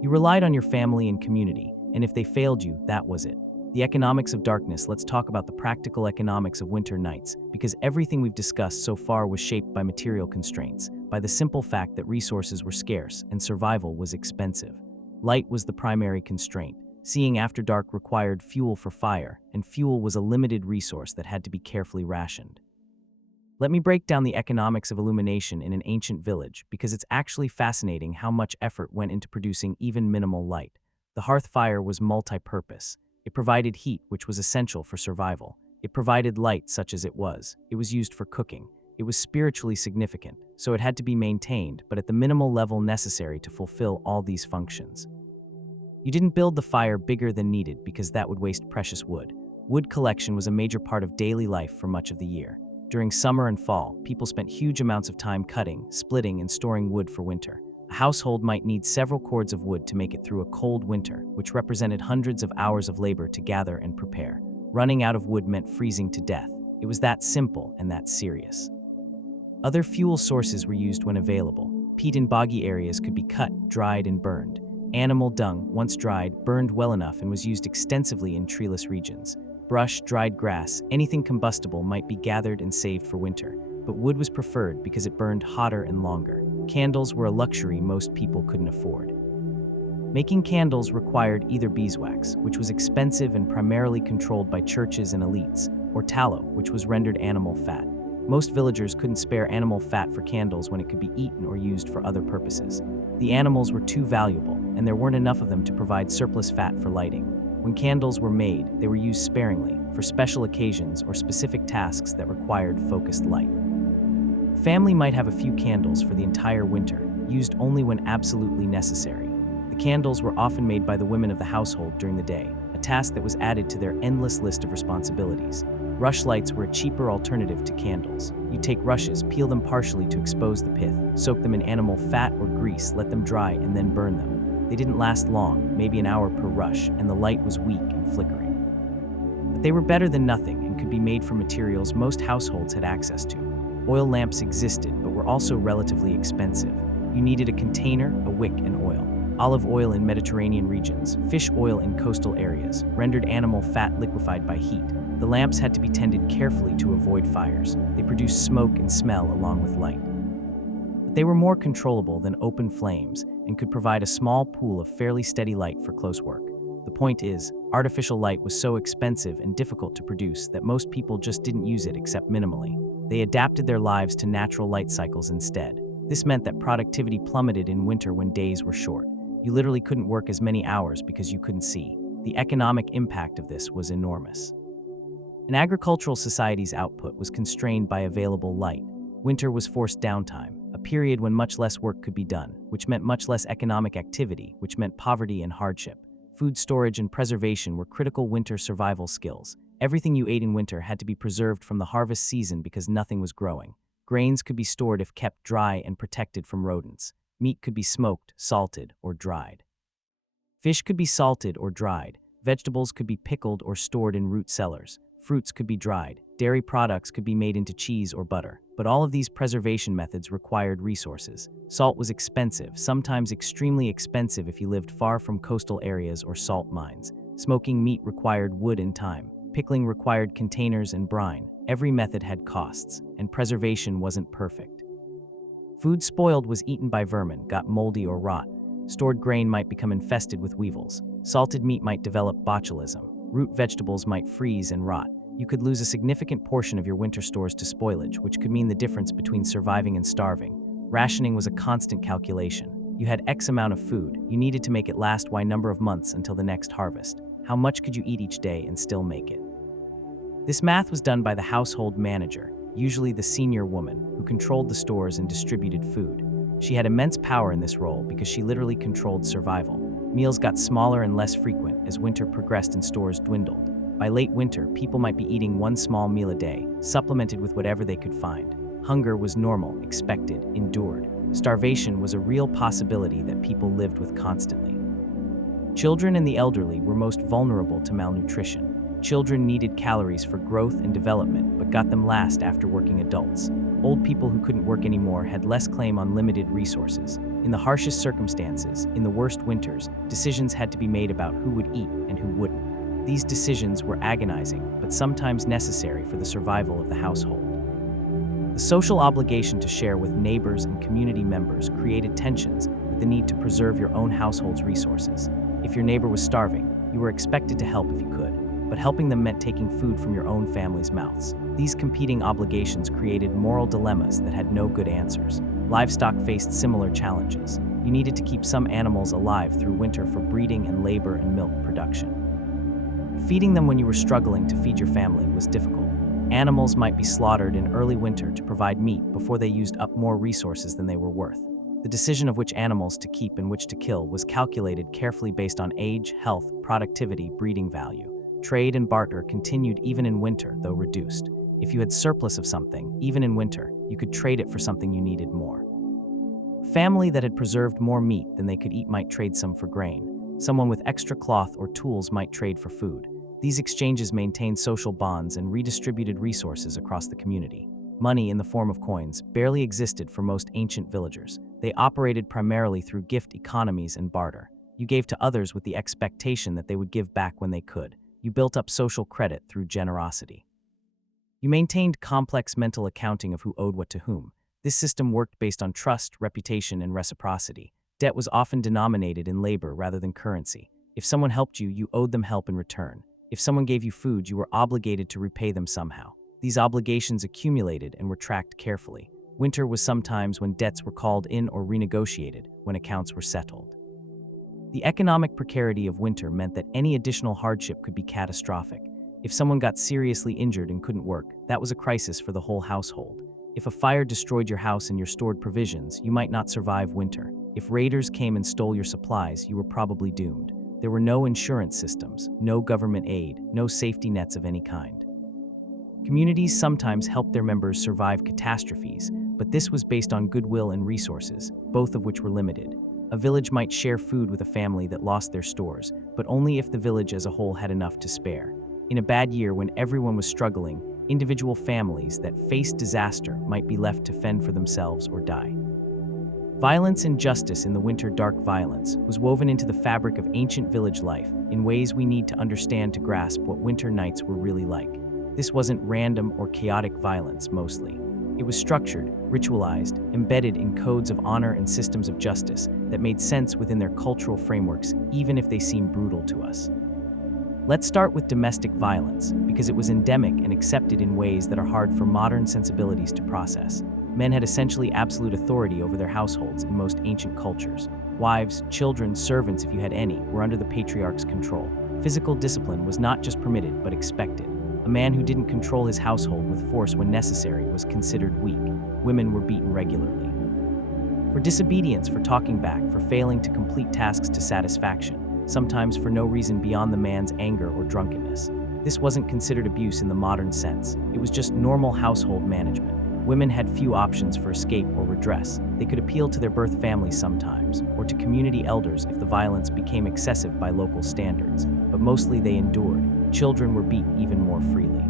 You relied on your family and community, and if they failed you, that was it. The economics of darkness. Let's talk about the practical economics of winter nights, because everything we've discussed so far was shaped by material constraints, by the simple fact that resources were scarce and survival was expensive. Light was the primary constraint. Seeing after dark required fuel for fire, and fuel was a limited resource that had to be carefully rationed. Let me break down the economics of illumination in an ancient village, because it's actually fascinating how much effort went into producing even minimal light. The hearth fire was multi-purpose. It provided heat, which was essential for survival. It provided light, such as it was. It was used for cooking. It was spiritually significant, so it had to be maintained, but at the minimal level necessary to fulfill all these functions. You didn't build the fire bigger than needed because that would waste precious wood. Wood collection was a major part of daily life for much of the year. During summer and fall, people spent huge amounts of time cutting, splitting, and storing wood for winter. A A household might need several cords of wood to make it through a cold winter, which represented hundreds of hours of labor to gather and prepare. Running out of wood meant freezing to death. It was that simple and that serious. Other fuel sources were used when available. Peat in boggy areas could be cut, dried, and burned. Animal dung, once dried, burned well enough and was used extensively in treeless regions. Brush, dried grass, anything combustible might be gathered and saved for winter, but wood was preferred because it burned hotter and longer. Candles were a luxury most people couldn't afford. Making candles required either beeswax, which was expensive and primarily controlled by churches and elites, or tallow, which was rendered animal fat. Most villagers couldn't spare animal fat for candles when it could be eaten or used for other purposes. The animals were too valuable, and there weren't enough of them to provide surplus fat for lighting. When candles were made, they were used sparingly, for special occasions or specific tasks that required focused light. Family might have a few candles for the entire winter, used only when absolutely necessary. The candles were often made by the women of the household during the day, a task that was added to their endless list of responsibilities. Rush lights were a cheaper alternative to candles. You'd take rushes, peel them partially to expose the pith, soak them in animal fat or grease, let them dry, and then burn them. They didn't last long, maybe an hour per rush, and the light was weak and flickering. But they were better than nothing and could be made from materials most households had access to. Oil lamps existed, but were also relatively expensive. You needed a container, a wick, and oil. Olive oil in Mediterranean regions, fish oil in coastal areas, rendered animal fat liquefied by heat. The lamps had to be tended carefully to avoid fires. They produced smoke and smell along with light. But they were more controllable than open flames and could provide a small pool of fairly steady light for close work. The point is, artificial light was so expensive and difficult to produce that most people just didn't use it except minimally. They adapted their lives to natural light cycles instead. This meant that productivity plummeted in winter when days were short. You literally couldn't work as many hours because you couldn't see. The economic impact of this was enormous. An agricultural society's output was constrained by available light. Winter was forced downtime, a period when much less work could be done, which meant much less economic activity, which meant poverty and hardship. Food storage and preservation were critical winter survival skills. Everything you ate in winter had to be preserved from the harvest season because nothing was growing. Grains could be stored if kept dry and protected from rodents. Meat could be smoked, salted, or dried. Fish could be salted or dried. Vegetables could be pickled or stored in root cellars. Fruits could be dried. Dairy products could be made into cheese or butter. But all of these preservation methods required resources. Salt was expensive, sometimes extremely expensive if you lived far from coastal areas or salt mines. Smoking meat required wood and time. Pickling required containers and brine. Every method had costs, and preservation wasn't perfect. Food spoiled was eaten by vermin, got moldy or rot. Stored grain might become infested with weevils. Salted meat might develop botulism. Root vegetables might freeze and rot. You could lose a significant portion of your winter stores to spoilage, which could mean the difference between surviving and starving. Rationing was a constant calculation. You had X amount of food. You needed to make it last Y number of months until the next harvest. How much could you eat each day and still make it? This math was done by the household manager, usually the senior woman, who controlled the stores and distributed food. She had immense power in this role because she literally controlled survival. Meals got smaller and less frequent as winter progressed and stores dwindled. By late winter, people might be eating one small meal a day, supplemented with whatever they could find. Hunger was normal, expected, endured. Starvation was a real possibility that people lived with constantly. Children and the elderly were most vulnerable to malnutrition. Children needed calories for growth and development, but got them last after working adults. Old people who couldn't work anymore had less claim on limited resources. In the harshest circumstances, in the worst winters, decisions had to be made about who would eat and who wouldn't. These decisions were agonizing, but sometimes necessary for the survival of the household. The social obligation to share with neighbors and community members created tensions with the need to preserve your own household's resources. If your neighbor was starving, you were expected to help if you could, but helping them meant taking food from your own family's mouths. These competing obligations created moral dilemmas that had no good answers. Livestock faced similar challenges. You needed to keep some animals alive through winter for breeding and labor and milk production. Feeding them when you were struggling to feed your family was difficult. Animals might be slaughtered in early winter to provide meat before they used up more resources than they were worth. The decision of which animals to keep and which to kill was calculated carefully based on age, health, productivity, breeding value. Trade and barter continued even in winter, though reduced. If you had surplus of something, even in winter, you could trade it for something you needed more. A family that had preserved more meat than they could eat might trade some for grain. Someone with extra cloth or tools might trade for food. These exchanges maintained social bonds and redistributed resources across the community. Money, in the form of coins, barely existed for most ancient villagers. They operated primarily through gift economies and barter. You gave to others with the expectation that they would give back when they could. You built up social credit through generosity. You maintained complex mental accounting of who owed what to whom. This system worked based on trust, reputation, and reciprocity. Debt was often denominated in labor rather than currency. If someone helped you, you owed them help in return. If someone gave you food, you were obligated to repay them somehow. These obligations accumulated and were tracked carefully. Winter was sometimes when debts were called in or renegotiated, when accounts were settled. The economic precarity of winter meant that any additional hardship could be catastrophic. If someone got seriously injured and couldn't work, that was a crisis for the whole household. If a fire destroyed your house and your stored provisions, you might not survive winter. If raiders came and stole your supplies, you were probably doomed. There were no insurance systems, no government aid, no safety nets of any kind. Communities sometimes helped their members survive catastrophes, but this was based on goodwill and resources, both of which were limited. A village might share food with a family that lost their stores, but only if the village as a whole had enough to spare. In a bad year when everyone was struggling, individual families that faced disaster might be left to fend for themselves or die. Violence and justice in the winter. Dark violence was woven into the fabric of ancient village life in ways we need to understand to grasp what winter nights were really like. This wasn't random or chaotic violence mostly. It was structured, ritualized, embedded in codes of honor and systems of justice that made sense within their cultural frameworks, even if they seem brutal to us. Let's start with domestic violence, because it was endemic and accepted in ways that are hard for modern sensibilities to process. Men had essentially absolute authority over their households in most ancient cultures. Wives, children, servants, if you had any, were under the patriarch's control. Physical discipline was not just permitted, but expected. A man who didn't control his household with force when necessary was considered weak. Women were beaten regularly. For disobedience, for talking back, for failing to complete tasks to satisfaction, sometimes for no reason beyond the man's anger or drunkenness. This wasn't considered abuse in the modern sense. It was just normal household management. Women had few options for escape or redress. They could appeal to their birth families sometimes, or to community elders if the violence became excessive by local standards, but mostly they endured. Children were beaten even more freely.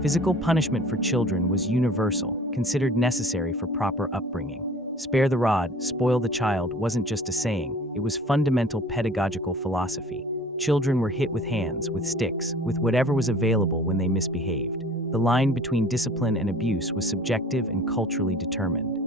Physical punishment for children was universal, considered necessary for proper upbringing. Spare the rod, spoil the child wasn't just a saying, it was fundamental pedagogical philosophy. Children were hit with hands, with sticks, with whatever was available when they misbehaved. The line between discipline and abuse was subjective and culturally determined.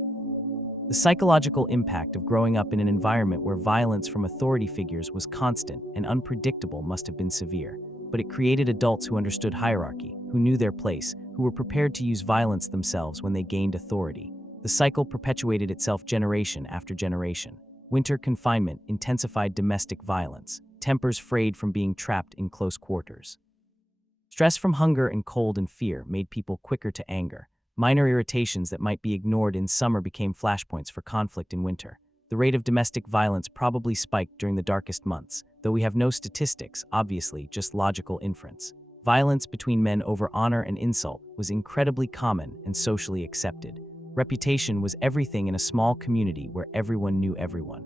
The psychological impact of growing up in an environment where violence from authority figures was constant and unpredictable must have been severe. But it created adults who understood hierarchy, who knew their place, who were prepared to use violence themselves when they gained authority. The cycle perpetuated itself generation after generation. Winter confinement intensified domestic violence, tempers frayed from being trapped in close quarters. Stress from hunger and cold and fear made people quicker to anger. Minor irritations that might be ignored in summer became flashpoints for conflict in winter. The rate of domestic violence probably spiked during the darkest months, though we have no statistics, obviously, just logical inference. Violence between men over honor and insult was incredibly common and socially accepted. Reputation was everything in a small community where everyone knew everyone.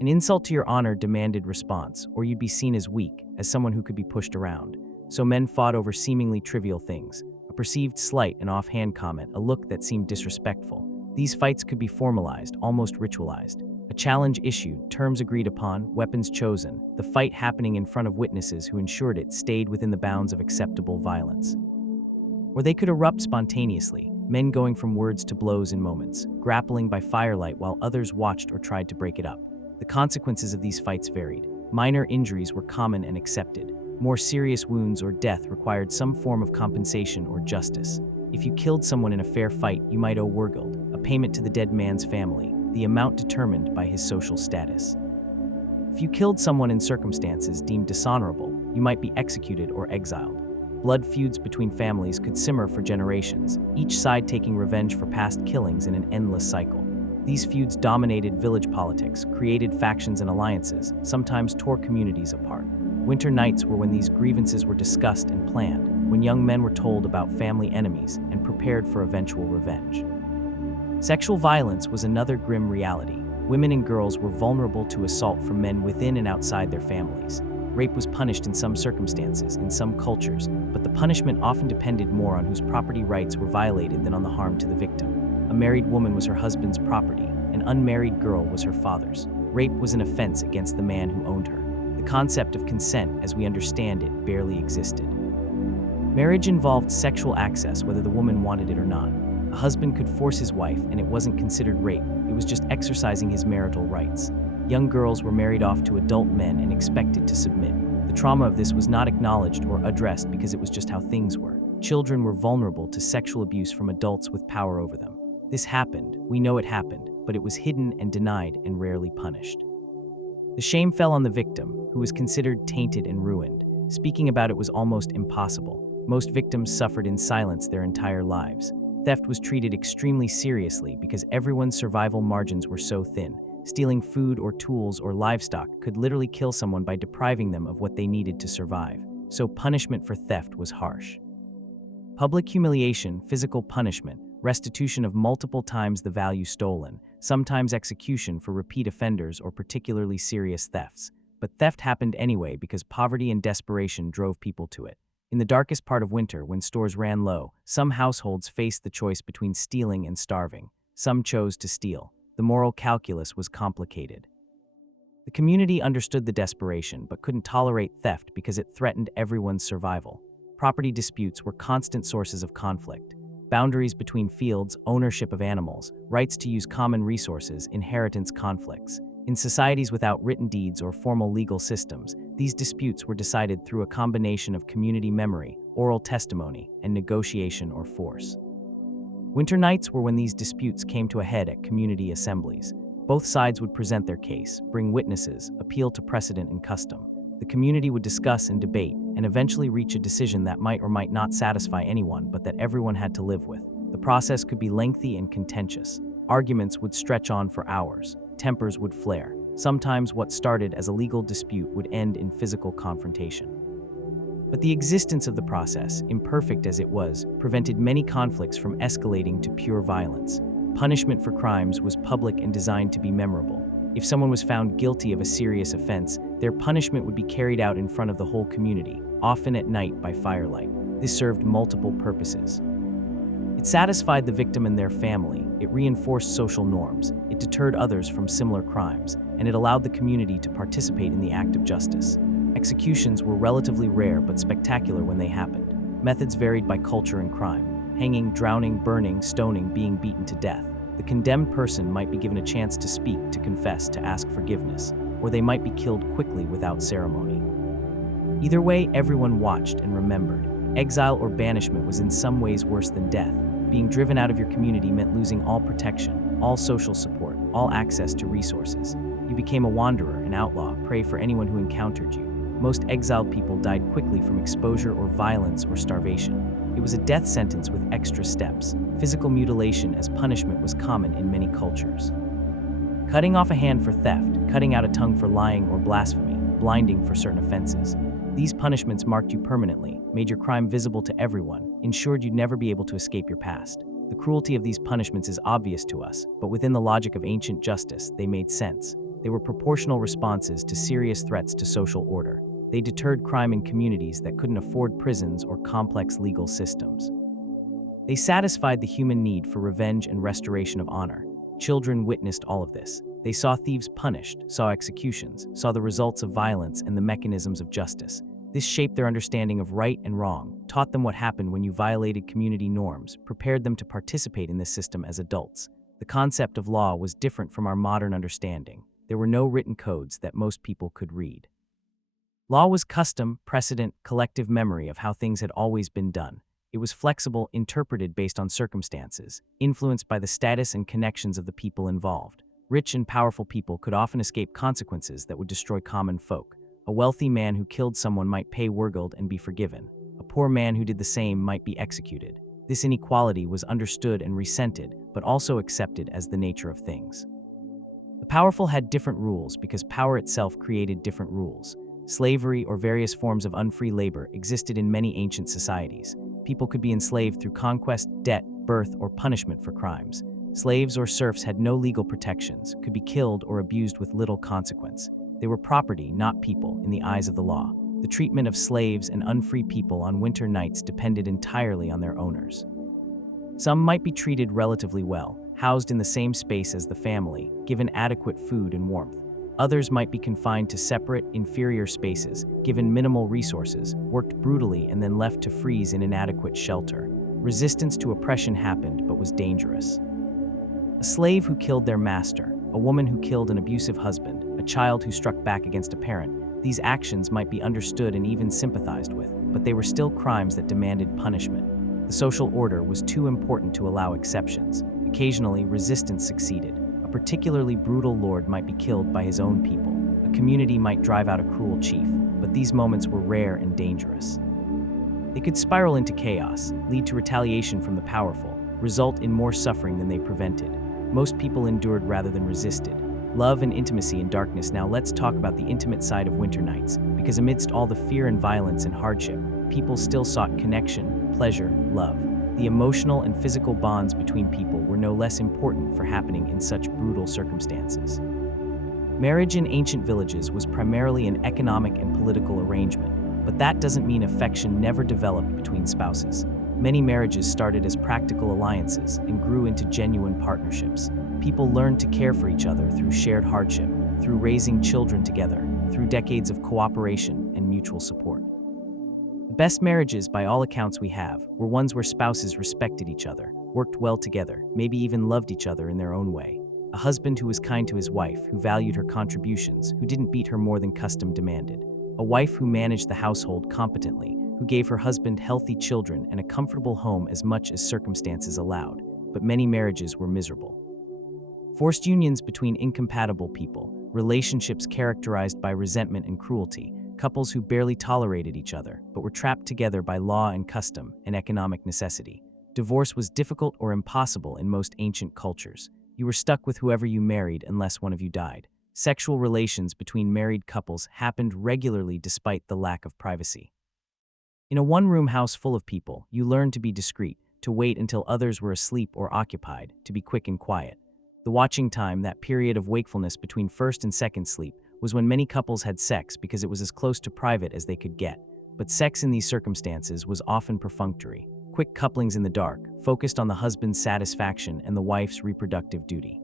An insult to your honor demanded response, or you'd be seen as weak, as someone who could be pushed around. So men fought over seemingly trivial things. A perceived slight, an offhand comment, a look that seemed disrespectful. These fights could be formalized, almost ritualized. A challenge issued, terms agreed upon, weapons chosen. The fight happening in front of witnesses who ensured it stayed within the bounds of acceptable violence. Or they could erupt spontaneously, men going from words to blows in moments, grappling by firelight while others watched or tried to break it up. The consequences of these fights varied. Minor injuries were common and accepted. More serious wounds or death required some form of compensation or justice. If you killed someone in a fair fight, you might owe wergild, a payment to the dead man's family, the amount determined by his social status. If you killed someone in circumstances deemed dishonorable, you might be executed or exiled. Blood feuds between families could simmer for generations, each side taking revenge for past killings in an endless cycle. These feuds dominated village politics, created factions and alliances, sometimes tore communities apart. Winter nights were when these grievances were discussed and planned, when young men were told about family enemies and prepared for eventual revenge. Sexual violence was another grim reality. Women and girls were vulnerable to assault from men within and outside their families. Rape was punished in some circumstances, in some cultures, but the punishment often depended more on whose property rights were violated than on the harm to the victim. A married woman was her husband's property, an unmarried girl was her father's. Rape was an offense against the man who owned her. The concept of consent, as we understand it, barely existed. Marriage involved sexual access whether the woman wanted it or not. A husband could force his wife, and it wasn't considered rape, it was just exercising his marital rights. Young girls were married off to adult men and expected to submit. The trauma of this was not acknowledged or addressed because it was just how things were. Children were vulnerable to sexual abuse from adults with power over them. This happened, we know it happened, but it was hidden and denied and rarely punished. The shame fell on the victim, who was considered tainted and ruined. Speaking about it was almost impossible. Most victims suffered in silence their entire lives. Theft was treated extremely seriously because everyone's survival margins were so thin. Stealing food or tools or livestock could literally kill someone by depriving them of what they needed to survive. So punishment for theft was harsh. Public humiliation, physical punishment, restitution of multiple times the value stolen, sometimes execution for repeat offenders or particularly serious thefts. But theft happened anyway because poverty and desperation drove people to it. In the darkest part of winter, when stores ran low, some households faced the choice between stealing and starving. Some chose to steal. The moral calculus was complicated. The community understood the desperation but couldn't tolerate theft because it threatened everyone's survival. Property disputes were constant sources of conflict. Boundaries between fields, ownership of animals, rights to use common resources, inheritance conflicts. In societies without written deeds or formal legal systems, these disputes were decided through a combination of community memory, oral testimony, and negotiation or force. Winter nights were when these disputes came to a head at community assemblies. Both sides would present their case, bring witnesses, appeal to precedent and custom. The community would discuss and debate, and eventually reach a decision that might or might not satisfy anyone, but that everyone had to live with. The process could be lengthy and contentious. Arguments would stretch on for hours. Tempers would flare. Sometimes what started as a legal dispute would end in physical confrontation. But the existence of the process, imperfect as it was, prevented many conflicts from escalating to pure violence. Punishment for crimes was public and designed to be memorable. If someone was found guilty of a serious offense, their punishment would be carried out in front of the whole community, often at night by firelight. This served multiple purposes. It satisfied the victim and their family, it reinforced social norms, it deterred others from similar crimes, and it allowed the community to participate in the act of justice. Executions were relatively rare but spectacular when they happened. Methods varied by culture and crime: hanging, drowning, burning, stoning, being beaten to death. The condemned person might be given a chance to speak, to confess, to ask forgiveness, or they might be killed quickly without ceremony. Either way, everyone watched and remembered. Exile or banishment was in some ways worse than death. Being driven out of your community meant losing all protection, all social support, all access to resources. You became a wanderer, an outlaw, prey for anyone who encountered you. Most exiled people died quickly from exposure or violence or starvation. It was a death sentence with extra steps. Physical mutilation as punishment was common in many cultures. Cutting off a hand for theft, cutting out a tongue for lying or blasphemy, blinding for certain offenses. These punishments marked you permanently, made your crime visible to everyone, ensured you'd never be able to escape your past. The cruelty of these punishments is obvious to us, but within the logic of ancient justice, they made sense. They were proportional responses to serious threats to social order. They deterred crime in communities that couldn't afford prisons or complex legal systems. They satisfied the human need for revenge and restoration of honor. Children witnessed all of this. They saw thieves punished, saw executions, saw the results of violence and the mechanisms of justice. This shaped their understanding of right and wrong, taught them what happened when you violated community norms, prepared them to participate in this system as adults. The concept of law was different from our modern understanding. There were no written codes that most people could read. Law was custom, precedent, collective memory of how things had always been done. It was flexible, interpreted based on circumstances, influenced by the status and connections of the people involved. Rich and powerful people could often escape consequences that would destroy common folk. A wealthy man who killed someone might pay wergild and be forgiven. A poor man who did the same might be executed. This inequality was understood and resented, but also accepted as the nature of things. The powerful had different rules because power itself created different rules. Slavery or various forms of unfree labor existed in many ancient societies. People could be enslaved through conquest, debt, birth, or punishment for crimes. Slaves or serfs had no legal protections, could be killed or abused with little consequence. They were property, not people, in the eyes of the law. The treatment of slaves and unfree people on winter nights depended entirely on their owners. Some might be treated relatively well, housed in the same space as the family, given adequate food and warmth. Others might be confined to separate, inferior spaces, given minimal resources, worked brutally and then left to freeze in inadequate shelter. Resistance to oppression happened but was dangerous. A slave who killed their master, a woman who killed an abusive husband, a child who struck back against a parent, these actions might be understood and even sympathized with, but they were still crimes that demanded punishment. The social order was too important to allow exceptions. Occasionally, resistance succeeded. A particularly brutal lord might be killed by his own people. A community might drive out a cruel chief, but these moments were rare and dangerous. They could spiral into chaos, lead to retaliation from the powerful, result in more suffering than they prevented. Most people endured rather than resisted. Love and intimacy in darkness. Now let's talk about the intimate side of winter nights, because amidst all the fear and violence and hardship, people still sought connection, pleasure, love. The emotional and physical bonds between people were no less important for happening in such brutal circumstances. Marriage in ancient villages was primarily an economic and political arrangement, but that doesn't mean affection never developed between spouses. Many marriages started as practical alliances and grew into genuine partnerships. People learned to care for each other through shared hardship, through raising children together, through decades of cooperation and mutual support. The best marriages, by all accounts we have, were ones where spouses respected each other, worked well together, maybe even loved each other in their own way. A husband who was kind to his wife, who valued her contributions, who didn't beat her more than custom demanded. A wife who managed the household competently, who gave her husband healthy children and a comfortable home as much as circumstances allowed. But many marriages were miserable. Forced unions between incompatible people, relationships characterized by resentment and cruelty, couples who barely tolerated each other but were trapped together by law and custom and economic necessity. Divorce was difficult or impossible in most ancient cultures. You were stuck with whoever you married unless one of you died. Sexual relations between married couples happened regularly despite the lack of privacy. In a one-room house full of people, you learned to be discreet, to wait until others were asleep or occupied, to be quick and quiet. The watching time, that period of wakefulness between first and second sleep, was when many couples had sex because it was as close to private as they could get. But sex in these circumstances was often perfunctory. Quick couplings in the dark, focused on the husband's satisfaction and the wife's reproductive duty.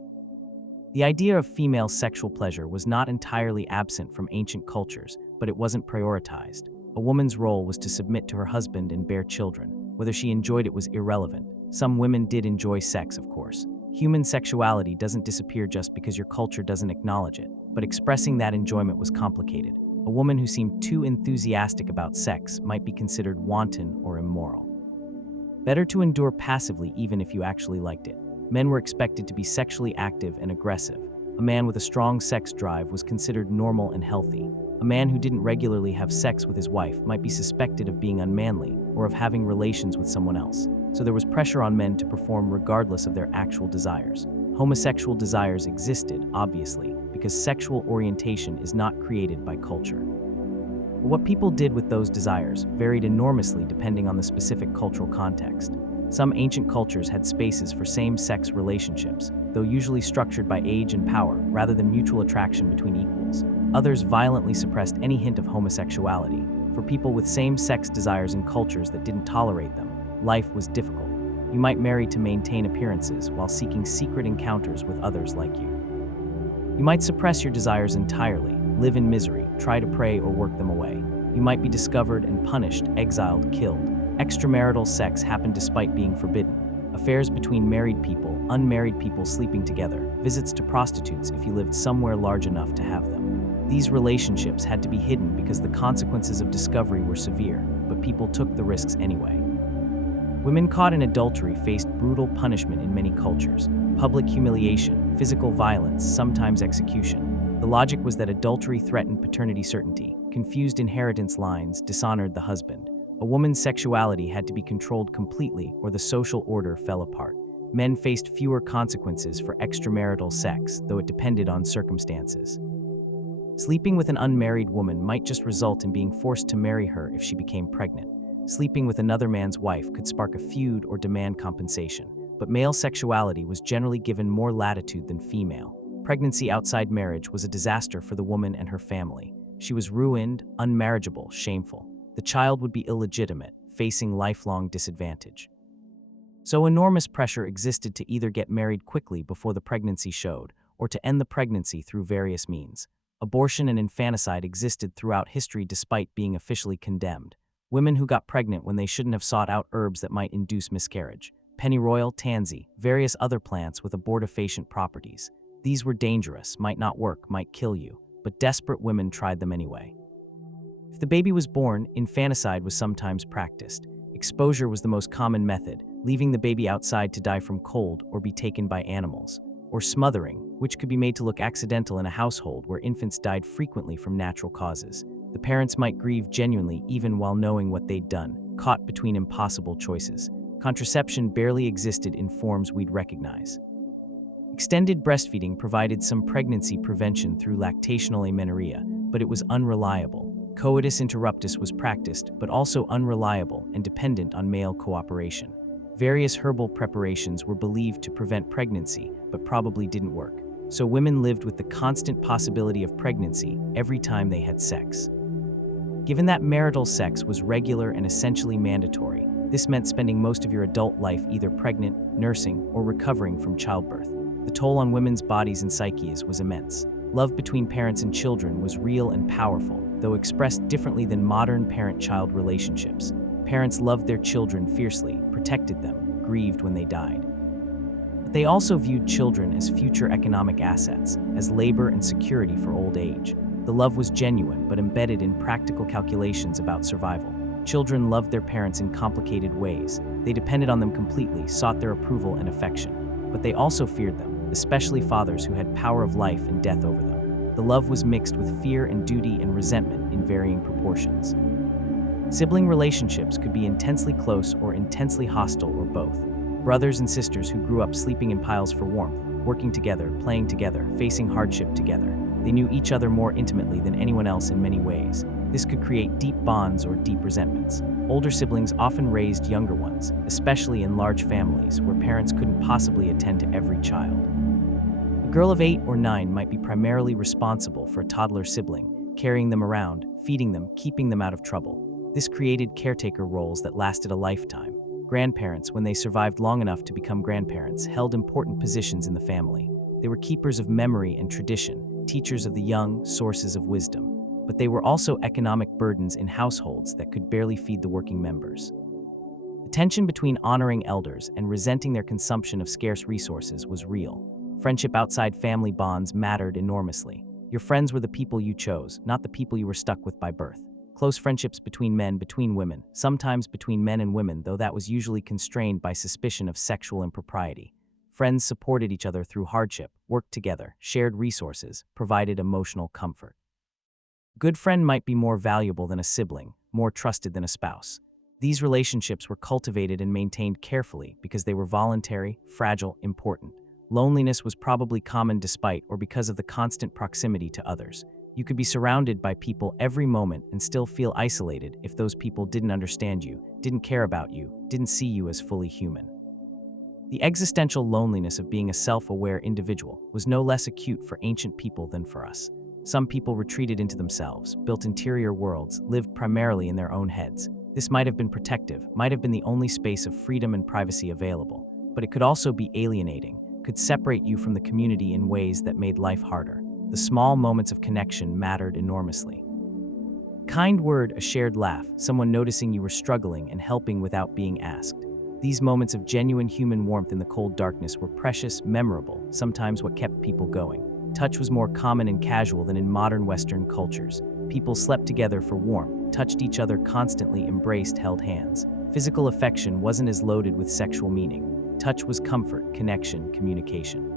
The idea of female sexual pleasure was not entirely absent from ancient cultures, but it wasn't prioritized. A woman's role was to submit to her husband and bear children. Whether she enjoyed it was irrelevant. Some women did enjoy sex, of course. Human sexuality doesn't disappear just because your culture doesn't acknowledge it, but expressing that enjoyment was complicated. A woman who seemed too enthusiastic about sex might be considered wanton or immoral. Better to endure passively even if you actually liked it. Men were expected to be sexually active and aggressive. A man with a strong sex drive was considered normal and healthy. A man who didn't regularly have sex with his wife might be suspected of being unmanly or of having relations with someone else. So there was pressure on men to perform regardless of their actual desires. Homosexual desires existed, obviously, because sexual orientation is not created by culture. But what people did with those desires varied enormously depending on the specific cultural context. Some ancient cultures had spaces for same-sex relationships, though usually structured by age and power rather than mutual attraction between equals. Others violently suppressed any hint of homosexuality. For people with same-sex desires in cultures that didn't tolerate them, life was difficult. You might marry to maintain appearances while seeking secret encounters with others like you. You might suppress your desires entirely, live in misery, try to pray or work them away. You might be discovered and punished, exiled, killed. Extramarital sex happened despite being forbidden. Affairs between married people, unmarried people sleeping together, visits to prostitutes if you lived somewhere large enough to have them. These relationships had to be hidden because the consequences of discovery were severe, but people took the risks anyway. Women caught in adultery faced brutal punishment in many cultures: public humiliation, physical violence, sometimes execution. The logic was that adultery threatened paternity certainty, confused inheritance lines, dishonored the husband. A woman's sexuality had to be controlled completely or the social order fell apart. Men faced fewer consequences for extramarital sex, though it depended on circumstances. Sleeping with an unmarried woman might just result in being forced to marry her if she became pregnant. Sleeping with another man's wife could spark a feud or demand compensation. but male sexuality was generally given more latitude than female. Pregnancy outside marriage was a disaster for the woman and her family. She was ruined, unmarriageable, shameful. The child would be illegitimate, facing lifelong disadvantage. So enormous pressure existed to either get married quickly before the pregnancy showed, or to end the pregnancy through various means. Abortion and infanticide existed throughout history despite being officially condemned. Women who got pregnant when they shouldn't have sought out herbs that might induce miscarriage. Pennyroyal, tansy, various other plants with abortifacient properties. These were dangerous, might not work, might kill you, but desperate women tried them anyway. If the baby was born, infanticide was sometimes practiced. Exposure was the most common method, leaving the baby outside to die from cold or be taken by animals. Or smothering, which could be made to look accidental in a household where infants died frequently from natural causes. The parents might grieve genuinely even while knowing what they'd done, caught between impossible choices. Contraception barely existed in forms we'd recognize. Extended breastfeeding provided some pregnancy prevention through lactational amenorrhea, but it was unreliable. Coitus interruptus was practiced, but also unreliable and dependent on male cooperation. Various herbal preparations were believed to prevent pregnancy, but probably didn't work. So women lived with the constant possibility of pregnancy every time they had sex. Given that marital sex was regular and essentially mandatory, this meant spending most of your adult life either pregnant, nursing, or recovering from childbirth. The toll on women's bodies and psyches was immense. Love between parents and children was real and powerful, though expressed differently than modern parent-child relationships. Parents loved their children fiercely, protected them, grieved when they died. But they also viewed children as future economic assets, as labor and security for old age. The love was genuine, but embedded in practical calculations about survival. Children loved their parents in complicated ways. They depended on them completely, sought their approval and affection. But they also feared them, especially fathers who had power of life and death over them. The love was mixed with fear and duty and resentment in varying proportions. Sibling relationships could be intensely close or intensely hostile or both. Brothers and sisters who grew up sleeping in piles for warmth, working together, playing together, facing hardship together. They knew each other more intimately than anyone else in many ways. This could create deep bonds or deep resentments. Older siblings often raised younger ones, especially in large families where parents couldn't possibly attend to every child. A girl of 8 or 9 might be primarily responsible for a toddler sibling, carrying them around, feeding them, keeping them out of trouble. This created caretaker roles that lasted a lifetime. Grandparents, when they survived long enough to become grandparents, held important positions in the family. They were keepers of memory and tradition, teachers of the young, sources of wisdom. But they were also economic burdens in households that could barely feed the working members. The tension between honoring elders and resenting their consumption of scarce resources was real. Friendship outside family bonds mattered enormously. Your friends were the people you chose, not the people you were stuck with by birth. Close friendships between men, between women, sometimes between men and women, though that was usually constrained by suspicion of sexual impropriety. Friends supported each other through hardship, worked together, shared resources, provided emotional comfort. A good friend might be more valuable than a sibling, more trusted than a spouse. These relationships were cultivated and maintained carefully because they were voluntary, fragile, important. Loneliness was probably common despite or because of the constant proximity to others. You could be surrounded by people every moment and still feel isolated if those people didn't understand you, didn't care about you, didn't see you as fully human. The existential loneliness of being a self-aware individual was no less acute for ancient people than for us. Some people retreated into themselves, built interior worlds, lived primarily in their own heads. This might have been protective, might have been the only space of freedom and privacy available, but it could also be alienating, could separate you from the community in ways that made life harder. The small moments of connection mattered enormously. A kind word, a shared laugh, someone noticing you were struggling and helping without being asked. These moments of genuine human warmth in the cold darkness were precious, memorable, sometimes what kept people going. Touch was more common and casual than in modern Western cultures. People slept together for warmth, touched each other constantly, embraced, held hands. Physical affection wasn't as loaded with sexual meaning. Touch was comfort, connection, communication.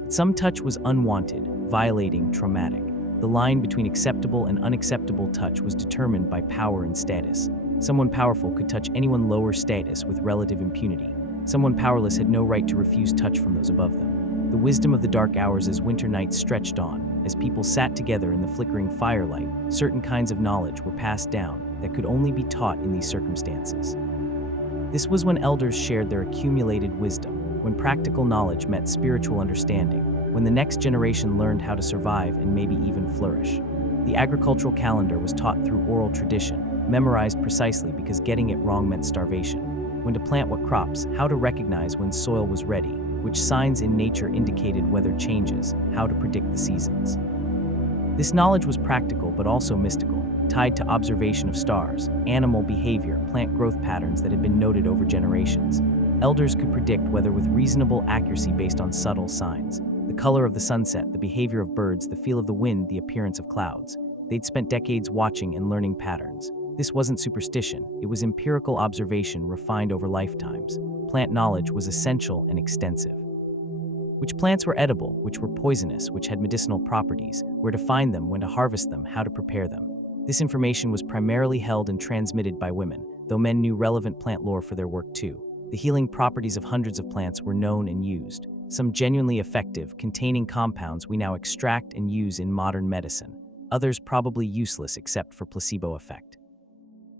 But some touch was unwanted, violating, traumatic. The line between acceptable and unacceptable touch was determined by power and status. Someone powerful could touch anyone lower status with relative impunity. Someone powerless had no right to refuse touch from those above them. The wisdom of the dark hours as winter nights stretched on, as people sat together in the flickering firelight, certain kinds of knowledge were passed down that could only be taught in these circumstances. This was when elders shared their accumulated wisdom, when practical knowledge met spiritual understanding, when the next generation learned how to survive and maybe even flourish. The agricultural calendar was taught through oral tradition, memorized precisely because getting it wrong meant starvation. When to plant what crops, how to recognize when soil was ready, which signs in nature indicated weather changes, how to predict the seasons. This knowledge was practical but also mystical, tied to observation of stars, animal behavior, plant growth patterns that had been noted over generations. Elders could predict weather with reasonable accuracy based on subtle signs. The color of the sunset, the behavior of birds, the feel of the wind, the appearance of clouds. They'd spent decades watching and learning patterns. This wasn't superstition, it was empirical observation refined over lifetimes. Plant knowledge was essential and extensive. Which plants were edible, which were poisonous, which had medicinal properties, where to find them, when to harvest them, how to prepare them. This information was primarily held and transmitted by women, though men knew relevant plant lore for their work too. The healing properties of hundreds of plants were known and used, some genuinely effective, containing compounds we now extract and use in modern medicine, others probably useless except for placebo effect.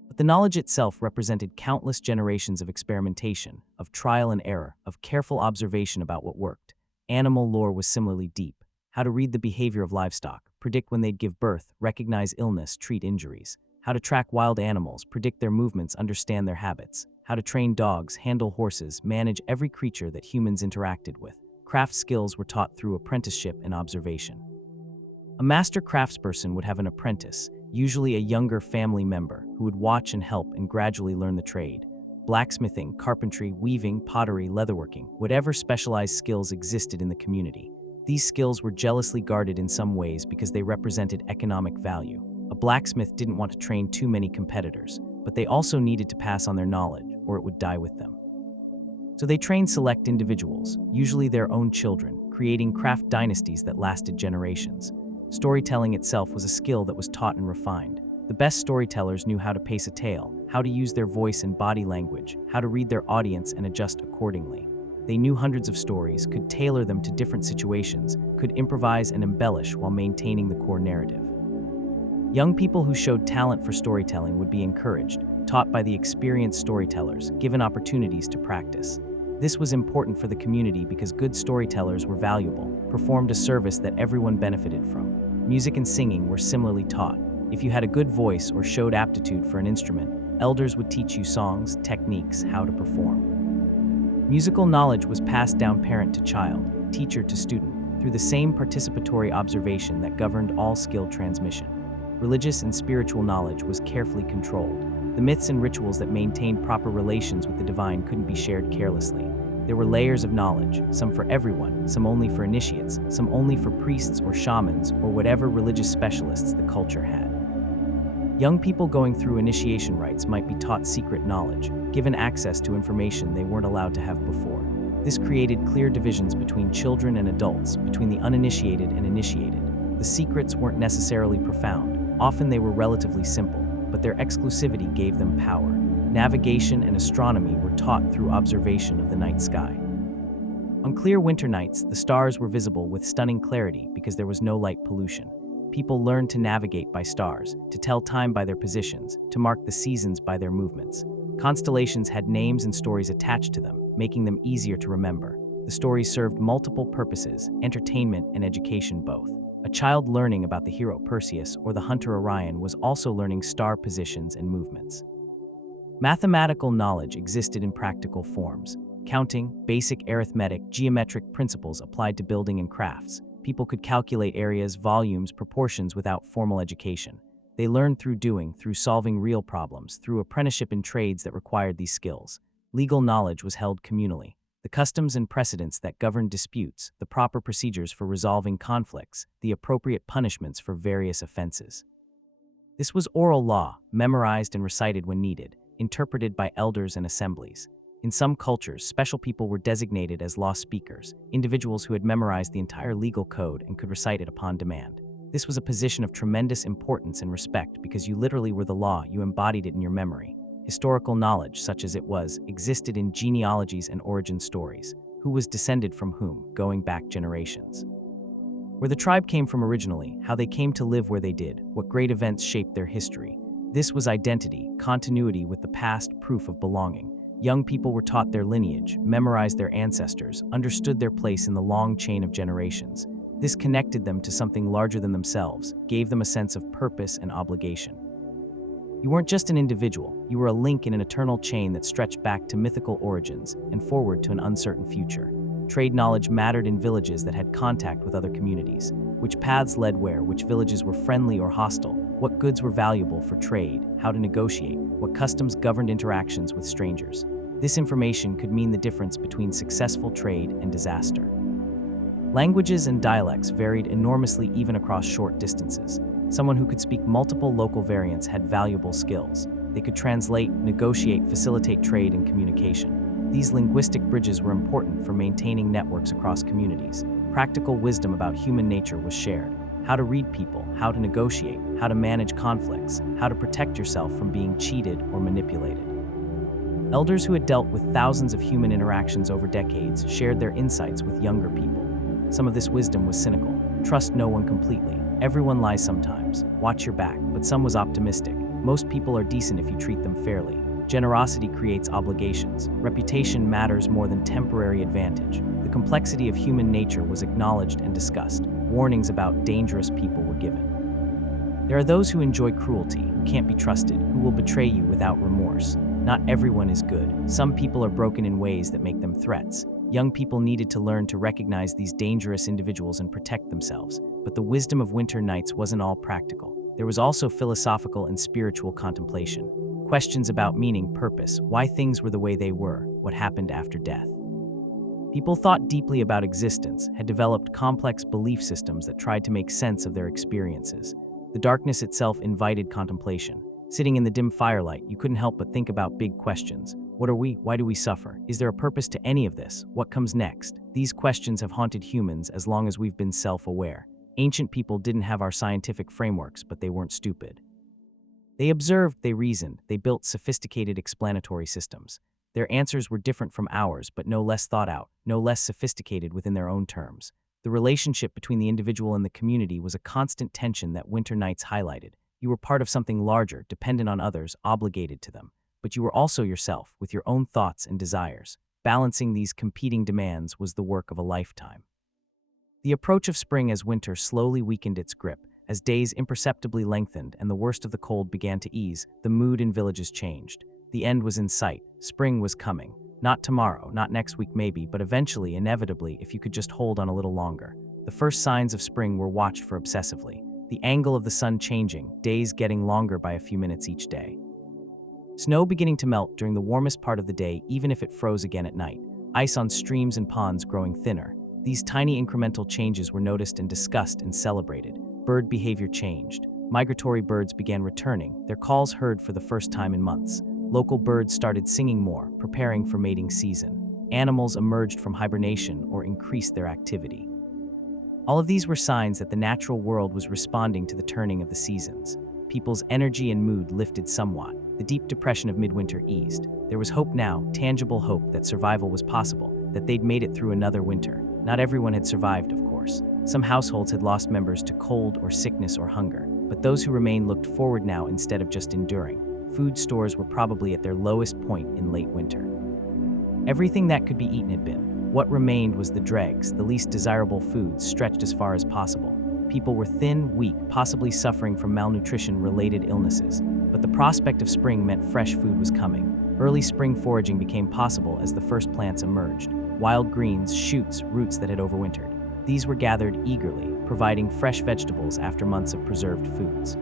But the knowledge itself represented countless generations of experimentation, of trial and error, of careful observation about what worked. Animal lore was similarly deep. How to read the behavior of livestock, predict when they'd give birth, recognize illness, treat injuries. How to track wild animals, predict their movements, understand their habits. How to train dogs, handle horses, manage every creature that humans interacted with. Craft skills were taught through apprenticeship and observation. A master craftsperson would have an apprentice, usually a younger family member, who would watch and help and gradually learn the trade. Blacksmithing, carpentry, weaving, pottery, leatherworking, whatever specialized skills existed in the community. These skills were jealously guarded in some ways because they represented economic value. A blacksmith didn't want to train too many competitors, but they also needed to pass on their knowledge, or it would die with them. So they trained select individuals, usually their own children, creating craft dynasties that lasted generations. Storytelling itself was a skill that was taught and refined. The best storytellers knew how to pace a tale, how to use their voice and body language, how to read their audience and adjust accordingly. They knew hundreds of stories, could tailor them to different situations, could improvise and embellish while maintaining the core narrative. Young people who showed talent for storytelling would be encouraged, taught by the experienced storytellers, given opportunities to practice. This was important for the community because good storytellers were valuable, performed a service that everyone benefited from. Music and singing were similarly taught. If you had a good voice or showed aptitude for an instrument, elders would teach you songs, techniques, how to perform. Musical knowledge was passed down parent to child, teacher to student, through the same participatory observation that governed all skill transmission. Religious and spiritual knowledge was carefully controlled. The myths and rituals that maintained proper relations with the divine couldn't be shared carelessly. There were layers of knowledge, some for everyone, some only for initiates, some only for priests or shamans or whatever religious specialists the culture had. Young people going through initiation rites might be taught secret knowledge, given access to information they weren't allowed to have before. This created clear divisions between children and adults, between the uninitiated and initiated. The secrets weren't necessarily profound. Often they were relatively simple, but their exclusivity gave them power. Navigation and astronomy were taught through observation of the night sky. On clear winter nights, the stars were visible with stunning clarity because there was no light pollution. People learned to navigate by stars, to tell time by their positions, to mark the seasons by their movements. Constellations had names and stories attached to them, making them easier to remember. The stories served multiple purposes, entertainment and education both. A child learning about the hero Perseus or the hunter Orion was also learning star positions and movements. Mathematical knowledge existed in practical forms. Counting, basic arithmetic, geometric principles applied to building and crafts. People could calculate areas, volumes, proportions without formal education. They learned through doing, through solving real problems, through apprenticeship in trades that required these skills. Legal knowledge was held communally. The customs and precedents that governed disputes, the proper procedures for resolving conflicts, the appropriate punishments for various offenses. This was oral law, memorized and recited when needed, interpreted by elders and assemblies. In some cultures, special people were designated as law speakers, individuals who had memorized the entire legal code and could recite it upon demand. This was a position of tremendous importance and respect because you literally were the law, you embodied it in your memory. Historical knowledge, such as it was, existed in genealogies and origin stories. Who was descended from whom, going back generations. Where the tribe came from originally, how they came to live where they did, what great events shaped their history. This was identity, continuity with the past, proof of belonging. Young people were taught their lineage, memorized their ancestors, understood their place in the long chain of generations. This connected them to something larger than themselves, gave them a sense of purpose and obligation. You weren't just an individual, you were a link in an eternal chain that stretched back to mythical origins and forward to an uncertain future. Trade knowledge mattered in villages that had contact with other communities. Which paths led where, which villages were friendly or hostile, what goods were valuable for trade, how to negotiate, what customs governed interactions with strangers. This information could mean the difference between successful trade and disaster. Languages and dialects varied enormously even across short distances. Someone who could speak multiple local variants had valuable skills. They could translate, negotiate, facilitate trade and communication. These linguistic bridges were important for maintaining networks across communities. Practical wisdom about human nature was shared. How to read people, how to negotiate, how to manage conflicts, how to protect yourself from being cheated or manipulated. Elders who had dealt with thousands of human interactions over decades shared their insights with younger people. Some of this wisdom was cynical. Trust no one completely. Everyone lies sometimes. Watch your back. But some was optimistic. Most people are decent if you treat them fairly. Generosity creates obligations. Reputation matters more than temporary advantage. The complexity of human nature was acknowledged and discussed. Warnings about dangerous people were given. There are those who enjoy cruelty, who can't be trusted, who will betray you without remorse. Not everyone is good. Some people are broken in ways that make them threats. Young people needed to learn to recognize these dangerous individuals and protect themselves. But the wisdom of winter nights wasn't all practical. There was also philosophical and spiritual contemplation. Questions about meaning, purpose, why things were the way they were, what happened after death. People thought deeply about existence, had developed complex belief systems that tried to make sense of their experiences. The darkness itself invited contemplation. Sitting in the dim firelight, you couldn't help but think about big questions. What are we? Why do we suffer? Is there a purpose to any of this? What comes next? These questions have haunted humans as long as we've been self-aware. Ancient people didn't have our scientific frameworks, but they weren't stupid. They observed, they reasoned, they built sophisticated explanatory systems. Their answers were different from ours, but no less thought out, no less sophisticated within their own terms. The relationship between the individual and the community was a constant tension that winter nights highlighted. You were part of something larger, dependent on others, obligated to them. But you were also yourself, with your own thoughts and desires. Balancing these competing demands was the work of a lifetime. The approach of spring as winter slowly weakened its grip. As days imperceptibly lengthened and the worst of the cold began to ease, the mood in villages changed. The end was in sight. Spring was coming. Not tomorrow, not next week maybe, but eventually, inevitably, if you could just hold on a little longer. The first signs of spring were watched for obsessively. The angle of the sun changing, days getting longer by a few minutes each day. Snow beginning to melt during the warmest part of the day, even if it froze again at night. Ice on streams and ponds growing thinner. These tiny incremental changes were noticed and discussed and celebrated. Bird behavior changed. Migratory birds began returning, their calls heard for the first time in months. Local birds started singing more, preparing for mating season. Animals emerged from hibernation or increased their activity. All of these were signs that the natural world was responding to the turning of the seasons. People's energy and mood lifted somewhat. The deep depression of midwinter eased. There was hope now, tangible hope that survival was possible, that they'd made it through another winter. Not everyone had survived, of course. Some households had lost members to cold or sickness or hunger, but those who remained looked forward now instead of just enduring. Food stores were probably at their lowest point in late winter. Everything that could be eaten had been. What remained was the dregs, the least desirable foods stretched as far as possible. People were thin, weak, possibly suffering from malnutrition-related illnesses. But the prospect of spring meant fresh food was coming. Early spring foraging became possible as the first plants emerged. Wild greens, shoots, roots that had overwintered. These were gathered eagerly, providing fresh vegetables after months of preserved foods.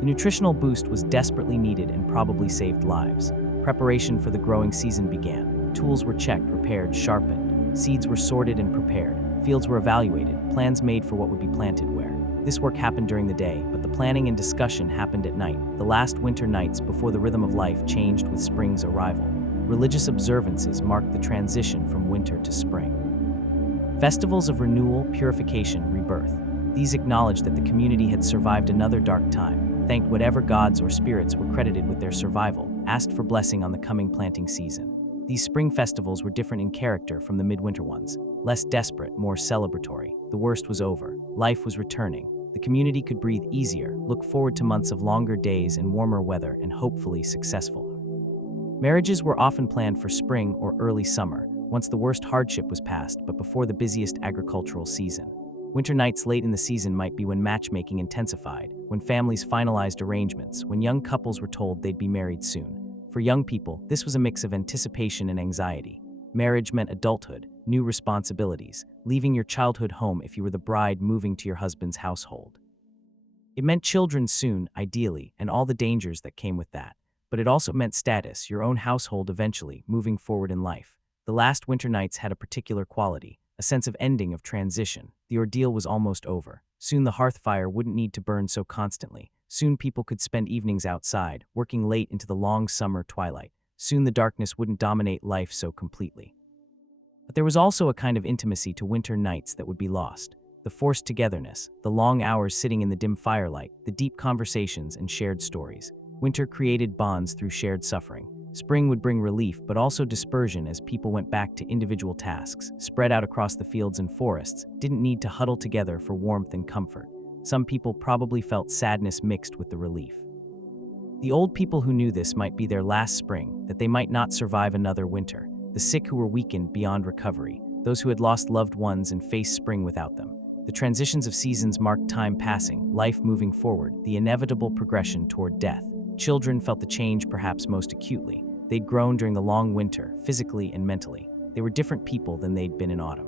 The nutritional boost was desperately needed and probably saved lives. Preparation for the growing season began. Tools were checked, repaired, sharpened. Seeds were sorted and prepared. Fields were evaluated, plans made for what would be planted where. This work happened during the day, but the planning and discussion happened at night, the last winter nights before the rhythm of life changed with spring's arrival. Religious observances marked the transition from winter to spring. Festivals of renewal, purification, rebirth. These acknowledged that the community had survived another dark time, thanked whatever gods or spirits were credited with their survival, asked for blessing on the coming planting season. These spring festivals were different in character from the midwinter ones. Less desperate, more celebratory. The worst was over. Life was returning. The community could breathe easier, look forward to months of longer days and warmer weather, and hopefully successful Marriages were often planned for spring or early summer, once the worst hardship was past but before the busiest agricultural season. Winter nights late in the season might be when matchmaking intensified, when families finalized arrangements, when young couples were told they'd be married soon. For young people, this was a mix of anticipation and anxiety. Marriage meant adulthood, new responsibilities, leaving your childhood home if you were the bride moving to your husband's household. It meant children soon, ideally, and all the dangers that came with that. But it also meant status, your own household eventually, moving forward in life. The last winter nights had a particular quality, a sense of ending, of transition. The ordeal was almost over. Soon the hearth fire wouldn't need to burn so constantly. Soon people could spend evenings outside, working late into the long summer twilight. Soon the darkness wouldn't dominate life so completely. But there was also a kind of intimacy to winter nights that would be lost. The forced togetherness, the long hours sitting in the dim firelight, the deep conversations and shared stories. Winter created bonds through shared suffering. Spring would bring relief, but also dispersion as people went back to individual tasks, spread out across the fields and forests, didn't need to huddle together for warmth and comfort. Some people probably felt sadness mixed with the relief. The old people who knew this might be their last spring, that they might not survive another winter. The sick who were weakened beyond recovery, those who had lost loved ones and faced spring without them. The transitions of seasons marked time passing, life moving forward, the inevitable progression toward death. Children felt the change perhaps most acutely. They'd grown during the long winter, physically and mentally. They were different people than they'd been in autumn.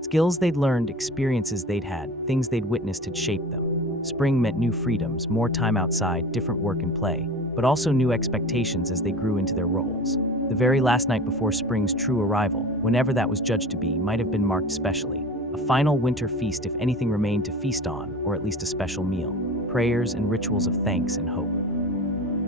Skills they'd learned, experiences they'd had, things they'd witnessed had shaped them. Spring meant new freedoms, more time outside, different work and play, but also new expectations as they grew into their roles. The very last night before spring's true arrival, whenever that was judged to be, might have been marked specially. A final winter feast if anything remained to feast on, or at least a special meal. Prayers and rituals of thanks and hope.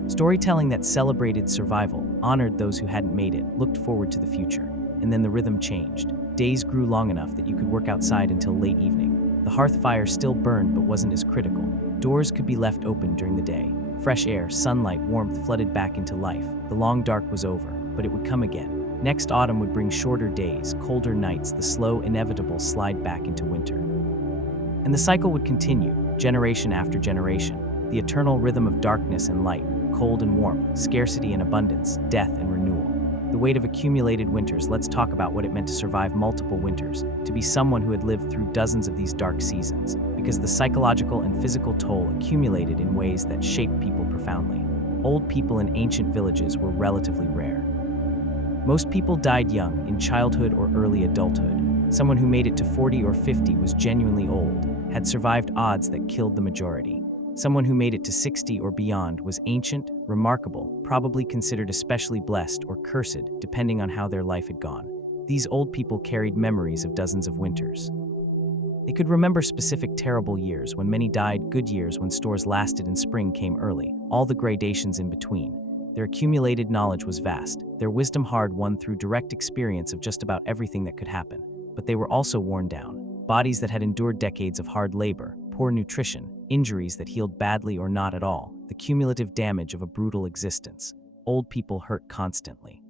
Storytelling that celebrated survival, honored those who hadn't made it, looked forward to the future. And then the rhythm changed. Days grew long enough that you could work outside until late evening. The hearth fire still burned but wasn't as critical. Doors could be left open during the day. Fresh air, sunlight, warmth flooded back into life. The long dark was over, but it would come again. Next autumn would bring shorter days, colder nights, the slow, inevitable slide back into winter. And the cycle would continue, generation after generation. The eternal rhythm of darkness and light, cold and warmth, scarcity and abundance, death and renewal. The weight of accumulated winters. Let's talk about what it meant to survive multiple winters, to be someone who had lived through dozens of these dark seasons, because the psychological and physical toll accumulated in ways that shaped people profoundly. Old people in ancient villages were relatively rare. Most people died young, in childhood or early adulthood. Someone who made it to 40 or 50 was genuinely old, had survived odds that killed the majority. Someone who made it to 60 or beyond was ancient, remarkable, probably considered especially blessed or cursed, depending on how their life had gone. These old people carried memories of dozens of winters. They could remember specific terrible years when many died, good years when stores lasted and spring came early, all the gradations in between. Their accumulated knowledge was vast, their wisdom hard-won through direct experience of just about everything that could happen. But they were also worn down, bodies that had endured decades of hard labor, poor nutrition, injuries that healed badly or not at all, the cumulative damage of a brutal existence. Old people hurt constantly.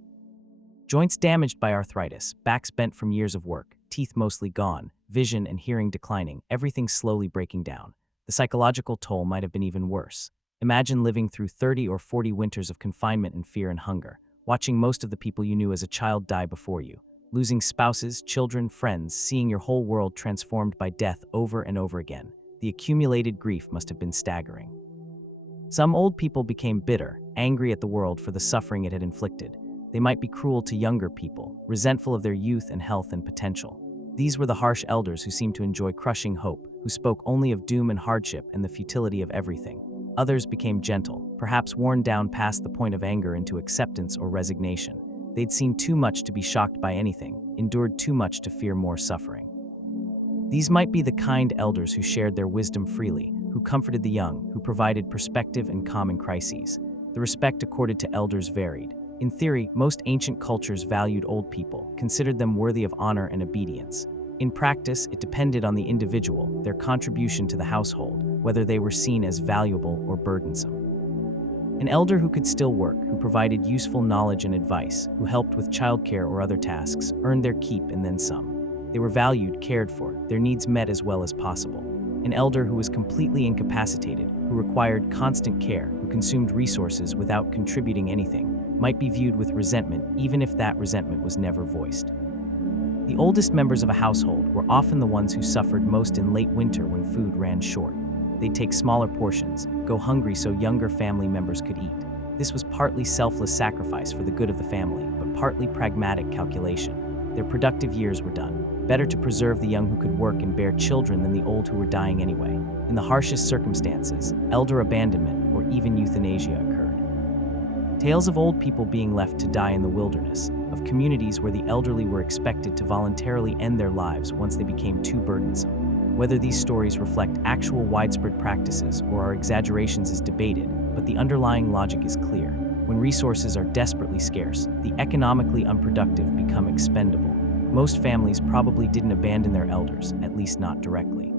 Joints damaged by arthritis, backs bent from years of work, teeth mostly gone, vision and hearing declining, everything slowly breaking down. The psychological toll might have been even worse. Imagine living through 30 or 40 winters of confinement and fear and hunger, watching most of the people you knew as a child die before you, losing spouses, children, friends, seeing your whole world transformed by death over and over again. The accumulated grief must have been staggering. Some old people became bitter, angry at the world for the suffering it had inflicted. They might be cruel to younger people, resentful of their youth and health and potential. These were the harsh elders who seemed to enjoy crushing hope, who spoke only of doom and hardship and the futility of everything. Others became gentle, perhaps worn down past the point of anger into acceptance or resignation. They'd seen too much to be shocked by anything, endured too much to fear more suffering. These might be the kind elders who shared their wisdom freely, who comforted the young, who provided perspective and calm in crises. The respect accorded to elders varied. In theory, most ancient cultures valued old people, considered them worthy of honor and obedience. In practice, it depended on the individual, their contribution to the household, whether they were seen as valuable or burdensome. An elder who could still work, who provided useful knowledge and advice, who helped with childcare or other tasks, earned their keep and then some. They were valued, cared for, their needs met as well as possible. An elder who was completely incapacitated, who required constant care, who consumed resources without contributing anything, might be viewed with resentment even if that resentment was never voiced. The oldest members of a household were often the ones who suffered most in late winter when food ran short. They'd take smaller portions, go hungry so younger family members could eat. This was partly selfless sacrifice for the good of the family, but partly pragmatic calculation. Their productive years were done. Better to preserve the young who could work and bear children than the old who were dying anyway. In the harshest circumstances, elder abandonment or even euthanasia occurred. Tales of old people being left to die in the wilderness, of communities where the elderly were expected to voluntarily end their lives once they became too burdensome. Whether these stories reflect actual widespread practices or are exaggerations is debated, but the underlying logic is clear. When resources are desperately scarce, the economically unproductive become expendable. Most families probably didn't abandon their elders, at least not directly.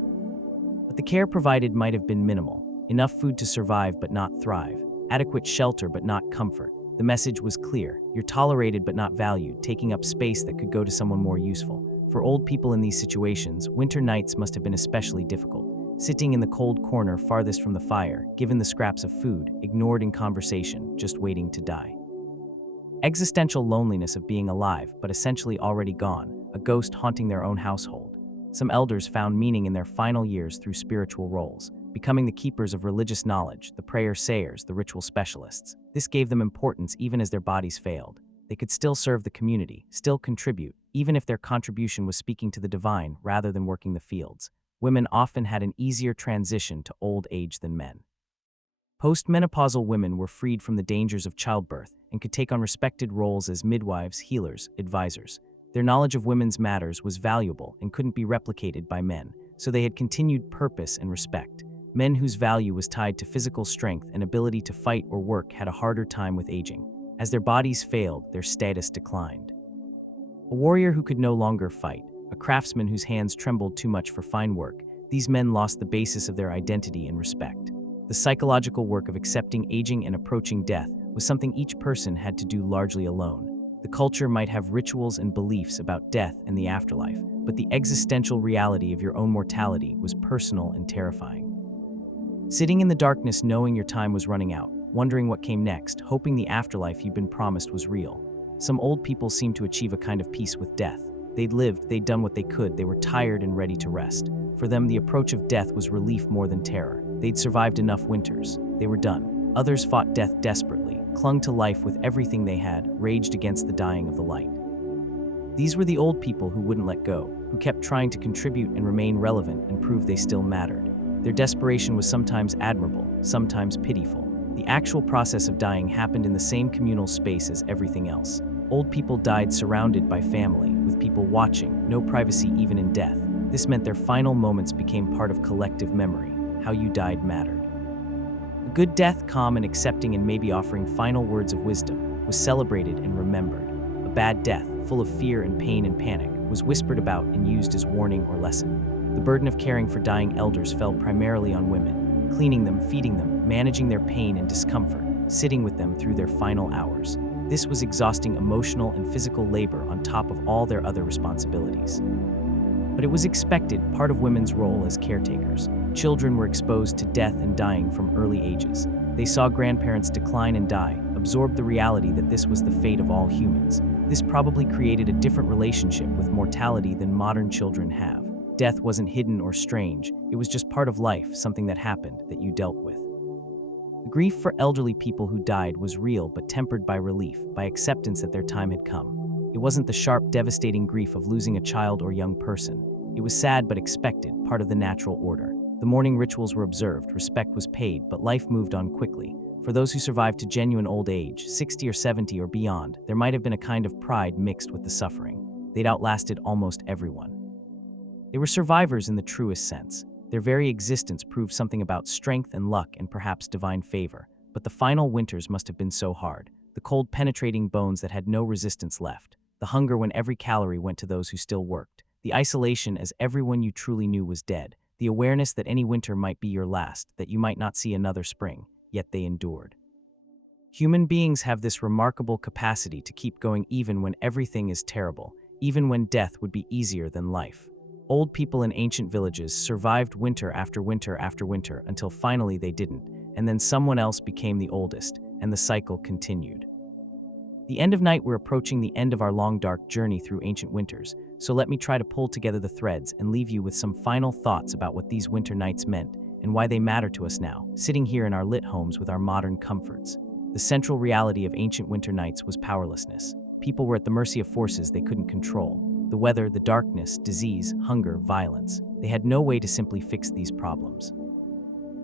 But the care provided might have been minimal. Enough food to survive but not thrive. Adequate shelter but not comfort. The message was clear. You're tolerated but not valued, taking up space that could go to someone more useful. For old people in these situations, winter nights must have been especially difficult. Sitting in the cold corner farthest from the fire, given the scraps of food, ignored in conversation, just waiting to die. Existential loneliness of being alive, but essentially already gone, a ghost haunting their own household. Some elders found meaning in their final years through spiritual roles, becoming the keepers of religious knowledge, the prayer sayers, the ritual specialists. This gave them importance even as their bodies failed. They could still serve the community, still contribute, even if their contribution was speaking to the divine rather than working the fields. Women often had an easier transition to old age than men. Postmenopausal women were freed from the dangers of childbirth and could take on respected roles as midwives, healers, advisors. Their knowledge of women's matters was valuable and couldn't be replicated by men, so they had continued purpose and respect. Men whose value was tied to physical strength and ability to fight or work had a harder time with aging. As their bodies failed, their status declined. A warrior who could no longer fight, a craftsman whose hands trembled too much for fine work, these men lost the basis of their identity and respect. The psychological work of accepting aging and approaching death was something each person had to do largely alone. The culture might have rituals and beliefs about death and the afterlife, but the existential reality of your own mortality was personal and terrifying. Sitting in the darkness knowing your time was running out, wondering what came next, hoping the afterlife you'd been promised was real. Some old people seemed to achieve a kind of peace with death. They'd lived, they'd done what they could, they were tired and ready to rest. For them, the approach of death was relief more than terror. They'd survived enough winters. They were done. Others fought death desperately, clung to life with everything they had, raged against the dying of the light. These were the old people who wouldn't let go, who kept trying to contribute and remain relevant and prove they still mattered. Their desperation was sometimes admirable, sometimes pitiful. The actual process of dying happened in the same communal space as everything else. Old people died surrounded by family, with people watching, no privacy even in death. This meant their final moments became part of collective memory. How you died mattered. A good death, calm and accepting and maybe offering final words of wisdom, was celebrated and remembered. A bad death, full of fear and pain and panic, was whispered about and used as warning or lesson. The burden of caring for dying elders fell primarily on women, cleaning them, feeding them, managing their pain and discomfort, sitting with them through their final hours. This was exhausting emotional and physical labor on top of all their other responsibilities. But it was expected, part of women's role as caretakers. Children were exposed to death and dying from early ages. They saw grandparents decline and die, absorbed the reality that this was the fate of all humans. This probably created a different relationship with mortality than modern children have. Death wasn't hidden or strange, it was just part of life, something that happened, that you dealt with. The grief for elderly people who died was real but tempered by relief, by acceptance that their time had come. It wasn't the sharp, devastating grief of losing a child or young person. It was sad but expected, part of the natural order. The mourning rituals were observed, respect was paid, but life moved on quickly. For those who survived to genuine old age, 60 or 70 or beyond, there might have been a kind of pride mixed with the suffering. They'd outlasted almost everyone. They were survivors in the truest sense. Their very existence proved something about strength and luck and perhaps divine favor. But the final winters must have been so hard. The cold penetrating bones that had no resistance left. The hunger when every calorie went to those who still worked. The isolation as everyone you truly knew was dead. The awareness that any winter might be your last, that you might not see another spring, yet they endured. Human beings have this remarkable capacity to keep going even when everything is terrible, even when death would be easier than life. Old people in ancient villages survived winter after winter after winter until finally they didn't, and then someone else became the oldest, and the cycle continued. The end of night, we're approaching the end of our long dark journey through ancient winters, so let me try to pull together the threads and leave you with some final thoughts about what these winter nights meant and why they matter to us now, sitting here in our lit homes with our modern comforts. The central reality of ancient winter nights was powerlessness. People were at the mercy of forces they couldn't control. The weather, the darkness, disease, hunger, violence. They had no way to simply fix these problems.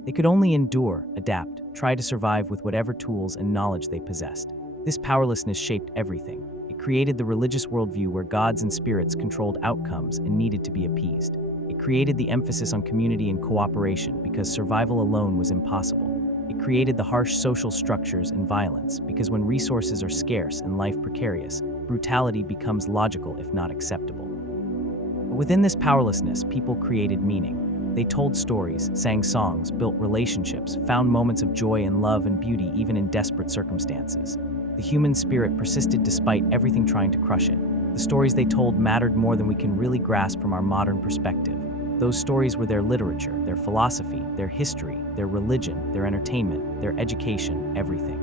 They could only endure, adapt, try to survive with whatever tools and knowledge they possessed. This powerlessness shaped everything. It created the religious worldview where gods and spirits controlled outcomes and needed to be appeased. It created the emphasis on community and cooperation because survival alone was impossible. It created the harsh social structures and violence because when resources are scarce and life precarious, brutality becomes logical if not acceptable. But within this powerlessness, people created meaning. They told stories, sang songs, built relationships, found moments of joy and love and beauty even in desperate circumstances. The human spirit persisted despite everything trying to crush it. The stories they told mattered more than we can really grasp from our modern perspective. Those stories were their literature, their philosophy, their history, their religion, their entertainment, their education, everything.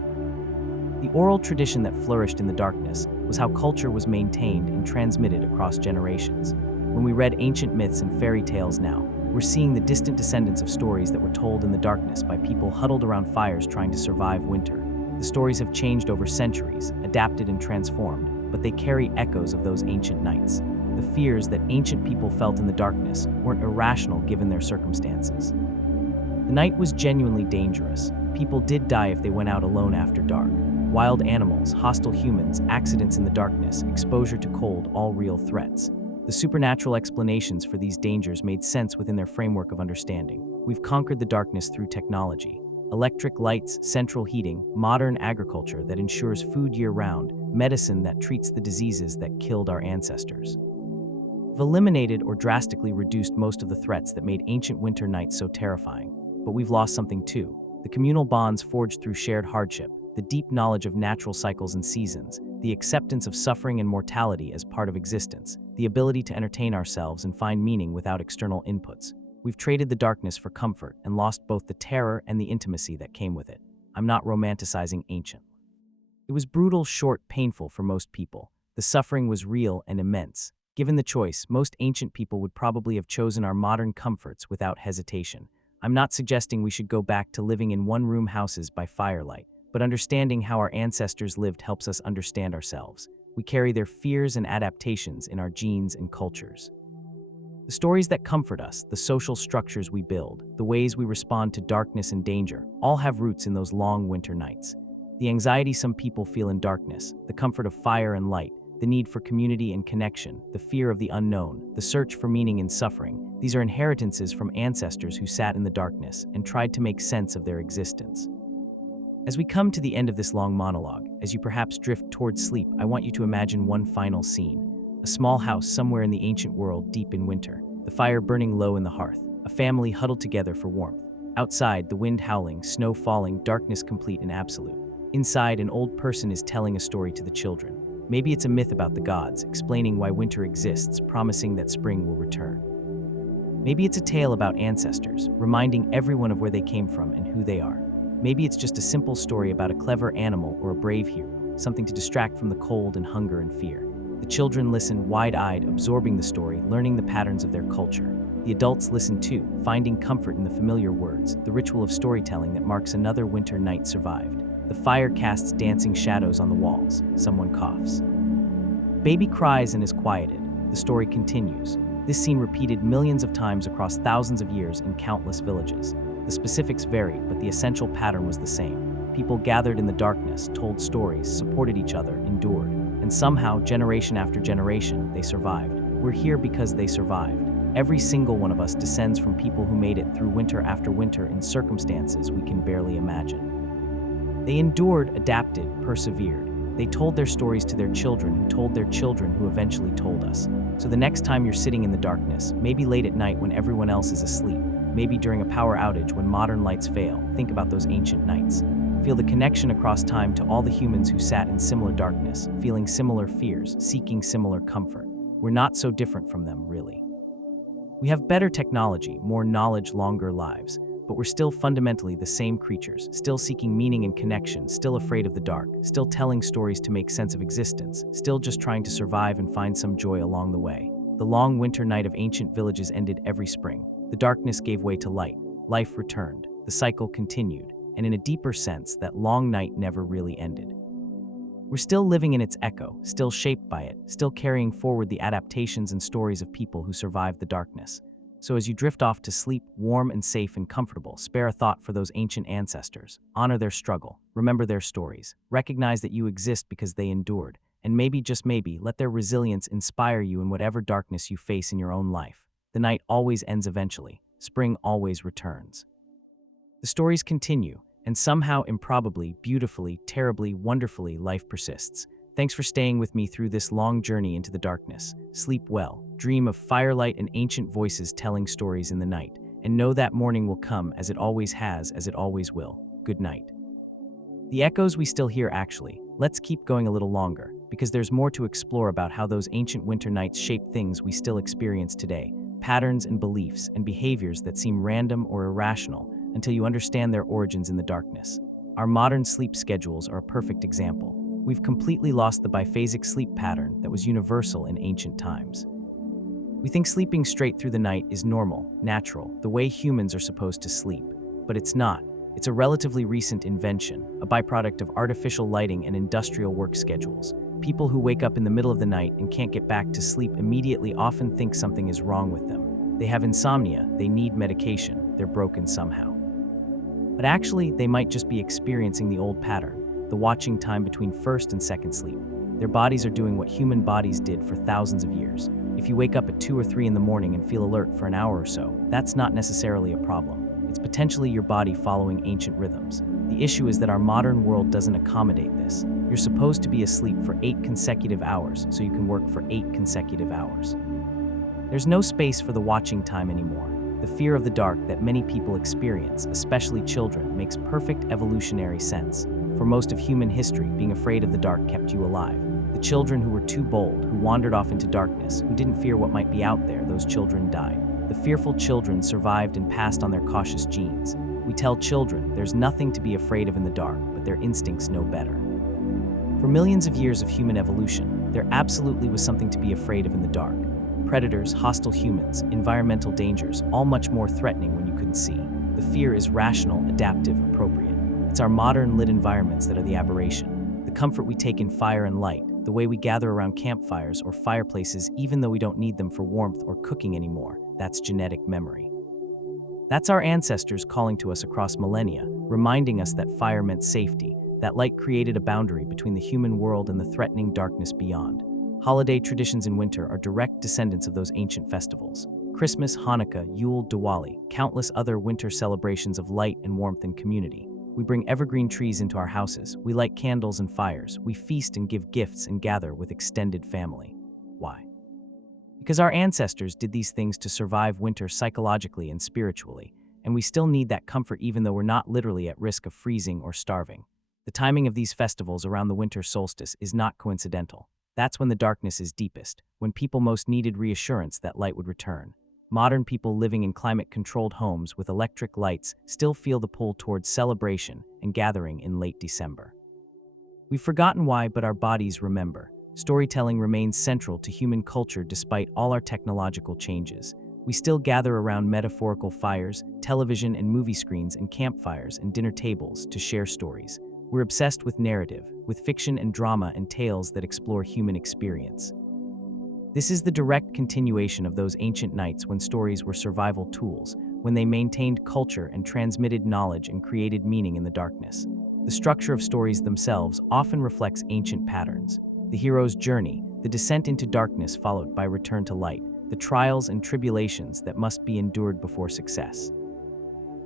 The oral tradition that flourished in the darkness was how culture was maintained and transmitted across generations. When we read ancient myths and fairy tales now, we're seeing the distant descendants of stories that were told in the darkness by people huddled around fires trying to survive winter. The stories have changed over centuries, adapted and transformed, but they carry echoes of those ancient nights. The fears that ancient people felt in the darkness weren't irrational given their circumstances. The night was genuinely dangerous. People did die if they went out alone after dark. Wild animals, hostile humans, accidents in the darkness, exposure to cold, all real threats. The supernatural explanations for these dangers made sense within their framework of understanding. We've conquered the darkness through technology. Electric lights, central heating, modern agriculture that ensures food year-round, medicine that treats the diseases that killed our ancestors. We've eliminated or drastically reduced most of the threats that made ancient winter nights so terrifying. But we've lost something too. The communal bonds forged through shared hardship, the deep knowledge of natural cycles and seasons, the acceptance of suffering and mortality as part of existence, the ability to entertain ourselves and find meaning without external inputs. We've traded the darkness for comfort and lost both the terror and the intimacy that came with it. I'm not romanticizing ancient. It was brutal, short, painful for most people. The suffering was real and immense. Given the choice, most ancient people would probably have chosen our modern comforts without hesitation. I'm not suggesting we should go back to living in one-room houses by firelight, but understanding how our ancestors lived helps us understand ourselves. We carry their fears and adaptations in our genes and cultures. The stories that comfort us, the social structures we build, the ways we respond to darkness and danger, all have roots in those long winter nights. The anxiety some people feel in darkness, the comfort of fire and light, the need for community and connection, the fear of the unknown, the search for meaning in suffering, these are inheritances from ancestors who sat in the darkness and tried to make sense of their existence. As we come to the end of this long monologue, as you perhaps drift towards sleep, I want you to imagine one final scene. A small house somewhere in the ancient world deep in winter, the fire burning low in the hearth, a family huddled together for warmth. Outside, the wind howling, snow falling, darkness complete and absolute. Inside, an old person is telling a story to the children. Maybe it's a myth about the gods, explaining why winter exists, promising that spring will return. Maybe it's a tale about ancestors, reminding everyone of where they came from and who they are. Maybe it's just a simple story about a clever animal or a brave hero, something to distract from the cold and hunger and fear. The children listen wide-eyed, absorbing the story, learning the patterns of their culture. The adults listen too, finding comfort in the familiar words, the ritual of storytelling that marks another winter night survived. The fire casts dancing shadows on the walls. Someone coughs. Baby cries and is quieted. The story continues. This scene repeated millions of times across thousands of years in countless villages. The specifics varied, but the essential pattern was the same. People gathered in the darkness, told stories, supported each other, endured. And somehow, generation after generation, they survived. We're here because they survived. Every single one of us descends from people who made it through winter after winter in circumstances we can barely imagine. They endured, adapted, persevered. They told their stories to their children who told their children who eventually told us. So the next time you're sitting in the darkness, maybe late at night when everyone else is asleep, maybe during a power outage when modern lights fail, think about those ancient nights. Feel the connection across time to all the humans who sat in similar darkness, feeling similar fears, seeking similar comfort. We're not so different from them, really. We have better technology, more knowledge, longer lives, but we're still fundamentally the same creatures, still seeking meaning and connection, still afraid of the dark, still telling stories to make sense of existence, still just trying to survive and find some joy along the way. The long winter night of ancient villages ended every spring. The darkness gave way to light. Life returned. The cycle continued. And in a deeper sense, that long night never really ended. We're still living in its echo, still shaped by it, still carrying forward the adaptations and stories of people who survived the darkness. So as you drift off to sleep, warm and safe and comfortable, spare a thought for those ancient ancestors. Honor their struggle. Remember their stories. Recognize that you exist because they endured. And maybe, just maybe, let their resilience inspire you in whatever darkness you face in your own life. The night always ends eventually. Spring always returns. The stories continue, and somehow, improbably, beautifully, terribly, wonderfully, life persists. Thanks for staying with me through this long journey into the darkness. Sleep well, dream of firelight and ancient voices telling stories in the night, and know that morning will come as it always has, as it always will. Good night. The echoes we still hear actually. Let's keep going a little longer, because there's more to explore about how those ancient winter nights shape things we still experience today, patterns and beliefs and behaviors that seem random or irrational until you understand their origins in the darkness. Our modern sleep schedules are a perfect example. We've completely lost the biphasic sleep pattern that was universal in ancient times. We think sleeping straight through the night is normal, natural, the way humans are supposed to sleep. But it's not. It's a relatively recent invention, a byproduct of artificial lighting and industrial work schedules. People who wake up in the middle of the night and can't get back to sleep immediately often think something is wrong with them. They have insomnia, they need medication, they're broken somehow. But actually, they might just be experiencing the old pattern, the watching time between first and second sleep. Their bodies are doing what human bodies did for thousands of years. If you wake up at 2 or 3 in the morning and feel alert for an hour or so, that's not necessarily a problem. It's potentially your body following ancient rhythms. The issue is that our modern world doesn't accommodate this. You're supposed to be asleep for 8 consecutive hours so you can work for 8 consecutive hours. There's no space for the watching time anymore. The fear of the dark that many people experience, especially children, makes perfect evolutionary sense. For most of human history, being afraid of the dark kept you alive. The children who were too bold, who wandered off into darkness, who didn't fear what might be out there, those children died. The fearful children survived and passed on their cautious genes. We tell children there's nothing to be afraid of in the dark, but their instincts know better. For millions of years of human evolution, there absolutely was something to be afraid of in the dark. Predators, hostile humans, environmental dangers, all much more threatening when you couldn't see. The fear is rational, adaptive, appropriate. It's our modern lit environments that are the aberration. The comfort we take in fire and light, the way we gather around campfires or fireplaces even though we don't need them for warmth or cooking anymore, that's genetic memory. That's our ancestors calling to us across millennia, reminding us that fire meant safety, that light created a boundary between the human world and the threatening darkness beyond. Holiday traditions in winter are direct descendants of those ancient festivals. Christmas, Hanukkah, Yule, Diwali, countless other winter celebrations of light and warmth and community. We bring evergreen trees into our houses, we light candles and fires, we feast and give gifts and gather with extended family. Why? Because our ancestors did these things to survive winter psychologically and spiritually, and we still need that comfort even though we're not literally at risk of freezing or starving. The timing of these festivals around the winter solstice is not coincidental. That's when the darkness is deepest, when people most needed reassurance that light would return. Modern people living in climate-controlled homes with electric lights still feel the pull towards celebration and gathering in late December. We've forgotten why, but our bodies remember. Storytelling remains central to human culture despite all our technological changes. We still gather around metaphorical fires, television and movie screens and campfires and dinner tables to share stories. We're obsessed with narrative, with fiction and drama and tales that explore human experience. This is the direct continuation of those ancient nights when stories were survival tools, when they maintained culture and transmitted knowledge and created meaning in the darkness. The structure of stories themselves often reflects ancient patterns. The hero's journey, the descent into darkness followed by return to light, the trials and tribulations that must be endured before success.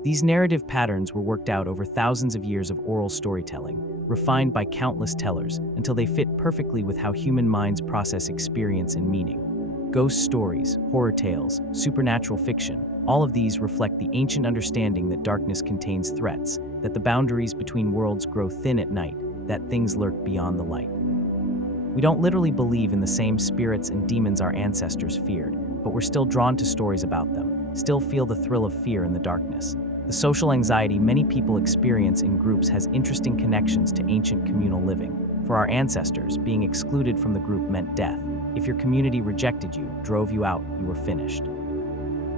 These narrative patterns were worked out over thousands of years of oral storytelling, refined by countless tellers, until they fit perfectly with how human minds process experience and meaning. Ghost stories, horror tales, supernatural fiction, all of these reflect the ancient understanding that darkness contains threats, that the boundaries between worlds grow thin at night, that things lurk beyond the light. We don't literally believe in the same spirits and demons our ancestors feared, but we're still drawn to stories about them, still feel the thrill of fear in the darkness. The The social anxiety many people experience in groups has interesting connections to ancient communal living. For our ancestors, being excluded from the group meant death. If your community rejected you, drove you out, you were finished.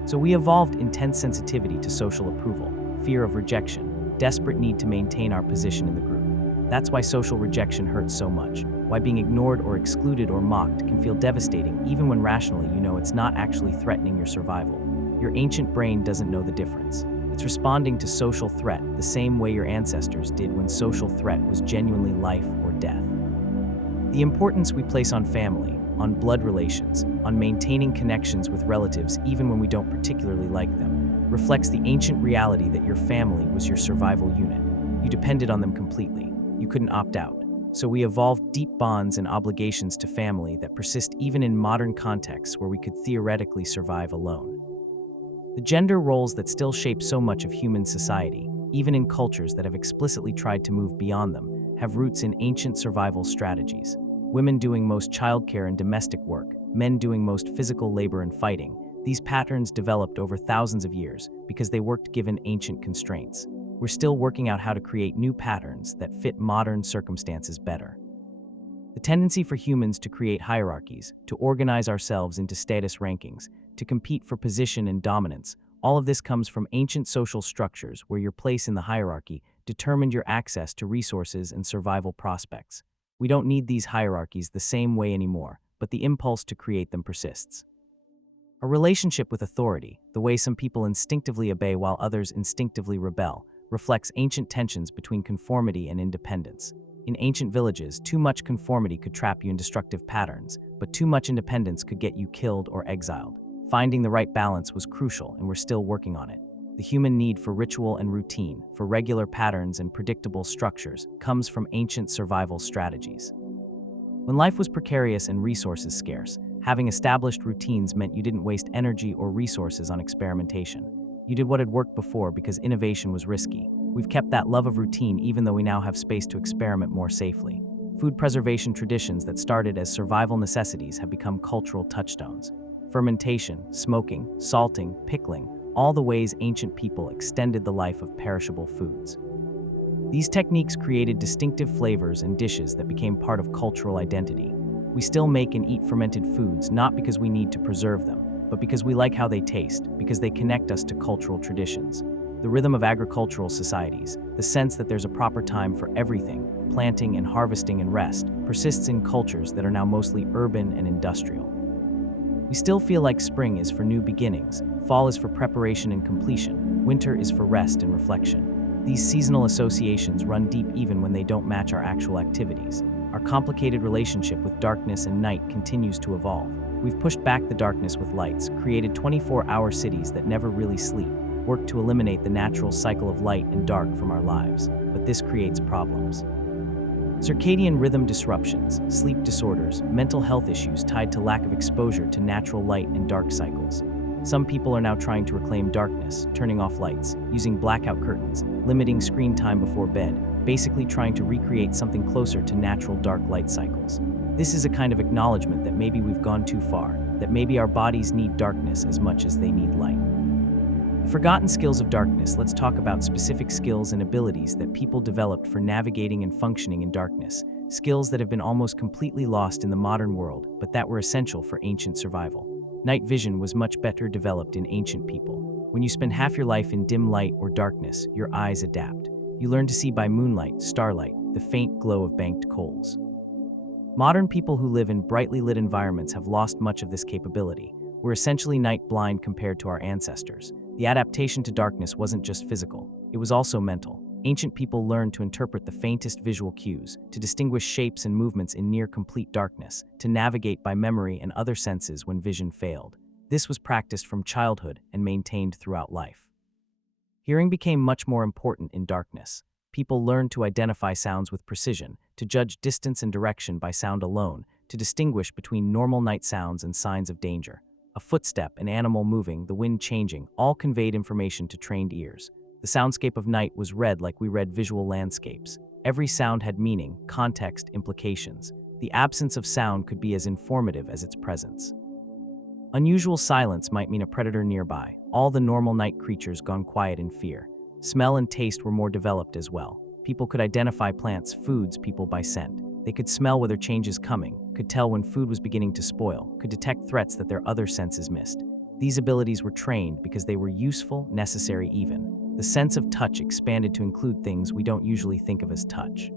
So we evolved intense sensitivity to social approval, fear of rejection, desperate need to maintain our position in the group. That's why social rejection hurts so much, why being ignored or excluded or mocked can feel devastating even when rationally you know it's not actually threatening your survival. Your ancient brain doesn't know the difference. It's responding to social threat the same way your ancestors did when social threat was genuinely life or death. The importance we place on family, on blood relations, on maintaining connections with relatives even when we don't particularly like them, reflects the ancient reality that your family was your survival unit. You depended on them completely. You couldn't opt out. So we evolved deep bonds and obligations to family that persist even in modern contexts where we could theoretically survive alone. The gender roles that still shape so much of human society, even in cultures that have explicitly tried to move beyond them, have roots in ancient survival strategies. Women doing most childcare and domestic work, men doing most physical labor and fighting. These patterns developed over thousands of years because they worked given ancient constraints. We're still working out how to create new patterns that fit modern circumstances better. The tendency for humans to create hierarchies, to organize ourselves into status rankings, to compete for position and dominance, all of this comes from ancient social structures where your place in the hierarchy determined your access to resources and survival prospects. We don't need these hierarchies the same way anymore, but the impulse to create them persists. A relationship with authority, the way some people instinctively obey while others instinctively rebel, reflects ancient tensions between conformity and independence. In ancient villages, too much conformity could trap you in destructive patterns, but too much independence could get you killed or exiled. Finding the right balance was crucial, and we're still working on it. The human need for ritual and routine, for regular patterns and predictable structures, comes from ancient survival strategies. When life was precarious and resources scarce, having established routines meant you didn't waste energy or resources on experimentation. You did what had worked before because innovation was risky. We've kept that love of routine even though we now have space to experiment more safely. Food preservation traditions that started as survival necessities have become cultural touchstones. Fermentation, smoking, salting, pickling, all the ways ancient people extended the life of perishable foods. These techniques created distinctive flavors and dishes that became part of cultural identity. We still make and eat fermented foods not because we need to preserve them, but because we like how they taste, because they connect us to cultural traditions. The rhythm of agricultural societies, the sense that there's a proper time for everything, planting and harvesting and rest, persists in cultures that are now mostly urban and industrial. We still feel like spring is for new beginnings, fall is for preparation and completion, winter is for rest and reflection. These seasonal associations run deep even when they don't match our actual activities. Our complicated relationship with darkness and night continues to evolve. We've pushed back the darkness with lights, created 24-hour cities that never really sleep, worked to eliminate the natural cycle of light and dark from our lives. But this creates problems. Circadian rhythm disruptions, sleep disorders, mental health issues tied to lack of exposure to natural light and dark cycles. Some people are now trying to reclaim darkness, turning off lights, using blackout curtains, limiting screen time before bed, basically trying to recreate something closer to natural dark light cycles. This is a kind of acknowledgement that maybe we've gone too far, that maybe our bodies need darkness as much as they need light. The forgotten skills of darkness. Let's talk about specific skills and abilities that people developed for navigating and functioning in darkness, skills that have been almost completely lost in the modern world, but that were essential for ancient survival. Night vision was much better developed in ancient people. When you spend half your life in dim light or darkness, your eyes adapt. You learn to see by moonlight, starlight, the faint glow of banked coals. Modern people who live in brightly lit environments have lost much of this capability. We're essentially night blind compared to our ancestors. The adaptation to darkness wasn't just physical, it was also mental. Ancient people learned to interpret the faintest visual cues, to distinguish shapes and movements in near-complete darkness, to navigate by memory and other senses when vision failed. This was practiced from childhood and maintained throughout life. Hearing became much more important in darkness. People learned to identify sounds with precision, to judge distance and direction by sound alone, to distinguish between normal night sounds and signs of danger. A footstep, an animal moving, the wind changing, all conveyed information to trained ears. The soundscape of night was read like we read visual landscapes. Every sound had meaning, context, implications. The absence of sound could be as informative as its presence. Unusual silence might mean a predator nearby, all the normal night creatures gone quiet in fear. Smell and taste were more developed as well. People could identify plants, foods, people by scent. They could smell whether change is coming, could tell when food was beginning to spoil, could detect threats that their other senses missed. These abilities were trained because they were useful, necessary even. The sense of touch expanded to include things we don't usually think of as touch.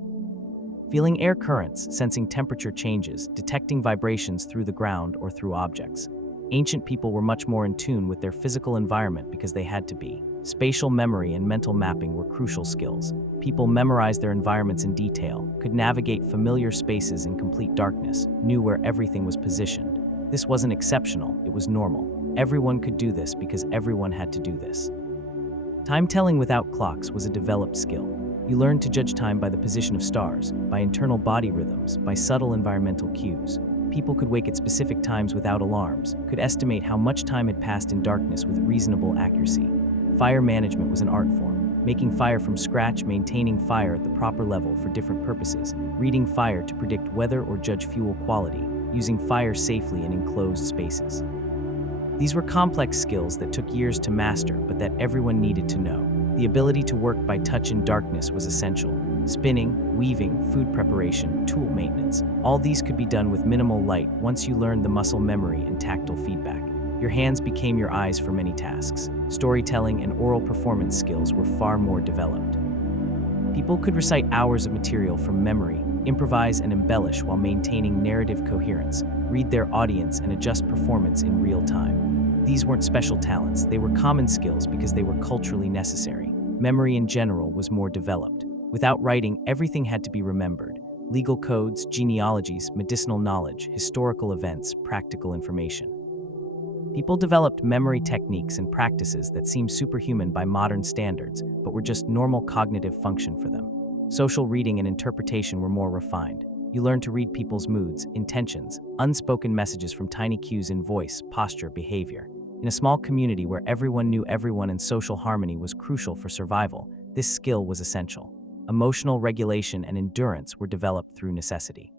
Feeling air currents, sensing temperature changes, detecting vibrations through the ground or through objects. Ancient people were much more in tune with their physical environment because they had to be. Spatial memory and mental mapping were crucial skills. People memorized their environments in detail, could navigate familiar spaces in complete darkness, knew where everything was positioned. This wasn't exceptional, it was normal. Everyone could do this because everyone had to do this. Time-telling without clocks was a developed skill. You learned to judge time by the position of stars, by internal body rhythms, by subtle environmental cues. People could wake at specific times without alarms, could estimate how much time had passed in darkness with reasonable accuracy. Fire management was an art form, making fire from scratch, maintaining fire at the proper level for different purposes, reading fire to predict weather or judge fuel quality, using fire safely in enclosed spaces. These were complex skills that took years to master, but that everyone needed to know. The ability to work by touch in darkness was essential. Spinning, weaving, food preparation, tool maintenance, all these could be done with minimal light once you learned the muscle memory and tactile feedback. Your hands became your eyes for many tasks. Storytelling and oral performance skills were far more developed. People could recite hours of material from memory, improvise and embellish while maintaining narrative coherence, read their audience and adjust performance in real time. These weren't special talents, they were common skills because they were culturally necessary. Memory in general was more developed. Without writing, everything had to be remembered. Legal codes, genealogies, medicinal knowledge, historical events, practical information. People developed memory techniques and practices that seem superhuman by modern standards, but were just normal cognitive function for them. Social reading and interpretation were more refined. You learned to read people's moods, intentions, unspoken messages from tiny cues in voice, posture, behavior. In a small community where everyone knew everyone and social harmony was crucial for survival, this skill was essential. Emotional regulation and endurance were developed through necessity.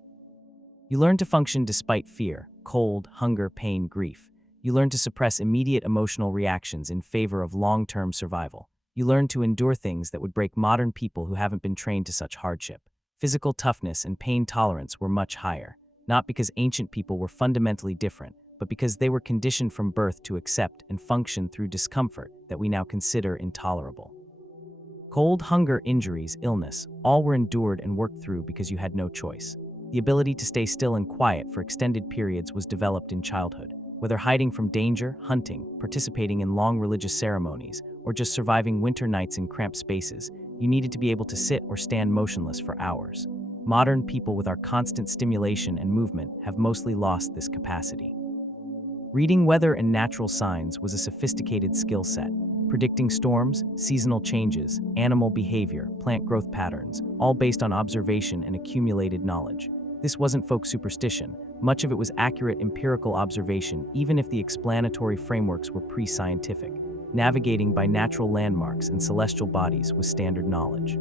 You learned to function despite fear, cold, hunger, pain, grief. You learned to suppress immediate emotional reactions in favor of long-term survival. You learned to endure things that would break modern people who haven't been trained to such hardship. Physical toughness and pain tolerance were much higher, not because ancient people were fundamentally different, but because they were conditioned from birth to accept and function through discomfort that we now consider intolerable. Cold, hunger, injuries, illness, all were endured and worked through because you had no choice. The ability to stay still and quiet for extended periods was developed in childhood. Whether hiding from danger, hunting, participating in long religious ceremonies, or just surviving winter nights in cramped spaces, you needed to be able to sit or stand motionless for hours. Modern people with our constant stimulation and movement have mostly lost this capacity. Reading weather and natural signs was a sophisticated skill set. Predicting storms, seasonal changes, animal behavior, plant growth patterns, all based on observation and accumulated knowledge. This wasn't folk superstition. Much of it was accurate empirical observation, even if the explanatory frameworks were pre-scientific. Navigating by natural landmarks and celestial bodies was standard knowledge.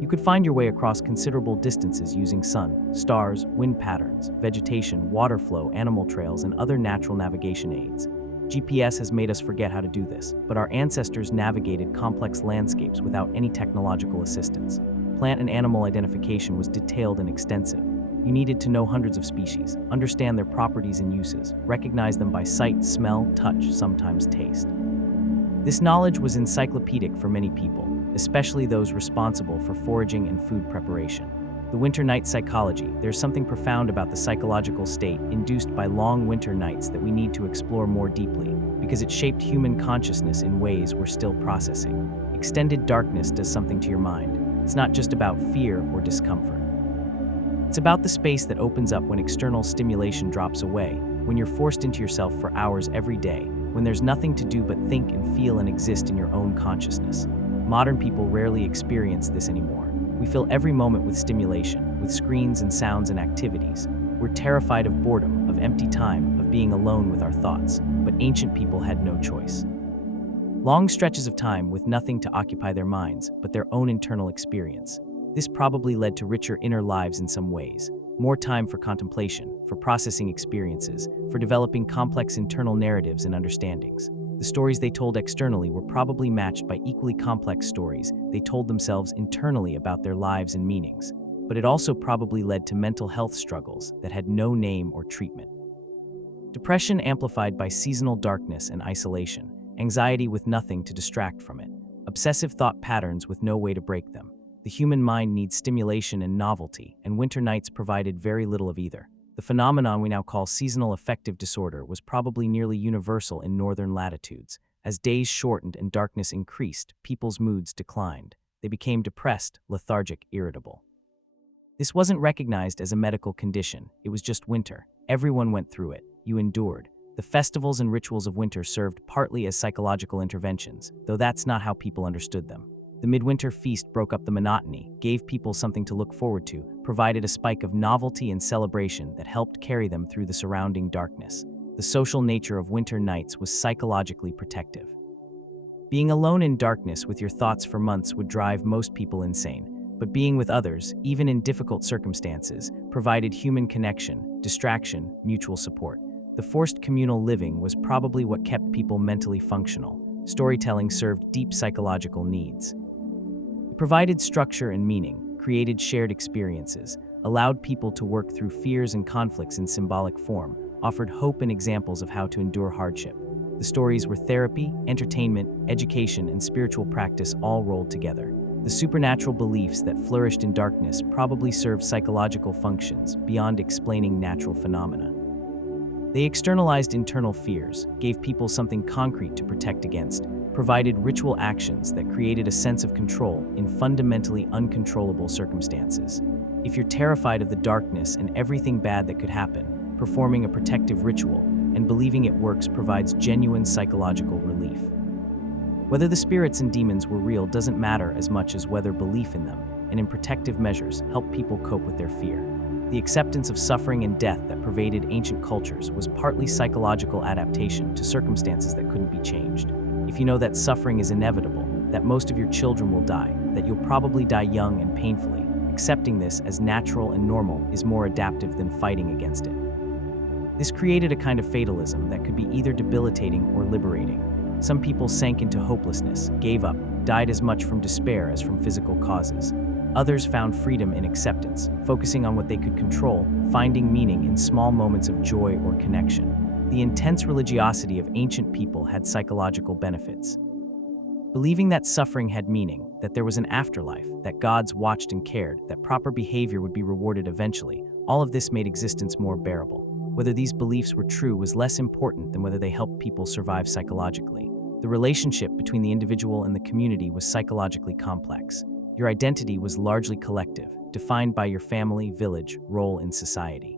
You could find your way across considerable distances using sun, stars, wind patterns, vegetation, water flow, animal trails, and other natural navigation aids. GPS has made us forget how to do this, but our ancestors navigated complex landscapes without any technological assistance. Plant and animal identification was detailed and extensive. You needed to know hundreds of species, understand their properties and uses, recognize them by sight, smell, touch, sometimes taste. This knowledge was encyclopedic for many people, especially those responsible for foraging and food preparation. The winter night psychology. There's something profound about the psychological state induced by long winter nights that we need to explore more deeply, because it shaped human consciousness in ways we're still processing. Extended darkness does something to your mind. It's not just about fear or discomfort. It's about the space that opens up when external stimulation drops away, when you're forced into yourself for hours every day, when there's nothing to do but think and feel and exist in your own consciousness. Modern people rarely experience this anymore. We fill every moment with stimulation, with screens and sounds and activities. We're terrified of boredom, of empty time, of being alone with our thoughts, but ancient people had no choice. Long stretches of time with nothing to occupy their minds but their own internal experience. This probably led to richer inner lives in some ways. More time for contemplation, for processing experiences, for developing complex internal narratives and understandings. The stories they told externally were probably matched by equally complex stories they told themselves internally about their lives and meanings, but it also probably led to mental health struggles that had no name or treatment. Depression amplified by seasonal darkness and isolation, anxiety with nothing to distract from it, obsessive thought patterns with no way to break them. The human mind needs stimulation and novelty, and winter nights provided very little of either. The phenomenon we now call seasonal affective disorder was probably nearly universal in northern latitudes. As days shortened and darkness increased, people's moods declined. They became depressed, lethargic, irritable. This wasn't recognized as a medical condition. It was just winter. Everyone went through it. You endured. The festivals and rituals of winter served partly as psychological interventions, though that's not how people understood them. The midwinter feast broke up the monotony, gave people something to look forward to, provided a spike of novelty and celebration that helped carry them through the surrounding darkness. The social nature of winter nights was psychologically protective. Being alone in darkness with your thoughts for months would drive most people insane, but being with others, even in difficult circumstances, provided human connection, distraction, mutual support. The forced communal living was probably what kept people mentally functional. Storytelling served deep psychological needs. It provided structure and meaning, created shared experiences, allowed people to work through fears and conflicts in symbolic form, offered hope and examples of how to endure hardship. The stories were therapy, entertainment, education, and spiritual practice all rolled together. The supernatural beliefs that flourished in darkness probably served psychological functions beyond explaining natural phenomena. They externalized internal fears, gave people something concrete to protect against, provided ritual actions that created a sense of control in fundamentally uncontrollable circumstances. If you're terrified of the darkness and everything bad that could happen, performing a protective ritual and believing it works provides genuine psychological relief. Whether the spirits and demons were real doesn't matter as much as whether belief in them and in protective measures helped people cope with their fear. The acceptance of suffering and death that pervaded ancient cultures was partly psychological adaptation to circumstances that couldn't be changed. If you know that suffering is inevitable, that most of your children will die, that you'll probably die young and painfully, accepting this as natural and normal is more adaptive than fighting against it. This created a kind of fatalism that could be either debilitating or liberating. Some people sank into hopelessness, gave up, died as much from despair as from physical causes. Others found freedom in acceptance, focusing on what they could control, finding meaning in small moments of joy or connection. The intense religiosity of ancient people had psychological benefits. Believing that suffering had meaning, that there was an afterlife, that gods watched and cared, that proper behavior would be rewarded eventually, all of this made existence more bearable. Whether these beliefs were true was less important than whether they helped people survive psychologically. The relationship between the individual and the community was psychologically complex. Your identity was largely collective, defined by your family, village, role in society.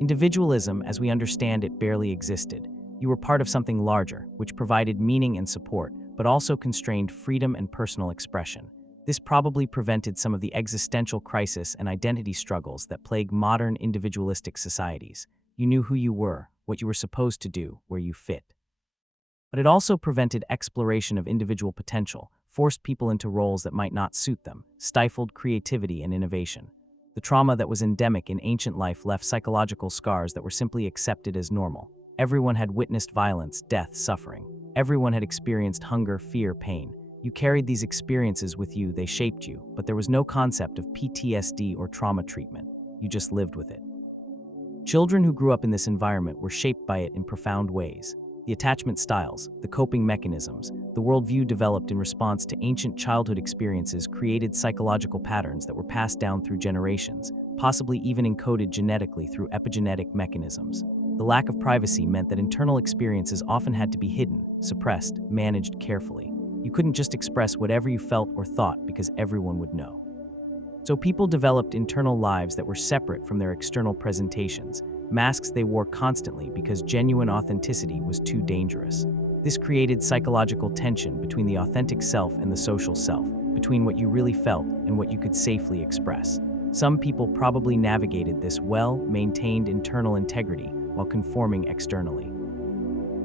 Individualism, as we understand it, barely existed. You were part of something larger, which provided meaning and support, but also constrained freedom and personal expression. This probably prevented some of the existential crisis and identity struggles that plague modern individualistic societies. You knew who you were, what you were supposed to do, where you fit. But it also prevented exploration of individual potential, forced people into roles that might not suit them, stifled creativity and innovation. The trauma that was endemic in ancient life left psychological scars that were simply accepted as normal. Everyone had witnessed violence, death, suffering. Everyone had experienced hunger, fear, pain. You carried these experiences with you, they shaped you, but there was no concept of PTSD or trauma treatment. You just lived with it. Children who grew up in this environment were shaped by it in profound ways. The attachment styles, the coping mechanisms, the worldview developed in response to ancient childhood experiences created psychological patterns that were passed down through generations, possibly even encoded genetically through epigenetic mechanisms. The lack of privacy meant that internal experiences often had to be hidden, suppressed, managed carefully. You couldn't just express whatever you felt or thought because everyone would know. So people developed internal lives that were separate from their external presentations, masks they wore constantly because genuine authenticity was too dangerous. This created psychological tension between the authentic self and the social self, between what you really felt and what you could safely express. Some people probably navigated this well-maintained internal integrity while conforming externally.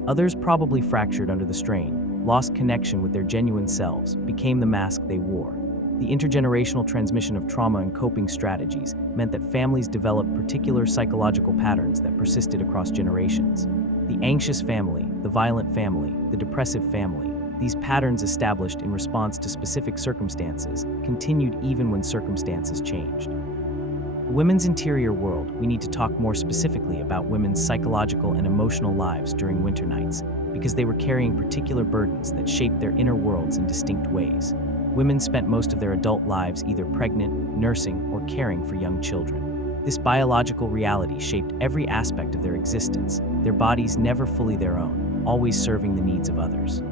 Others probably fractured under the strain, lost connection with their genuine selves, became the mask they wore. The intergenerational transmission of trauma and coping strategies meant that families developed particular psychological patterns that persisted across generations. The anxious family, the violent family, the depressive family, these patterns established in response to specific circumstances continued even when circumstances changed. The women's interior world, we need to talk more specifically about women's psychological and emotional lives during winter nights, because they were carrying particular burdens that shaped their inner worlds in distinct ways. Women spent most of their adult lives either pregnant, nursing, or caring for young children. This biological reality shaped every aspect of their existence, their bodies never fully their own, always serving the needs of others.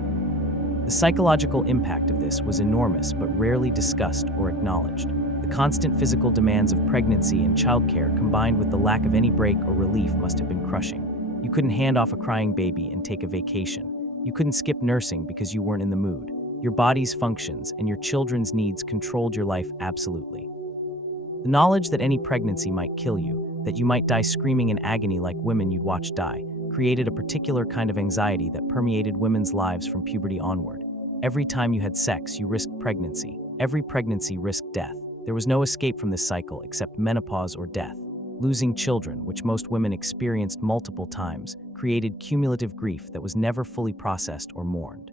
The psychological impact of this was enormous but rarely discussed or acknowledged. The constant physical demands of pregnancy and childcare combined with the lack of any break or relief must have been crushing. You couldn't hand off a crying baby and take a vacation. You couldn't skip nursing because you weren't in the mood. Your body's functions and your children's needs controlled your life absolutely. The knowledge that any pregnancy might kill you, that you might die screaming in agony like women you'd watch die, created a particular kind of anxiety that permeated women's lives from puberty onward. Every time you had sex, you risked pregnancy. Every pregnancy risked death. There was no escape from this cycle except menopause or death. Losing children, which most women experienced multiple times, created cumulative grief that was never fully processed or mourned.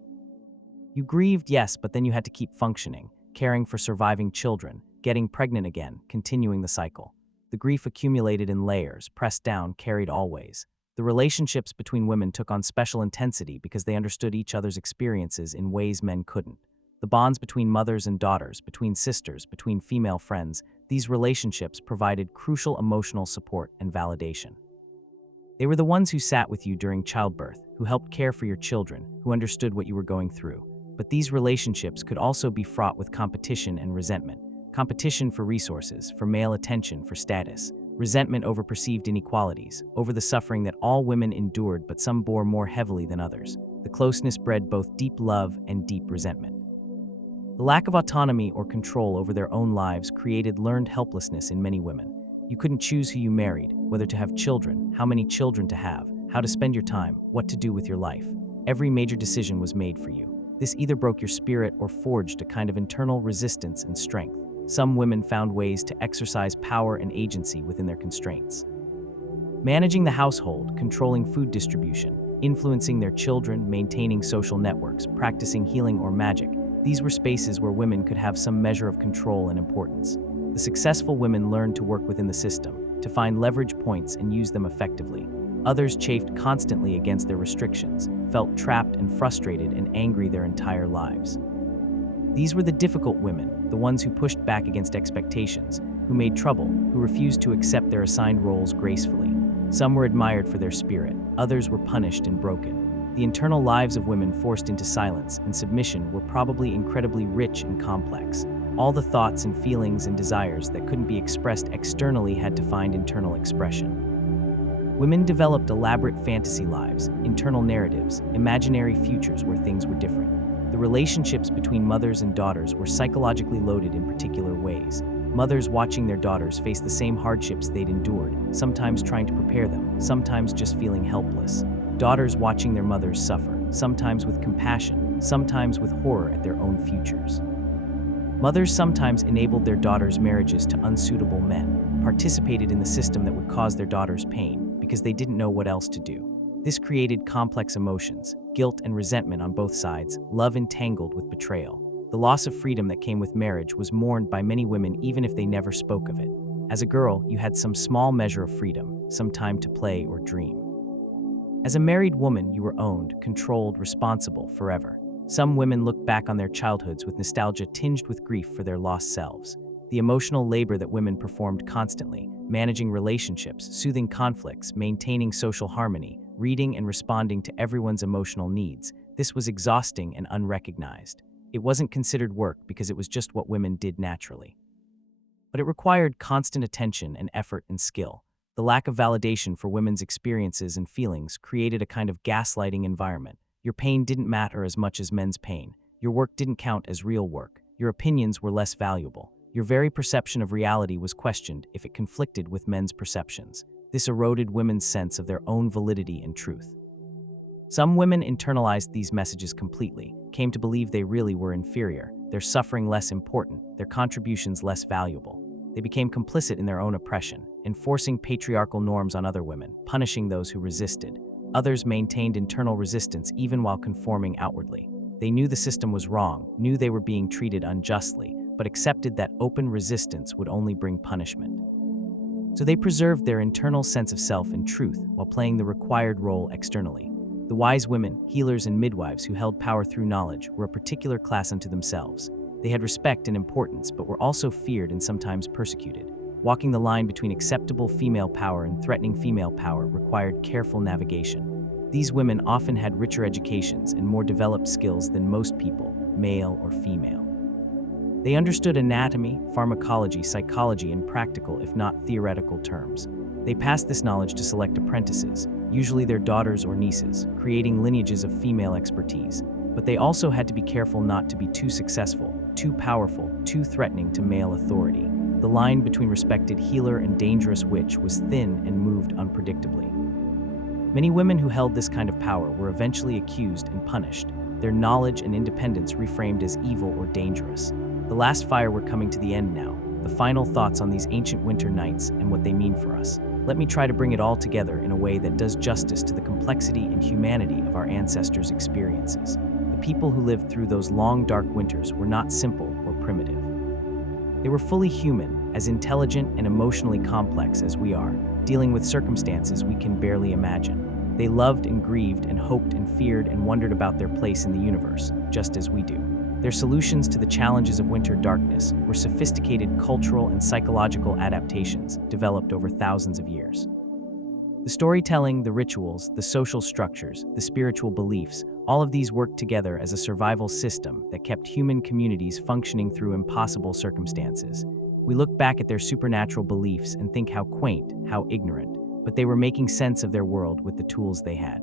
You grieved, yes, but then you had to keep functioning, caring for surviving children, getting pregnant again, continuing the cycle. The grief accumulated in layers, pressed down, carried always. The relationships between women took on special intensity because they understood each other's experiences in ways men couldn't. The bonds between mothers and daughters, between sisters, between female friends, these relationships provided crucial emotional support and validation. They were the ones who sat with you during childbirth, who helped care for your children, who understood what you were going through. But these relationships could also be fraught with competition and resentment. Competition for resources, for male attention, for status. Resentment over perceived inequalities, over the suffering that all women endured but some bore more heavily than others. The closeness bred both deep love and deep resentment. The lack of autonomy or control over their own lives created learned helplessness in many women. You couldn't choose who you married, whether to have children, how many children to have, how to spend your time, what to do with your life. Every major decision was made for you. This either broke your spirit or forged a kind of internal resistance and strength. Some women found ways to exercise power and agency within their constraints. Managing the household, controlling food distribution, influencing their children, maintaining social networks, practicing healing or magic, these were spaces where women could have some measure of control and importance. The successful women learned to work within the system, to find leverage points and use them effectively. Others chafed constantly against their restrictions, felt trapped and frustrated and angry their entire lives. These were the difficult women, the ones who pushed back against expectations, who made trouble, who refused to accept their assigned roles gracefully. Some were admired for their spirit, others were punished and broken. The internal lives of women forced into silence and submission were probably incredibly rich and complex. All the thoughts and feelings and desires that couldn't be expressed externally had to find internal expression. Women developed elaborate fantasy lives, internal narratives, imaginary futures where things were different. The relationships between mothers and daughters were psychologically loaded in particular ways. Mothers watching their daughters face the same hardships they'd endured, sometimes trying to prepare them, sometimes just feeling helpless. Daughters watching their mothers suffer, sometimes with compassion, sometimes with horror at their own futures. Mothers sometimes enabled their daughters' marriages to unsuitable men, participated in the system that would cause their daughters pain because they didn't know what else to do. This created complex emotions, guilt and resentment on both sides, love entangled with betrayal. The loss of freedom that came with marriage was mourned by many women even if they never spoke of it. As a girl, you had some small measure of freedom, some time to play or dream. As a married woman, you were owned, controlled, responsible forever. Some women look back on their childhoods with nostalgia tinged with grief for their lost selves. The emotional labor that women performed constantly, managing relationships, soothing conflicts, maintaining social harmony, reading and responding to everyone's emotional needs, this was exhausting and unrecognized. It wasn't considered work because it was just what women did naturally. But it required constant attention and effort and skill. The lack of validation for women's experiences and feelings created a kind of gaslighting environment. Your pain didn't matter as much as men's pain. Your work didn't count as real work. Your opinions were less valuable. Your very perception of reality was questioned if it conflicted with men's perceptions. This eroded women's sense of their own validity and truth. Some women internalized these messages completely, came to believe they really were inferior, their suffering less important, their contributions less valuable. They became complicit in their own oppression, enforcing patriarchal norms on other women, punishing those who resisted. Others maintained internal resistance even while conforming outwardly. They knew the system was wrong, knew they were being treated unjustly, but accepted that open resistance would only bring punishment. So they preserved their internal sense of self and truth while playing the required role externally. The wise women, healers, and midwives who held power through knowledge were a particular class unto themselves. They had respect and importance, but were also feared and sometimes persecuted. Walking the line between acceptable female power and threatening female power required careful navigation. These women often had richer educations and more developed skills than most people, male or female. They understood anatomy, pharmacology, psychology, and practical, if not theoretical, terms. They passed this knowledge to select apprentices, usually their daughters or nieces, creating lineages of female expertise. But they also had to be careful not to be too successful, too powerful, too threatening to male authority. The line between respected healer and dangerous witch was thin and moved unpredictably. Many women who held this kind of power were eventually accused and punished, their knowledge and independence reframed as evil or dangerous. The last fire were coming to the end now, the final thoughts on these ancient winter nights and what they mean for us. Let me try to bring it all together in a way that does justice to the complexity and humanity of our ancestors' experiences. The people who lived through those long, dark winters were not simple or primitive. They were fully human, as intelligent and emotionally complex as we are, dealing with circumstances we can barely imagine. They loved and grieved and hoped and feared and wondered about their place in the universe, just as we do. Their solutions to the challenges of winter darkness were sophisticated cultural and psychological adaptations developed over thousands of years. The storytelling, the rituals, the social structures, the spiritual beliefs, all of these worked together as a survival system that kept human communities functioning through impossible circumstances. We look back at their supernatural beliefs and think how quaint, how ignorant, but they were making sense of their world with the tools they had.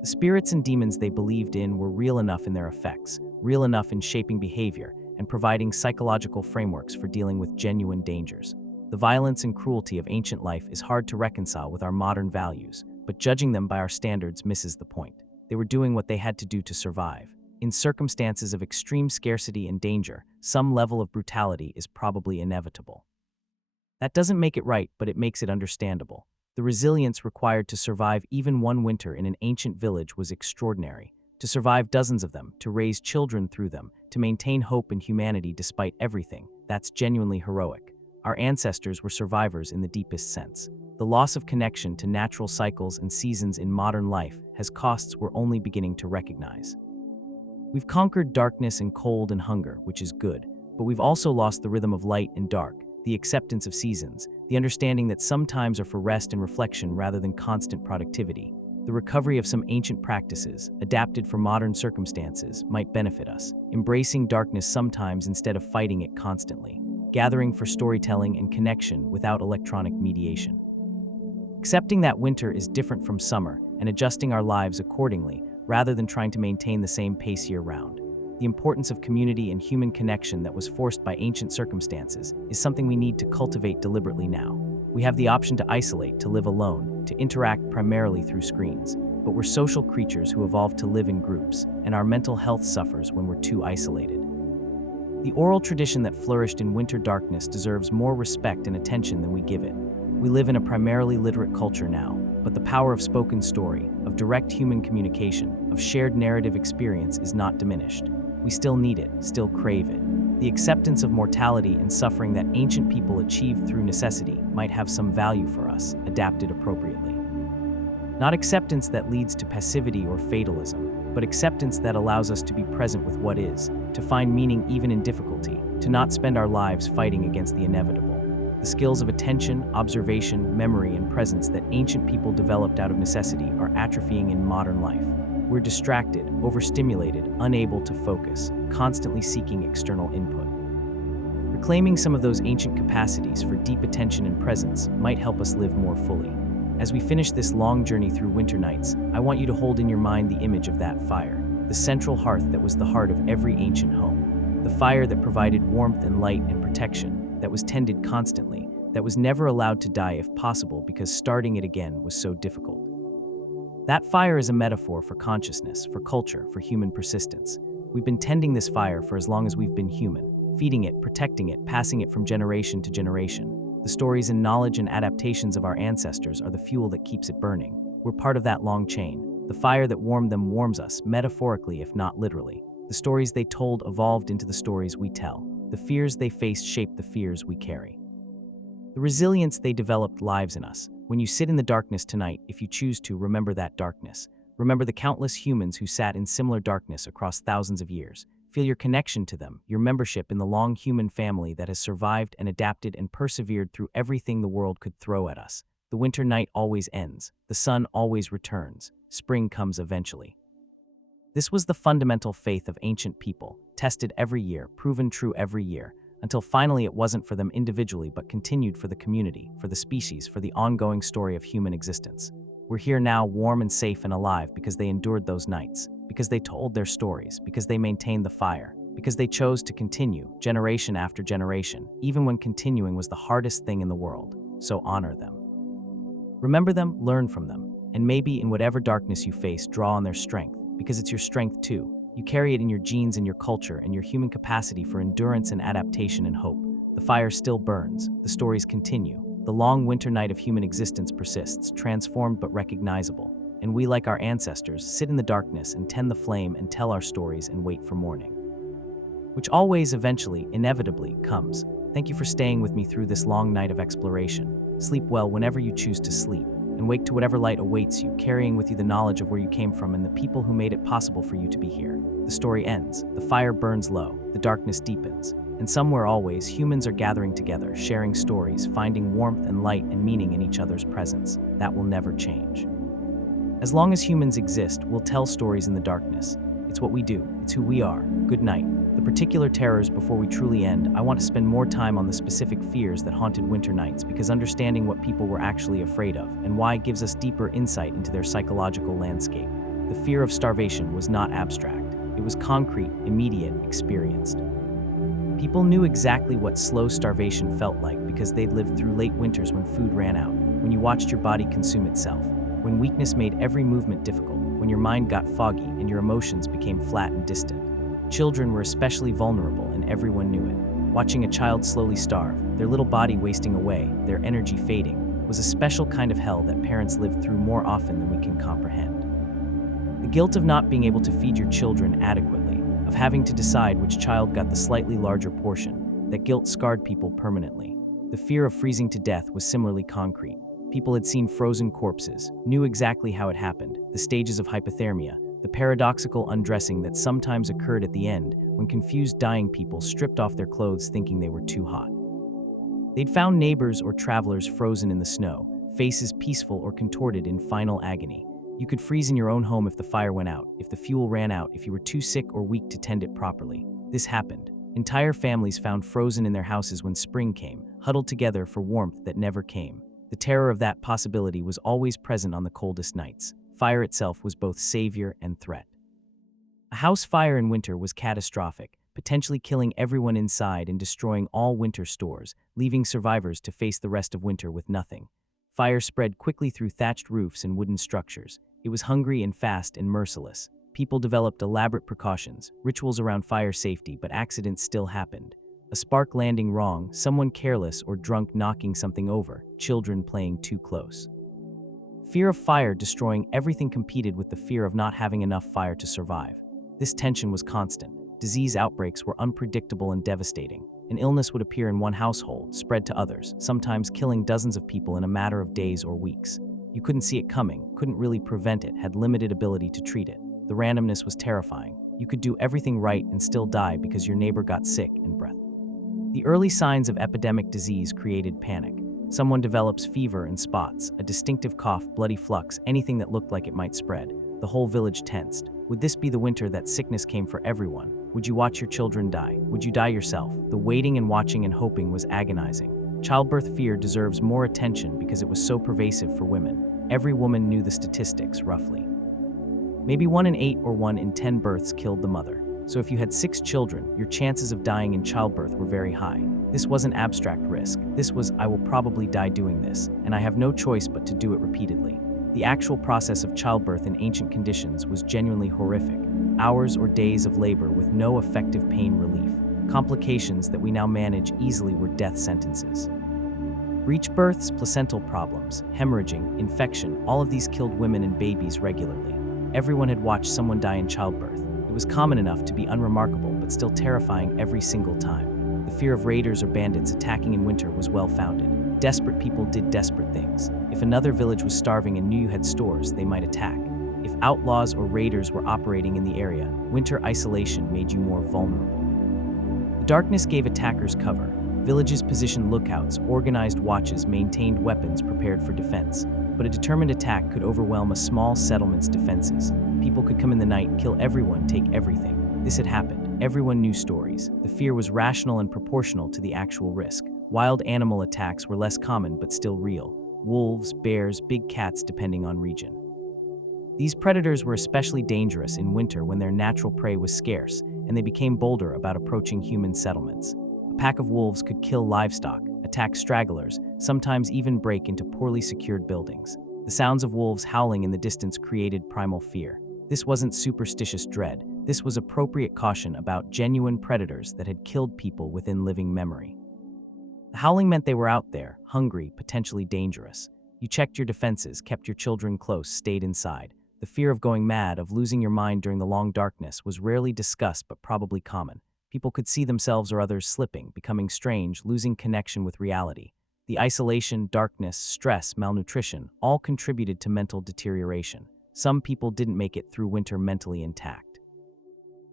The spirits and demons they believed in were real enough in their effects, real enough in shaping behavior and providing psychological frameworks for dealing with genuine dangers. The violence and cruelty of ancient life is hard to reconcile with our modern values, but judging them by our standards misses the point. They were doing what they had to do to survive. In circumstances of extreme scarcity and danger, some level of brutality is probably inevitable. That doesn't make it right, but it makes it understandable. The resilience required to survive even one winter in an ancient village was extraordinary. To survive dozens of them, to raise children through them, to maintain hope in humanity despite everything, that's genuinely heroic. Our ancestors were survivors in the deepest sense. The loss of connection to natural cycles and seasons in modern life has costs we're only beginning to recognize. We've conquered darkness and cold and hunger, which is good, but we've also lost the rhythm of light and dark, the acceptance of seasons, the understanding that some times are for rest and reflection rather than constant productivity. The recovery of some ancient practices, adapted for modern circumstances, might benefit us, embracing darkness sometimes instead of fighting it constantly, gathering for storytelling and connection without electronic mediation. Accepting that winter is different from summer and adjusting our lives accordingly rather than trying to maintain the same pace year-round. The importance of community and human connection that was forced by ancient circumstances is something we need to cultivate deliberately now. We have the option to isolate, to live alone, to interact primarily through screens. But we're social creatures who evolved to live in groups, and our mental health suffers when we're too isolated. The oral tradition that flourished in winter darkness deserves more respect and attention than we give it. We live in a primarily literate culture now, but the power of spoken story, of direct human communication, of shared narrative experience is not diminished. We still need it, still crave it. The acceptance of mortality and suffering that ancient people achieved through necessity might have some value for us, adapted appropriately. Not acceptance that leads to passivity or fatalism, but acceptance that allows us to be present with what is, to find meaning even in difficulty, to not spend our lives fighting against the inevitable. The skills of attention, observation, memory, and presence that ancient people developed out of necessity are atrophying in modern life. We're distracted, overstimulated, unable to focus, constantly seeking external input. Reclaiming some of those ancient capacities for deep attention and presence might help us live more fully. As we finish this long journey through winter nights, I want you to hold in your mind the image of that fire, the central hearth that was the heart of every ancient home, the fire that provided warmth and light and protection, that was tended constantly, that was never allowed to die if possible because starting it again was so difficult. That fire is a metaphor for consciousness, for culture, for human persistence. We've been tending this fire for as long as we've been human, feeding it, protecting it, passing it from generation to generation. The stories and knowledge and adaptations of our ancestors are the fuel that keeps it burning. We're part of that long chain. The fire that warmed them warms us, metaphorically if not literally. The stories they told evolved into the stories we tell. The fears they faced shaped the fears we carry. The resilience they developed lives in us. When you sit in the darkness tonight, if you choose to, remember that darkness. Remember the countless humans who sat in similar darkness across thousands of years. Feel your connection to them, your membership in the long human family that has survived and adapted and persevered through everything the world could throw at us. The winter night always ends. The sun always returns. Spring comes eventually. This was the fundamental faith of ancient people, tested every year, proven true every year, until finally it wasn't for them individually but continued for the community, for the species, for the ongoing story of human existence. We're here now, warm and safe and alive, because they endured those nights, because they told their stories, because they maintained the fire, because they chose to continue, generation after generation, even when continuing was the hardest thing in the world. So honor them. Remember them, learn from them, and maybe in whatever darkness you face, draw on their strength, because it's your strength too. You carry it in your genes and your culture and your human capacity for endurance and adaptation and hope. The fire still burns, the stories continue. The long winter night of human existence persists, transformed but recognizable. And we, like our ancestors, sit in the darkness and tend the flame and tell our stories and wait for morning, which always, eventually, inevitably, comes. Thank you for staying with me through this long night of exploration. Sleep well whenever you choose to sleep, and wake to whatever light awaits you, carrying with you the knowledge of where you came from and the people who made it possible for you to be here. The story ends, the fire burns low, the darkness deepens, and somewhere always, humans are gathering together, sharing stories, finding warmth and light and meaning in each other's presence. That will never change. As long as humans exist, we'll tell stories in the darkness. It's what we do. It's who we are. Good night. The particular terrors before we truly end, I want to spend more time on the specific fears that haunted winter nights, because understanding what people were actually afraid of and why gives us deeper insight into their psychological landscape. The fear of starvation was not abstract. It was concrete, immediate, experienced. People knew exactly what slow starvation felt like because they'd lived through late winters when food ran out, when you watched your body consume itself, when weakness made every movement difficult, when your mind got foggy and your emotions became flat and distant. Children were especially vulnerable, and everyone knew it. Watching a child slowly starve, their little body wasting away, their energy fading, was a special kind of hell that parents lived through more often than we can comprehend. The guilt of not being able to feed your children adequately, of having to decide which child got the slightly larger portion, that guilt scarred people permanently. The fear of freezing to death was similarly concrete. People had seen frozen corpses, knew exactly how it happened, the stages of hypothermia, the paradoxical undressing that sometimes occurred at the end when confused dying people stripped off their clothes thinking they were too hot. They'd found neighbors or travelers frozen in the snow, faces peaceful or contorted in final agony. You could freeze in your own home if the fire went out, if the fuel ran out, if you were too sick or weak to tend it properly. This happened. Entire families found frozen in their houses when spring came, huddled together for warmth that never came. The terror of that possibility was always present on the coldest nights. Fire itself was both savior and threat. A house fire in winter was catastrophic, potentially killing everyone inside and destroying all winter stores, leaving survivors to face the rest of winter with nothing. Fire spread quickly through thatched roofs and wooden structures. It was hungry and fast and merciless. People developed elaborate precautions, rituals around fire safety, but accidents still happened. A spark landing wrong, someone careless or drunk knocking something over, children playing too close. Fear of fire destroying everything competed with the fear of not having enough fire to survive. This tension was constant. Disease outbreaks were unpredictable and devastating. An illness would appear in one household, spread to others, sometimes killing dozens of people in a matter of days or weeks. You couldn't see it coming, couldn't really prevent it, had limited ability to treat it. The randomness was terrifying. You could do everything right and still die because your neighbor got sick and breath. The early signs of epidemic disease created panic. Someone develops fever and spots, a distinctive cough, bloody flux, anything that looked like it might spread. The whole village tensed. Would this be the winter that sickness came for everyone? Would you watch your children die? Would you die yourself? The waiting and watching and hoping was agonizing. Childbirth fear deserves more attention because it was so pervasive for women. Every woman knew the statistics, roughly. Maybe 1 in 8 or 1 in 10 births killed the mother. So if you had 6 children, your chances of dying in childbirth were very high. This wasn't abstract risk. This was, I will probably die doing this, and I have no choice but to do it repeatedly. The actual process of childbirth in ancient conditions was genuinely horrific. Hours or days of labor with no effective pain relief. Complications that we now manage easily were death sentences. Breech births, placental problems, hemorrhaging, infection, all of these killed women and babies regularly. Everyone had watched someone die in childbirth. It was common enough to be unremarkable but still terrifying every single time. The fear of raiders or bandits attacking in winter was well-founded. Desperate people did desperate things. If another village was starving and knew you had stores, they might attack. If outlaws or raiders were operating in the area, winter isolation made you more vulnerable. The darkness gave attackers cover. Villages positioned lookouts, organized watches, maintained weapons prepared for defense. But a determined attack could overwhelm a small settlement's defenses. People could come in the night, kill everyone, take everything. This had happened. Everyone knew stories. The fear was rational and proportional to the actual risk. Wild animal attacks were less common but still real. Wolves, bears, big cats depending on region. These predators were especially dangerous in winter when their natural prey was scarce, and they became bolder about approaching human settlements. A pack of wolves could kill livestock, attack stragglers, sometimes even break into poorly secured buildings. The sounds of wolves howling in the distance created primal fear. This wasn't superstitious dread. This was appropriate caution about genuine predators that had killed people within living memory. The howling meant they were out there, hungry, potentially dangerous. You checked your defenses, kept your children close, stayed inside. The fear of going mad, of losing your mind during the long darkness, was rarely discussed but probably common. People could see themselves or others slipping, becoming strange, losing connection with reality. The isolation, darkness, stress, malnutrition all contributed to mental deterioration. Some people didn't make it through winter mentally intact.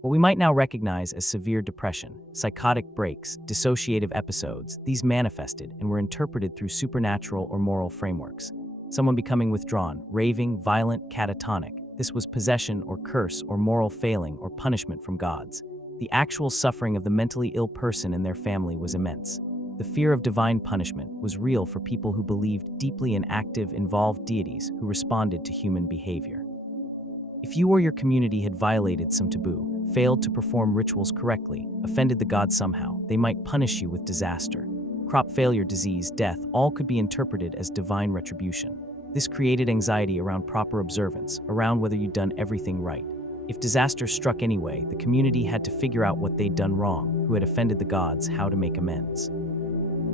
What we might now recognize as severe depression, psychotic breaks, dissociative episodes, these manifested and were interpreted through supernatural or moral frameworks. Someone becoming withdrawn, raving, violent, catatonic. This was possession or curse or moral failing or punishment from gods. The actual suffering of the mentally ill person and their family was immense. The fear of divine punishment was real for people who believed deeply in active, involved deities who responded to human behavior. If you or your community had violated some taboo, failed to perform rituals correctly, offended the gods somehow, they might punish you with disaster. Crop failure, disease, death, all could be interpreted as divine retribution. This created anxiety around proper observance, around whether you'd done everything right. If disaster struck anyway, the community had to figure out what they'd done wrong, who had offended the gods, how to make amends.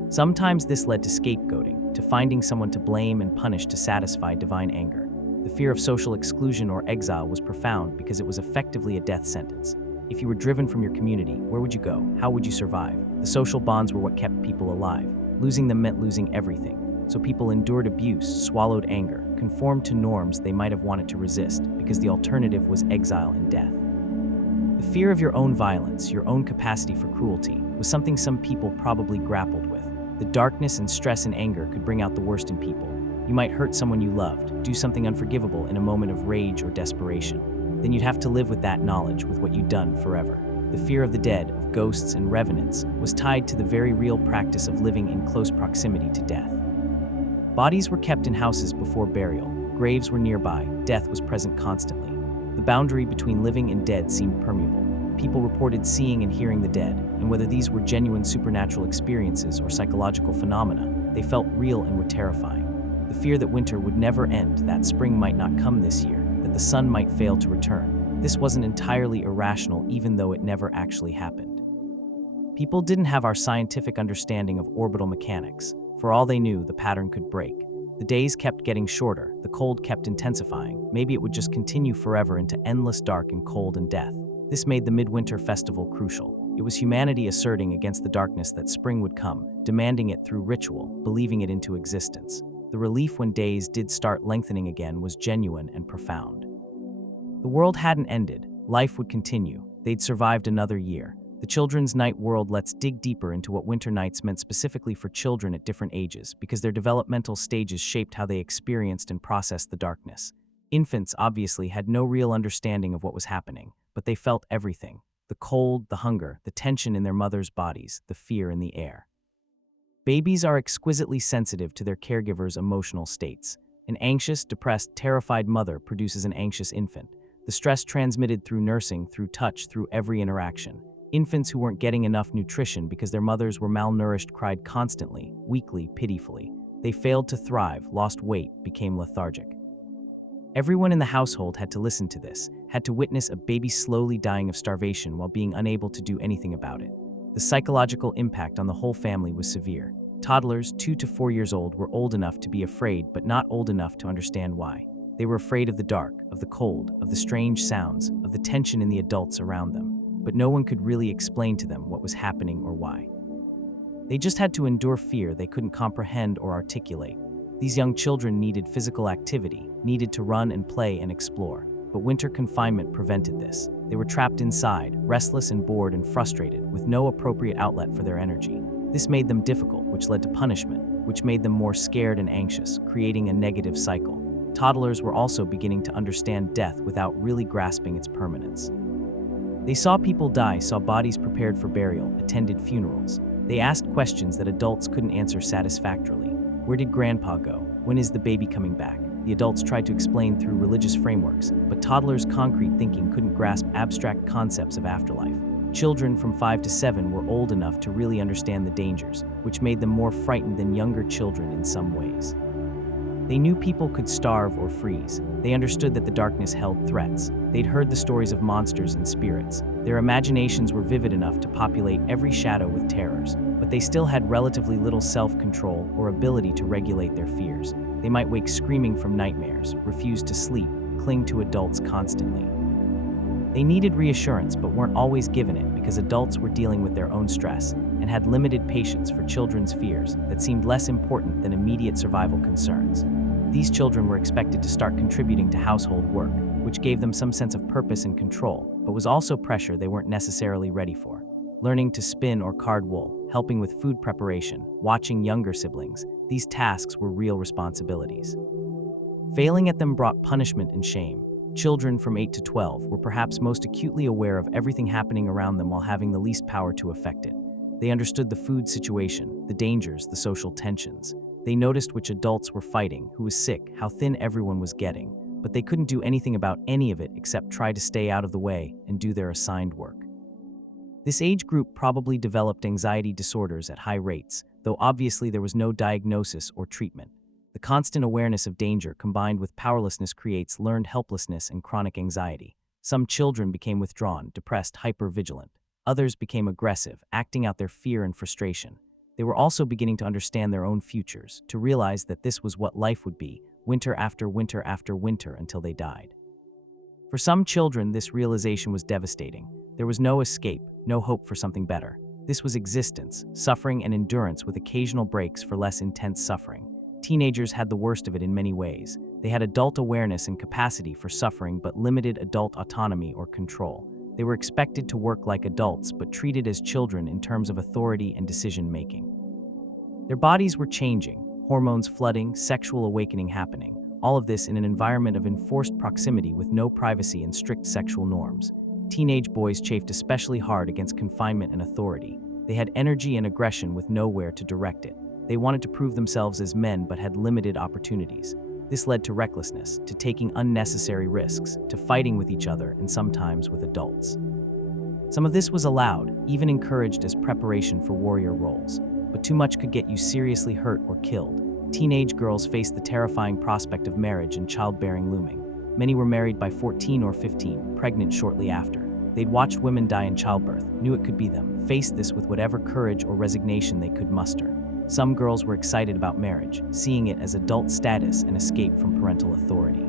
Sometimes this led to scapegoating, to finding someone to blame and punish to satisfy divine anger. The fear of social exclusion or exile was profound because it was effectively a death sentence. If you were driven from your community, where would you go? How would you survive? The social bonds were what kept people alive. Losing them meant losing everything. So people endured abuse, swallowed anger, conformed to norms they might have wanted to resist because the alternative was exile and death. The fear of your own violence, your own capacity for cruelty, was something some people probably grappled with. The darkness and stress and anger could bring out the worst in people. You might hurt someone you loved, do something unforgivable in a moment of rage or desperation. Then you'd have to live with that knowledge, with what you'd done forever. The fear of the dead, of ghosts and revenants, was tied to the very real practice of living in close proximity to death. Bodies were kept in houses before burial. Graves were nearby. Death was present constantly. The boundary between living and dead seemed permeable. People reported seeing and hearing the dead, and whether these were genuine supernatural experiences or psychological phenomena, they felt real and were terrifying. The fear that winter would never end, that spring might not come this year, that the sun might fail to return. This wasn't entirely irrational, even though it never actually happened. People didn't have our scientific understanding of orbital mechanics. For all they knew, the pattern could break. The days kept getting shorter, the cold kept intensifying. Maybe it would just continue forever into endless dark and cold and death. This made the midwinter festival crucial. It was humanity asserting against the darkness that spring would come, demanding it through ritual, believing it into existence. The relief when days did start lengthening again was genuine and profound. The world hadn't ended. Life would continue. They'd survived another year. The Children's Night World lets dig deeper into what winter nights meant specifically for children at different ages, because their developmental stages shaped how they experienced and processed the darkness. Infants obviously had no real understanding of what was happening, but they felt everything. The cold, the hunger, the tension in their mothers' bodies, the fear in the air. Babies are exquisitely sensitive to their caregivers' emotional states. An anxious, depressed, terrified mother produces an anxious infant. The stress transmitted through nursing, through touch, through every interaction. Infants who weren't getting enough nutrition because their mothers were malnourished cried constantly, weakly, pitifully. They failed to thrive, lost weight, became lethargic. Everyone in the household had to listen to this, had to witness a baby slowly dying of starvation while being unable to do anything about it. The psychological impact on the whole family was severe. Toddlers, 2 to 4 years old, were old enough to be afraid but not old enough to understand why. They were afraid of the dark, of the cold, of the strange sounds, of the tension in the adults around them, but no one could really explain to them what was happening or why. They just had to endure fear they couldn't comprehend or articulate. These young children needed physical activity, needed to run and play and explore, but winter confinement prevented this. They were trapped inside, restless and bored and frustrated, with no appropriate outlet for their energy. This made them difficult, which led to punishment, which made them more scared and anxious, creating a negative cycle. Toddlers were also beginning to understand death without really grasping its permanence. They saw people die, saw bodies prepared for burial, attended funerals. They asked questions that adults couldn't answer satisfactorily. Where did grandpa go? When is the baby coming back? The adults tried to explain through religious frameworks, but toddlers' concrete thinking couldn't grasp abstract concepts of afterlife. Children from 5 to 7 were old enough to really understand the dangers, which made them more frightened than younger children in some ways. They knew people could starve or freeze. They understood that the darkness held threats. They'd heard the stories of monsters and spirits. Their imaginations were vivid enough to populate every shadow with terrors, but they still had relatively little self-control or ability to regulate their fears. They might wake screaming from nightmares, refuse to sleep, cling to adults constantly. They needed reassurance but weren't always given it because adults were dealing with their own stress and had limited patience for children's fears that seemed less important than immediate survival concerns. These children were expected to start contributing to household work, which gave them some sense of purpose and control, but was also pressure they weren't necessarily ready for. Learning to spin or card wool, helping with food preparation, watching younger siblings, these tasks were real responsibilities. Failing at them brought punishment and shame. Children from 8 to 12 were perhaps most acutely aware of everything happening around them while having the least power to affect it. They understood the food situation, the dangers, the social tensions. They noticed which adults were fighting, who was sick, how thin everyone was getting, but they couldn't do anything about any of it except try to stay out of the way and do their assigned work. This age group probably developed anxiety disorders at high rates, though obviously there was no diagnosis or treatment. The constant awareness of danger combined with powerlessness creates learned helplessness and chronic anxiety. Some children became withdrawn, depressed, hyper-vigilant. Others became aggressive, acting out their fear and frustration. They were also beginning to understand their own futures, to realize that this was what life would be, winter after winter after winter until they died. For some children, this realization was devastating. There was no escape, no hope for something better. This was existence, suffering and endurance with occasional breaks for less intense suffering. Teenagers had the worst of it in many ways. They had adult awareness and capacity for suffering but limited adult autonomy or control. They were expected to work like adults but treated as children in terms of authority and decision-making. Their bodies were changing, hormones flooding, sexual awakening happening, all of this in an environment of enforced proximity with no privacy and strict sexual norms. Teenage boys chafed especially hard against confinement and authority. They had energy and aggression with nowhere to direct it. They wanted to prove themselves as men but had limited opportunities. This led to recklessness, to taking unnecessary risks, to fighting with each other and sometimes with adults. Some of this was allowed, even encouraged as preparation for warrior roles, but too much could get you seriously hurt or killed. Teenage girls faced the terrifying prospect of marriage and childbearing looming. Many were married by 14 or 15, pregnant shortly after. They'd watched women die in childbirth, knew it could be them, faced this with whatever courage or resignation they could muster. Some girls were excited about marriage, seeing it as adult status and escape from parental authority.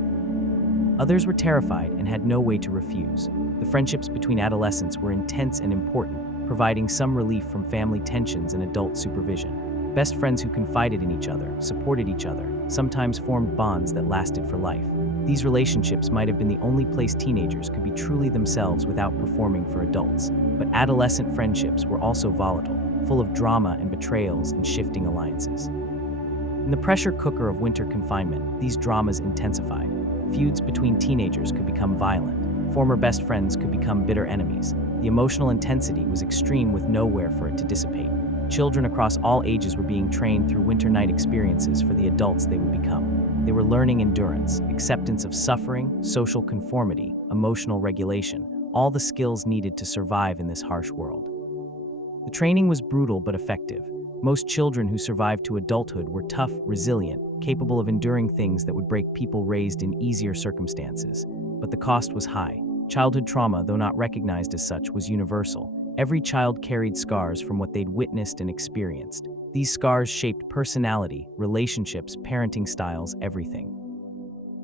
Others were terrified and had no way to refuse. The friendships between adolescents were intense and important, providing some relief from family tensions and adult supervision. Best friends who confided in each other, supported each other, sometimes formed bonds that lasted for life. These relationships might have been the only place teenagers could be truly themselves without performing for adults. But adolescent friendships were also volatile, full of drama and betrayals and shifting alliances. In the pressure cooker of winter confinement, these dramas intensified. Feuds between teenagers could become violent. Former best friends could become bitter enemies. The emotional intensity was extreme with nowhere for it to dissipate. Children across all ages were being trained through winter night experiences for the adults they would become. They were learning endurance, acceptance of suffering, social conformity, emotional regulation, all the skills needed to survive in this harsh world. The training was brutal but effective. Most children who survived to adulthood were tough, resilient, capable of enduring things that would break people raised in easier circumstances. But the cost was high. Childhood trauma, though not recognized as such, was universal. Every child carried scars from what they'd witnessed and experienced. These scars shaped personality, relationships, parenting styles, everything.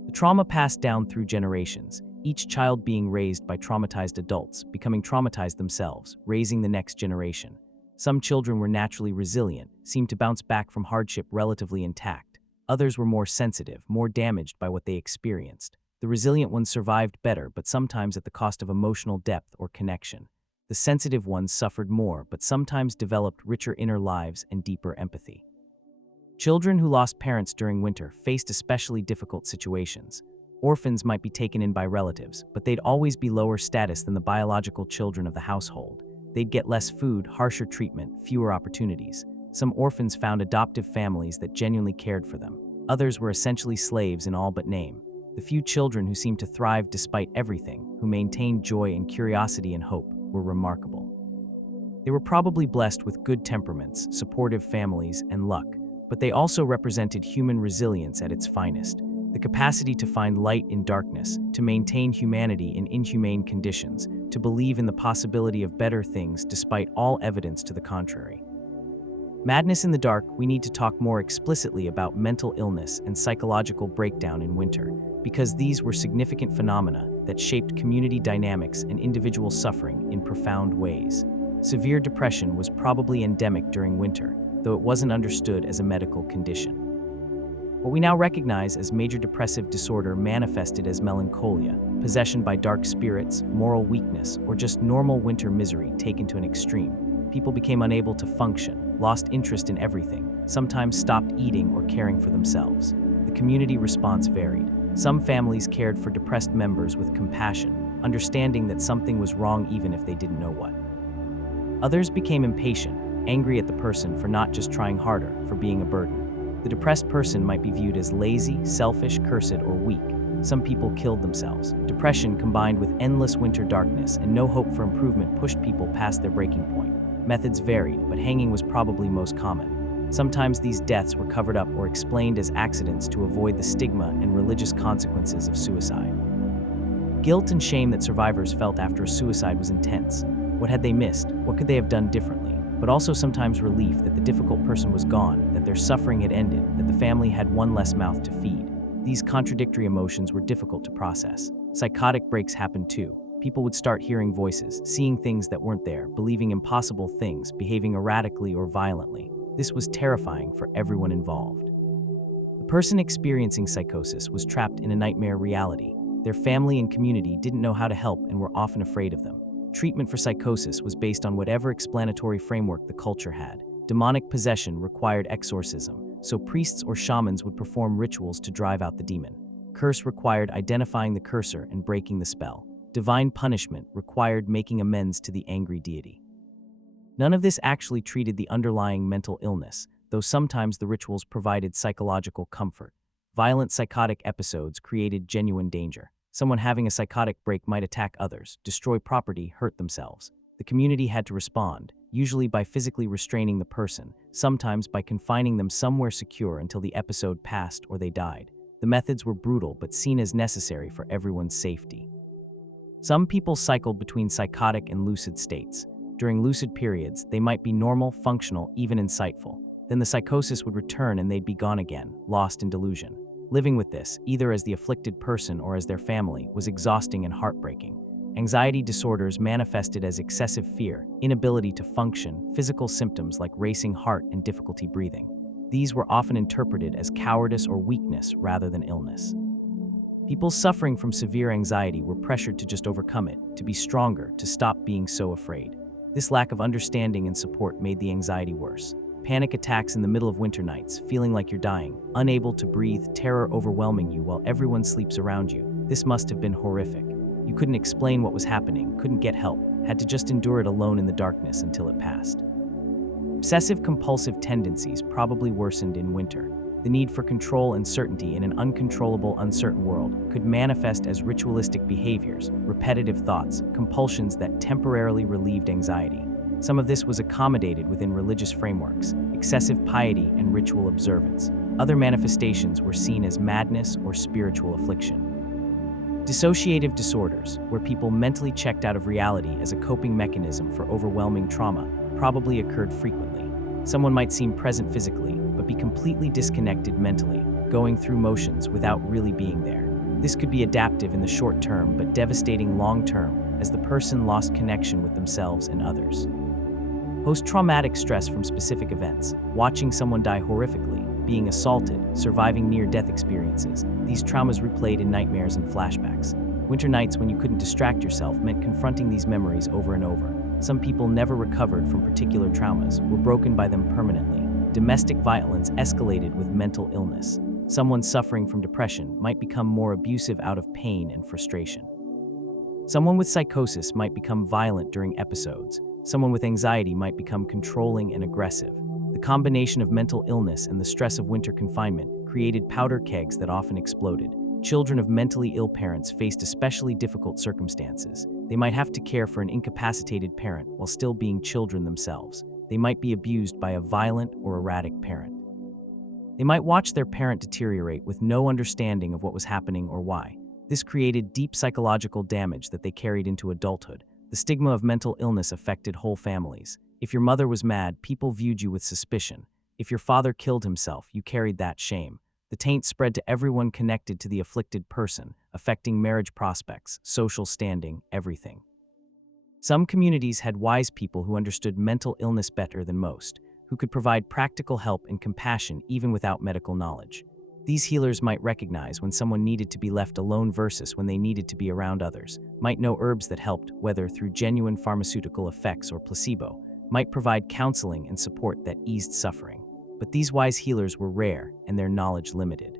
The trauma passed down through generations, each child being raised by traumatized adults, becoming traumatized themselves, raising the next generation. Some children were naturally resilient, seemed to bounce back from hardship relatively intact. Others were more sensitive, more damaged by what they experienced. The resilient ones survived better, but sometimes at the cost of emotional depth or connection. The sensitive ones suffered more, but sometimes developed richer inner lives and deeper empathy. Children who lost parents during winter faced especially difficult situations. Orphans might be taken in by relatives, but they'd always be lower status than the biological children of the household. They'd get less food, harsher treatment, fewer opportunities. Some orphans found adoptive families that genuinely cared for them. Others were essentially slaves in all but name. The few children who seemed to thrive despite everything, who maintained joy and curiosity and hope, were remarkable. They were probably blessed with good temperaments, supportive families, and luck, but they also represented human resilience at its finest. The capacity to find light in darkness, to maintain humanity in inhumane conditions, to believe in the possibility of better things despite all evidence to the contrary. Madness in the dark, we need to talk more explicitly about mental illness and psychological breakdown in winter, because these were significant phenomena that shaped community dynamics and individual suffering in profound ways. Severe depression was probably endemic during winter, though it wasn't understood as a medical condition. What we now recognize as major depressive disorder manifested as melancholia, possession by dark spirits, moral weakness, or just normal winter misery taken to an extreme. People became unable to function, lost interest in everything, sometimes stopped eating or caring for themselves. The community response varied. Some families cared for depressed members with compassion, understanding that something was wrong even if they didn't know what. Others became impatient, angry at the person for not just trying harder, for being a burden. The depressed person might be viewed as lazy, selfish, cursed, or weak. Some people killed themselves. Depression combined with endless winter darkness and no hope for improvement pushed people past their breaking point. Methods varied, but hanging was probably most common. Sometimes these deaths were covered up or explained as accidents to avoid the stigma and religious consequences of suicide. Guilt and shame that survivors felt after a suicide was intense. What had they missed? What could they have done differently? But also sometimes relief that the difficult person was gone, that their suffering had ended, that the family had one less mouth to feed. These contradictory emotions were difficult to process. Psychotic breaks happened too. People would start hearing voices, seeing things that weren't there, believing impossible things, behaving erratically or violently. This was terrifying for everyone involved. The person experiencing psychosis was trapped in a nightmare reality. Their family and community didn't know how to help and were often afraid of them. Treatment for psychosis was based on whatever explanatory framework the culture had. Demonic possession required exorcism, so priests or shamans would perform rituals to drive out the demon. Curse required identifying the cursor and breaking the spell. Divine punishment required making amends to the angry deity. None of this actually treated the underlying mental illness, though sometimes the rituals provided psychological comfort. Violent psychotic episodes created genuine danger. Someone having a psychotic break might attack others, destroy property, hurt themselves. The community had to respond, usually by physically restraining the person, sometimes by confining them somewhere secure until the episode passed or they died. The methods were brutal but seen as necessary for everyone's safety. Some people cycled between psychotic and lucid states. During lucid periods, they might be normal, functional, even insightful. Then the psychosis would return and they'd be gone again, lost in delusion. Living with this, either as the afflicted person or as their family, was exhausting and heartbreaking. Anxiety disorders manifested as excessive fear, inability to function, physical symptoms like racing heart and difficulty breathing. These were often interpreted as cowardice or weakness rather than illness. People suffering from severe anxiety were pressured to just overcome it, to be stronger, to stop being so afraid. This lack of understanding and support made the anxiety worse. Panic attacks in the middle of winter nights, feeling like you're dying, unable to breathe, terror overwhelming you while everyone sleeps around you. This must have been horrific. You couldn't explain what was happening, couldn't get help, had to just endure it alone in the darkness until it passed. Obsessive-compulsive tendencies probably worsened in winter. The need for control and certainty in an uncontrollable, uncertain world could manifest as ritualistic behaviors, repetitive thoughts, compulsions that temporarily relieved anxiety. Some of this was accommodated within religious frameworks, excessive piety and ritual observance. Other manifestations were seen as madness or spiritual affliction. Dissociative disorders, where people mentally checked out of reality as a coping mechanism for overwhelming trauma, probably occurred frequently. Someone might seem present physically, but be completely disconnected mentally, going through motions without really being there. This could be adaptive in the short term, but devastating long term, as the person lost connection with themselves and others. Post-traumatic stress from specific events, watching someone die horrifically, being assaulted, surviving near-death experiences, these traumas replayed in nightmares and flashbacks. Winter nights when you couldn't distract yourself meant confronting these memories over and over. Some people never recovered from particular traumas, were broken by them permanently. Domestic violence escalated with mental illness. Someone suffering from depression might become more abusive out of pain and frustration. Someone with psychosis might become violent during episodes. Someone with anxiety might become controlling and aggressive. The combination of mental illness and the stress of winter confinement created powder kegs that often exploded. Children of mentally ill parents faced especially difficult circumstances. They might have to care for an incapacitated parent while still being children themselves. They might be abused by a violent or erratic parent. They might watch their parent deteriorate with no understanding of what was happening or why. This created deep psychological damage that they carried into adulthood. The stigma of mental illness affected whole families. If your mother was mad, people viewed you with suspicion. If your father killed himself, you carried that shame. The taint spread to everyone connected to the afflicted person, affecting marriage prospects, social standing, everything. Some communities had wise people who understood mental illness better than most, who could provide practical help and compassion even without medical knowledge. These healers might recognize when someone needed to be left alone versus when they needed to be around others, might know herbs that helped, whether through genuine pharmaceutical effects or placebo, might provide counseling and support that eased suffering. But these wise healers were rare and their knowledge limited.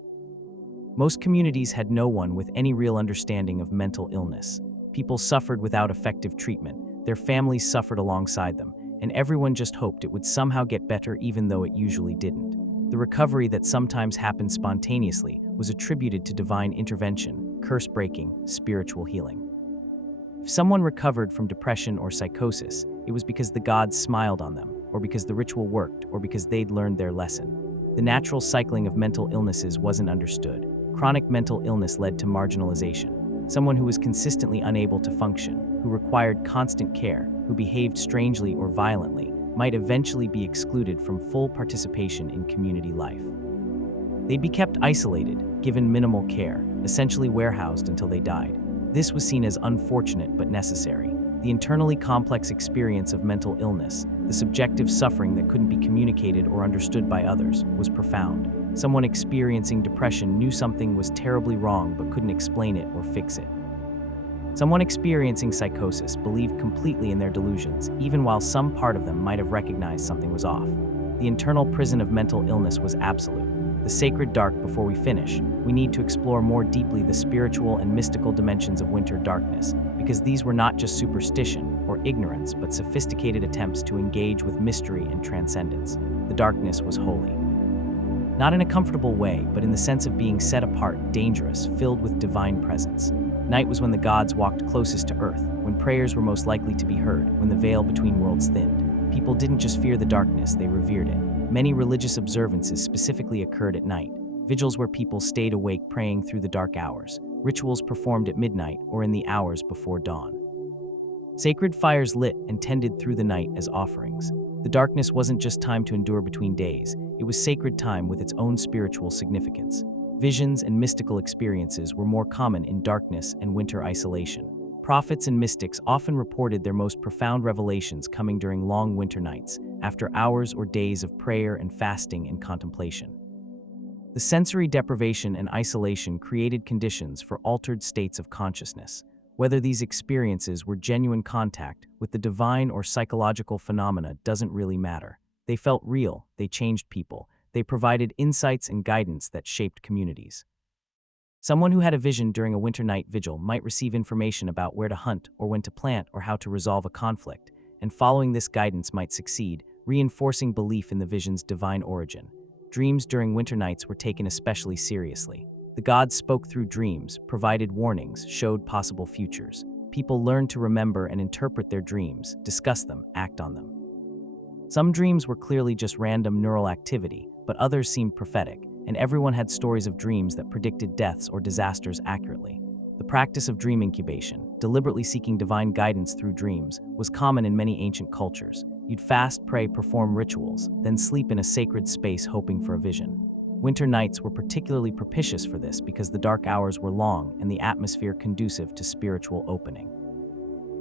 Most communities had no one with any real understanding of mental illness. People suffered without effective treatment, their families suffered alongside them, and everyone just hoped it would somehow get better even though it usually didn't. The recovery that sometimes happened spontaneously was attributed to divine intervention, curse-breaking, spiritual healing. If someone recovered from depression or psychosis, it was because the gods smiled on them, or because the ritual worked, or because they'd learned their lesson. The natural cycling of mental illnesses wasn't understood. Chronic mental illness led to marginalization. Someone who was consistently unable to function, who required constant care, who behaved strangely or violently, might eventually be excluded from full participation in community life. They'd be kept isolated, given minimal care, essentially warehoused until they died. This was seen as unfortunate but necessary. The internally complex experience of mental illness, the subjective suffering that couldn't be communicated or understood by others, was profound. Someone experiencing depression knew something was terribly wrong but couldn't explain it or fix it. Someone experiencing psychosis believed completely in their delusions, even while some part of them might have recognized something was off. The internal prison of mental illness was absolute. The sacred dark. Before we finish, we need to explore more deeply the spiritual and mystical dimensions of winter darkness, because these were not just superstition or ignorance, but sophisticated attempts to engage with mystery and transcendence. The darkness was holy. Not in a comfortable way, but in the sense of being set apart, dangerous, filled with divine presence. Night was when the gods walked closest to earth, when prayers were most likely to be heard, when the veil between worlds thinned. People didn't just fear the darkness, they revered it. Many religious observances specifically occurred at night, vigils where people stayed awake praying through the dark hours, rituals performed at midnight or in the hours before dawn. Sacred fires lit and tended through the night as offerings. The darkness wasn't just time to endure between days, it was sacred time with its own spiritual significance. Visions and mystical experiences were more common in darkness and winter isolation. Prophets and mystics often reported their most profound revelations coming during long winter nights, after hours or days of prayer and fasting and contemplation. The sensory deprivation and isolation created conditions for altered states of consciousness. Whether these experiences were genuine contact with the divine or psychological phenomena doesn't really matter. They felt real, they changed people, they provided insights and guidance that shaped communities. Someone who had a vision during a winter night vigil might receive information about where to hunt or when to plant or how to resolve a conflict, and following this guidance might succeed, reinforcing belief in the vision's divine origin. Dreams during winter nights were taken especially seriously. The gods spoke through dreams, provided warnings, showed possible futures. People learned to remember and interpret their dreams, discuss them, act on them. Some dreams were clearly just random neural activity, but others seemed prophetic, and everyone had stories of dreams that predicted deaths or disasters accurately. The practice of dream incubation, deliberately seeking divine guidance through dreams, was common in many ancient cultures. You'd fast, pray, perform rituals, then sleep in a sacred space hoping for a vision. Winter nights were particularly propitious for this because the dark hours were long and the atmosphere conducive to spiritual opening.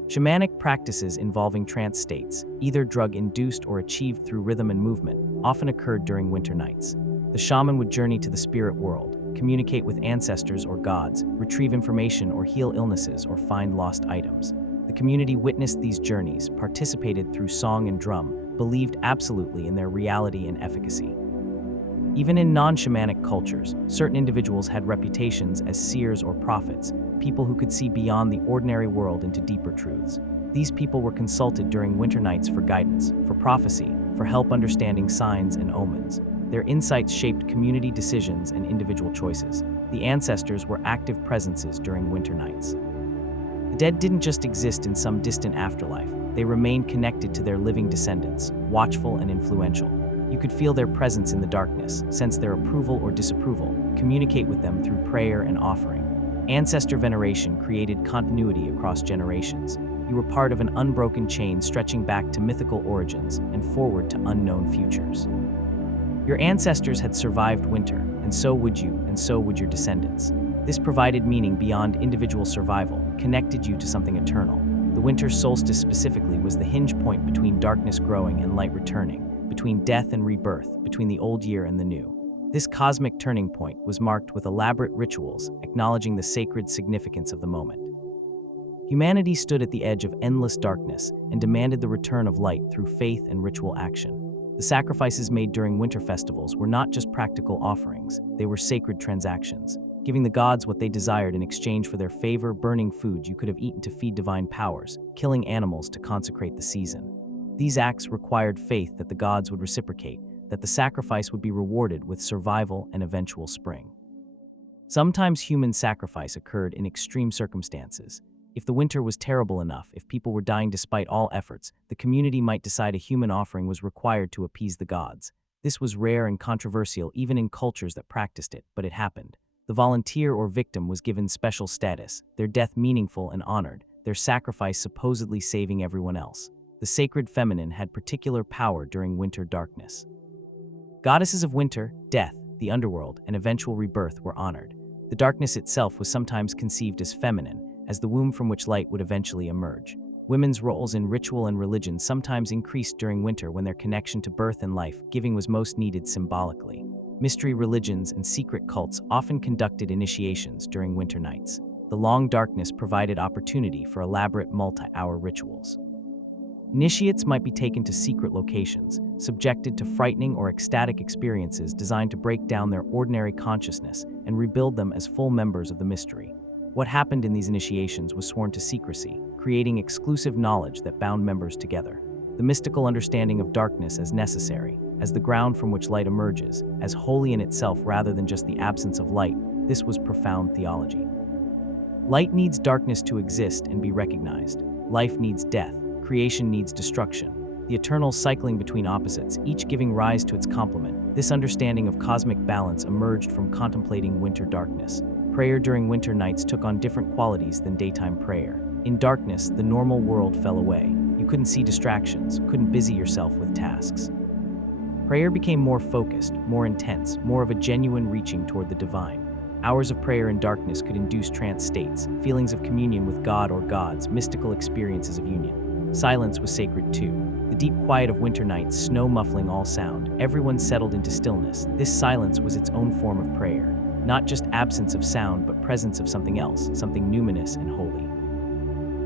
Shamanic practices involving trance states, either drug-induced or achieved through rhythm and movement, often occurred during winter nights. The shaman would journey to the spirit world, communicate with ancestors or gods, retrieve information or heal illnesses or find lost items. The community witnessed these journeys, participated through song and drum, believed absolutely in their reality and efficacy. Even in non-shamanic cultures, certain individuals had reputations as seers or prophets, people who could see beyond the ordinary world into deeper truths. These people were consulted during winter nights for guidance, for prophecy, for help understanding signs and omens. Their insights shaped community decisions and individual choices. The ancestors were active presences during winter nights. The dead didn't just exist in some distant afterlife. They remained connected to their living descendants, watchful and influential. You could feel their presence in the darkness, sense their approval or disapproval, communicate with them through prayer and offering. Ancestor veneration created continuity across generations. You were part of an unbroken chain stretching back to mythical origins and forward to unknown futures. Your ancestors had survived winter, and so would you, and so would your descendants. This provided meaning beyond individual survival, connected you to something eternal. The winter solstice specifically was the hinge point between darkness growing and light returning, between death and rebirth, between the old year and the new. This cosmic turning point was marked with elaborate rituals, acknowledging the sacred significance of the moment. Humanity stood at the edge of endless darkness and demanded the return of light through faith and ritual action. The sacrifices made during winter festivals were not just practical offerings, they were sacred transactions, giving the gods what they desired in exchange for their favor, burning food you could have eaten to feed divine powers, killing animals to consecrate the season. These acts required faith that the gods would reciprocate, that the sacrifice would be rewarded with survival and eventual spring. Sometimes human sacrifice occurred in extreme circumstances. If the winter was terrible enough, if people were dying despite all efforts, the community might decide a human offering was required to appease the gods. This was rare and controversial even in cultures that practiced it, but it happened. The volunteer or victim was given special status, their death meaningful and honored, their sacrifice supposedly saving everyone else. The sacred feminine had particular power during winter darkness. Goddesses of winter, death, the underworld, and eventual rebirth were honored. The darkness itself was sometimes conceived as feminine, as the womb from which light would eventually emerge. Women's roles in ritual and religion sometimes increased during winter when their connection to birth and life giving was most needed symbolically. Mystery religions and secret cults often conducted initiations during winter nights. The long darkness provided opportunity for elaborate multi-hour rituals. Initiates might be taken to secret locations, subjected to frightening or ecstatic experiences designed to break down their ordinary consciousness and rebuild them as full members of the mystery. What happened in these initiations was sworn to secrecy, creating exclusive knowledge that bound members together. The mystical understanding of darkness as necessary, as the ground from which light emerges, as holy in itself rather than just the absence of light, this was profound theology. Light needs darkness to exist and be recognized. Life needs death. Creation needs destruction. The eternal cycling between opposites, each giving rise to its complement. This understanding of cosmic balance emerged from contemplating winter darkness. Prayer during winter nights took on different qualities than daytime prayer. In darkness, the normal world fell away. You couldn't see distractions, couldn't busy yourself with tasks. Prayer became more focused, more intense, more of a genuine reaching toward the divine. Hours of prayer in darkness could induce trance states, feelings of communion with God or gods, mystical experiences of union. Silence was sacred too. The deep quiet of winter nights, snow muffling all sound, everyone settled into stillness. This silence was its own form of prayer. Not just absence of sound, but presence of something else, something numinous and holy.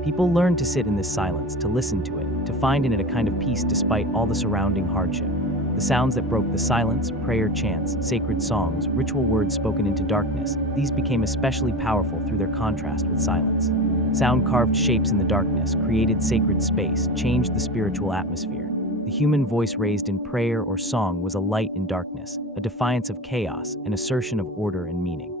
People learned to sit in this silence, to listen to it, to find in it a kind of peace despite all the surrounding hardship. The sounds that broke the silence, prayer chants, sacred songs, ritual words spoken into darkness, these became especially powerful through their contrast with silence. Sound carved shapes in the darkness, created sacred space, changed the spiritual atmosphere. The human voice raised in prayer or song was a light in darkness, a defiance of chaos, an assertion of order and meaning.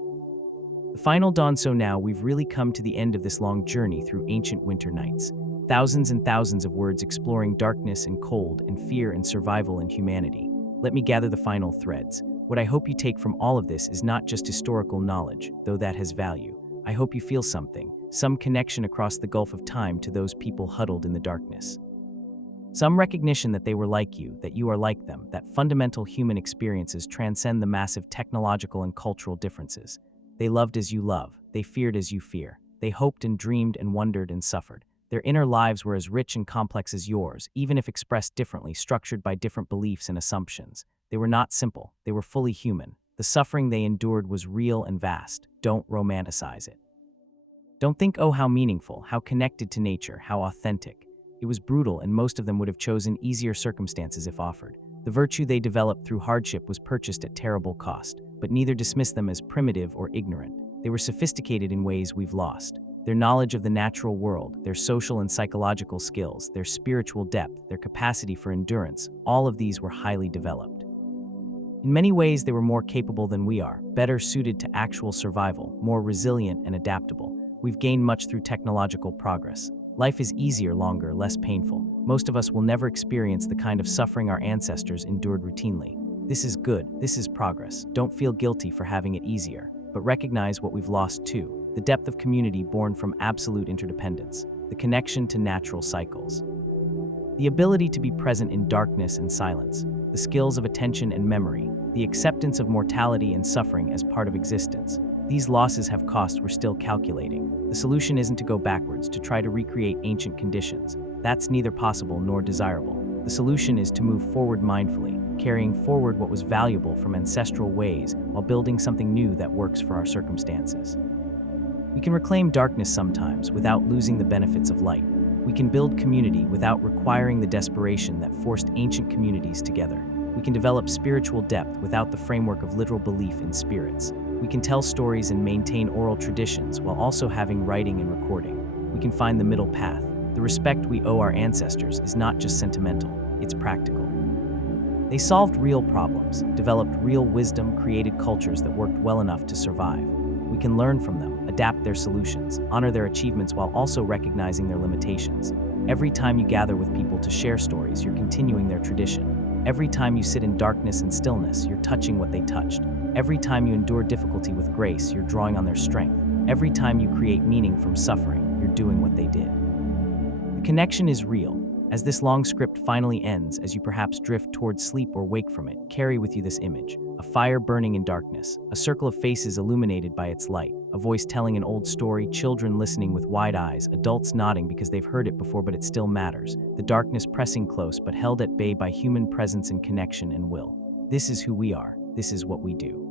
The final dawn. So now we've really come to the end of this long journey through ancient winter nights. Thousands and thousands of words exploring darkness and cold and fear and survival and humanity. Let me gather the final threads. What I hope you take from all of this is not just historical knowledge, though that has value. I hope you feel something, some connection across the gulf of time to those people huddled in the darkness. Some recognition that they were like you, that you are like them, that fundamental human experiences transcend the massive technological and cultural differences. They loved as you love, they feared as you fear, they hoped and dreamed and wondered and suffered. Their inner lives were as rich and complex as yours, even if expressed differently, structured by different beliefs and assumptions. They were not simple, they were fully human. The suffering they endured was real and vast. Don't romanticize it. Don't think, oh, how meaningful, how connected to nature, how authentic. It was brutal, and most of them would have chosen easier circumstances if offered. The virtue they developed through hardship was purchased at terrible cost, but neither dismiss them as primitive or ignorant. They were sophisticated in ways we've lost. Their knowledge of the natural world, their social and psychological skills, their spiritual depth, their capacity for endurance, all of these were highly developed. In many ways, they were more capable than we are, better suited to actual survival, more resilient and adaptable. We've gained much through technological progress. Life is easier, longer, less painful. Most of us will never experience the kind of suffering our ancestors endured routinely. This is good, this is progress. Don't feel guilty for having it easier, but recognize what we've lost too: the depth of community born from absolute interdependence, the connection to natural cycles, the ability to be present in darkness and silence, the skills of attention and memory, the acceptance of mortality and suffering as part of existence. These losses have costs we're still calculating. The solution isn't to go backwards, to try to recreate ancient conditions. That's neither possible nor desirable. The solution is to move forward mindfully, carrying forward what was valuable from ancestral ways while building something new that works for our circumstances. We can reclaim darkness sometimes without losing the benefits of light. We can build community without requiring the desperation that forced ancient communities together. We can develop spiritual depth without the framework of literal belief in spirits. We can tell stories and maintain oral traditions while also having writing and recording. We can find the middle path. The respect we owe our ancestors is not just sentimental, it's practical. They solved real problems, developed real wisdom, created cultures that worked well enough to survive. We can learn from them, adapt their solutions, honor their achievements while also recognizing their limitations. Every time you gather with people to share stories, you're continuing their tradition. Every time you sit in darkness and stillness, you're touching what they touched. Every time you endure difficulty with grace, you're drawing on their strength. Every time you create meaning from suffering, you're doing what they did. The connection is real. As this long script finally ends, as you perhaps drift towards sleep or wake from it, carry with you this image: a fire burning in darkness, a circle of faces illuminated by its light, a voice telling an old story, children listening with wide eyes, adults nodding because they've heard it before but it still matters, the darkness pressing close but held at bay by human presence and connection and will. This is who we are. This is what we do.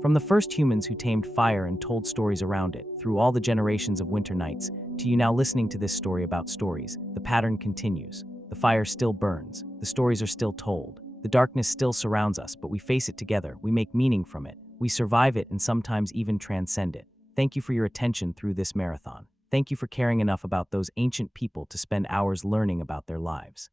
From the first humans who tamed fire and told stories around it, through all the generations of winter nights, to you now listening to this story about stories, the pattern continues. The fire still burns, the stories are still told, the darkness still surrounds us, but we face it together, we make meaning from it, we survive it and sometimes even transcend it. Thank you for your attention through this marathon. Thank you for caring enough about those ancient people to spend hours learning about their lives.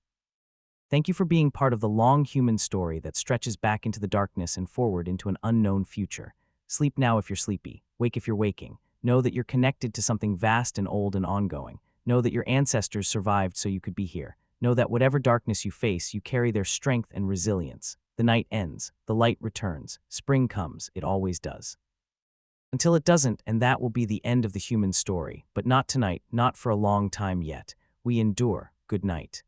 Thank you for being part of the long human story that stretches back into the darkness and forward into an unknown future. Sleep now if you're sleepy. Wake if you're waking. Know that you're connected to something vast and old and ongoing. Know that your ancestors survived so you could be here. Know that whatever darkness you face, you carry their strength and resilience. The night ends. The light returns. Spring comes. It always does. Until it doesn't, and that will be the end of the human story. But not tonight, not for a long time yet. We endure. Good night.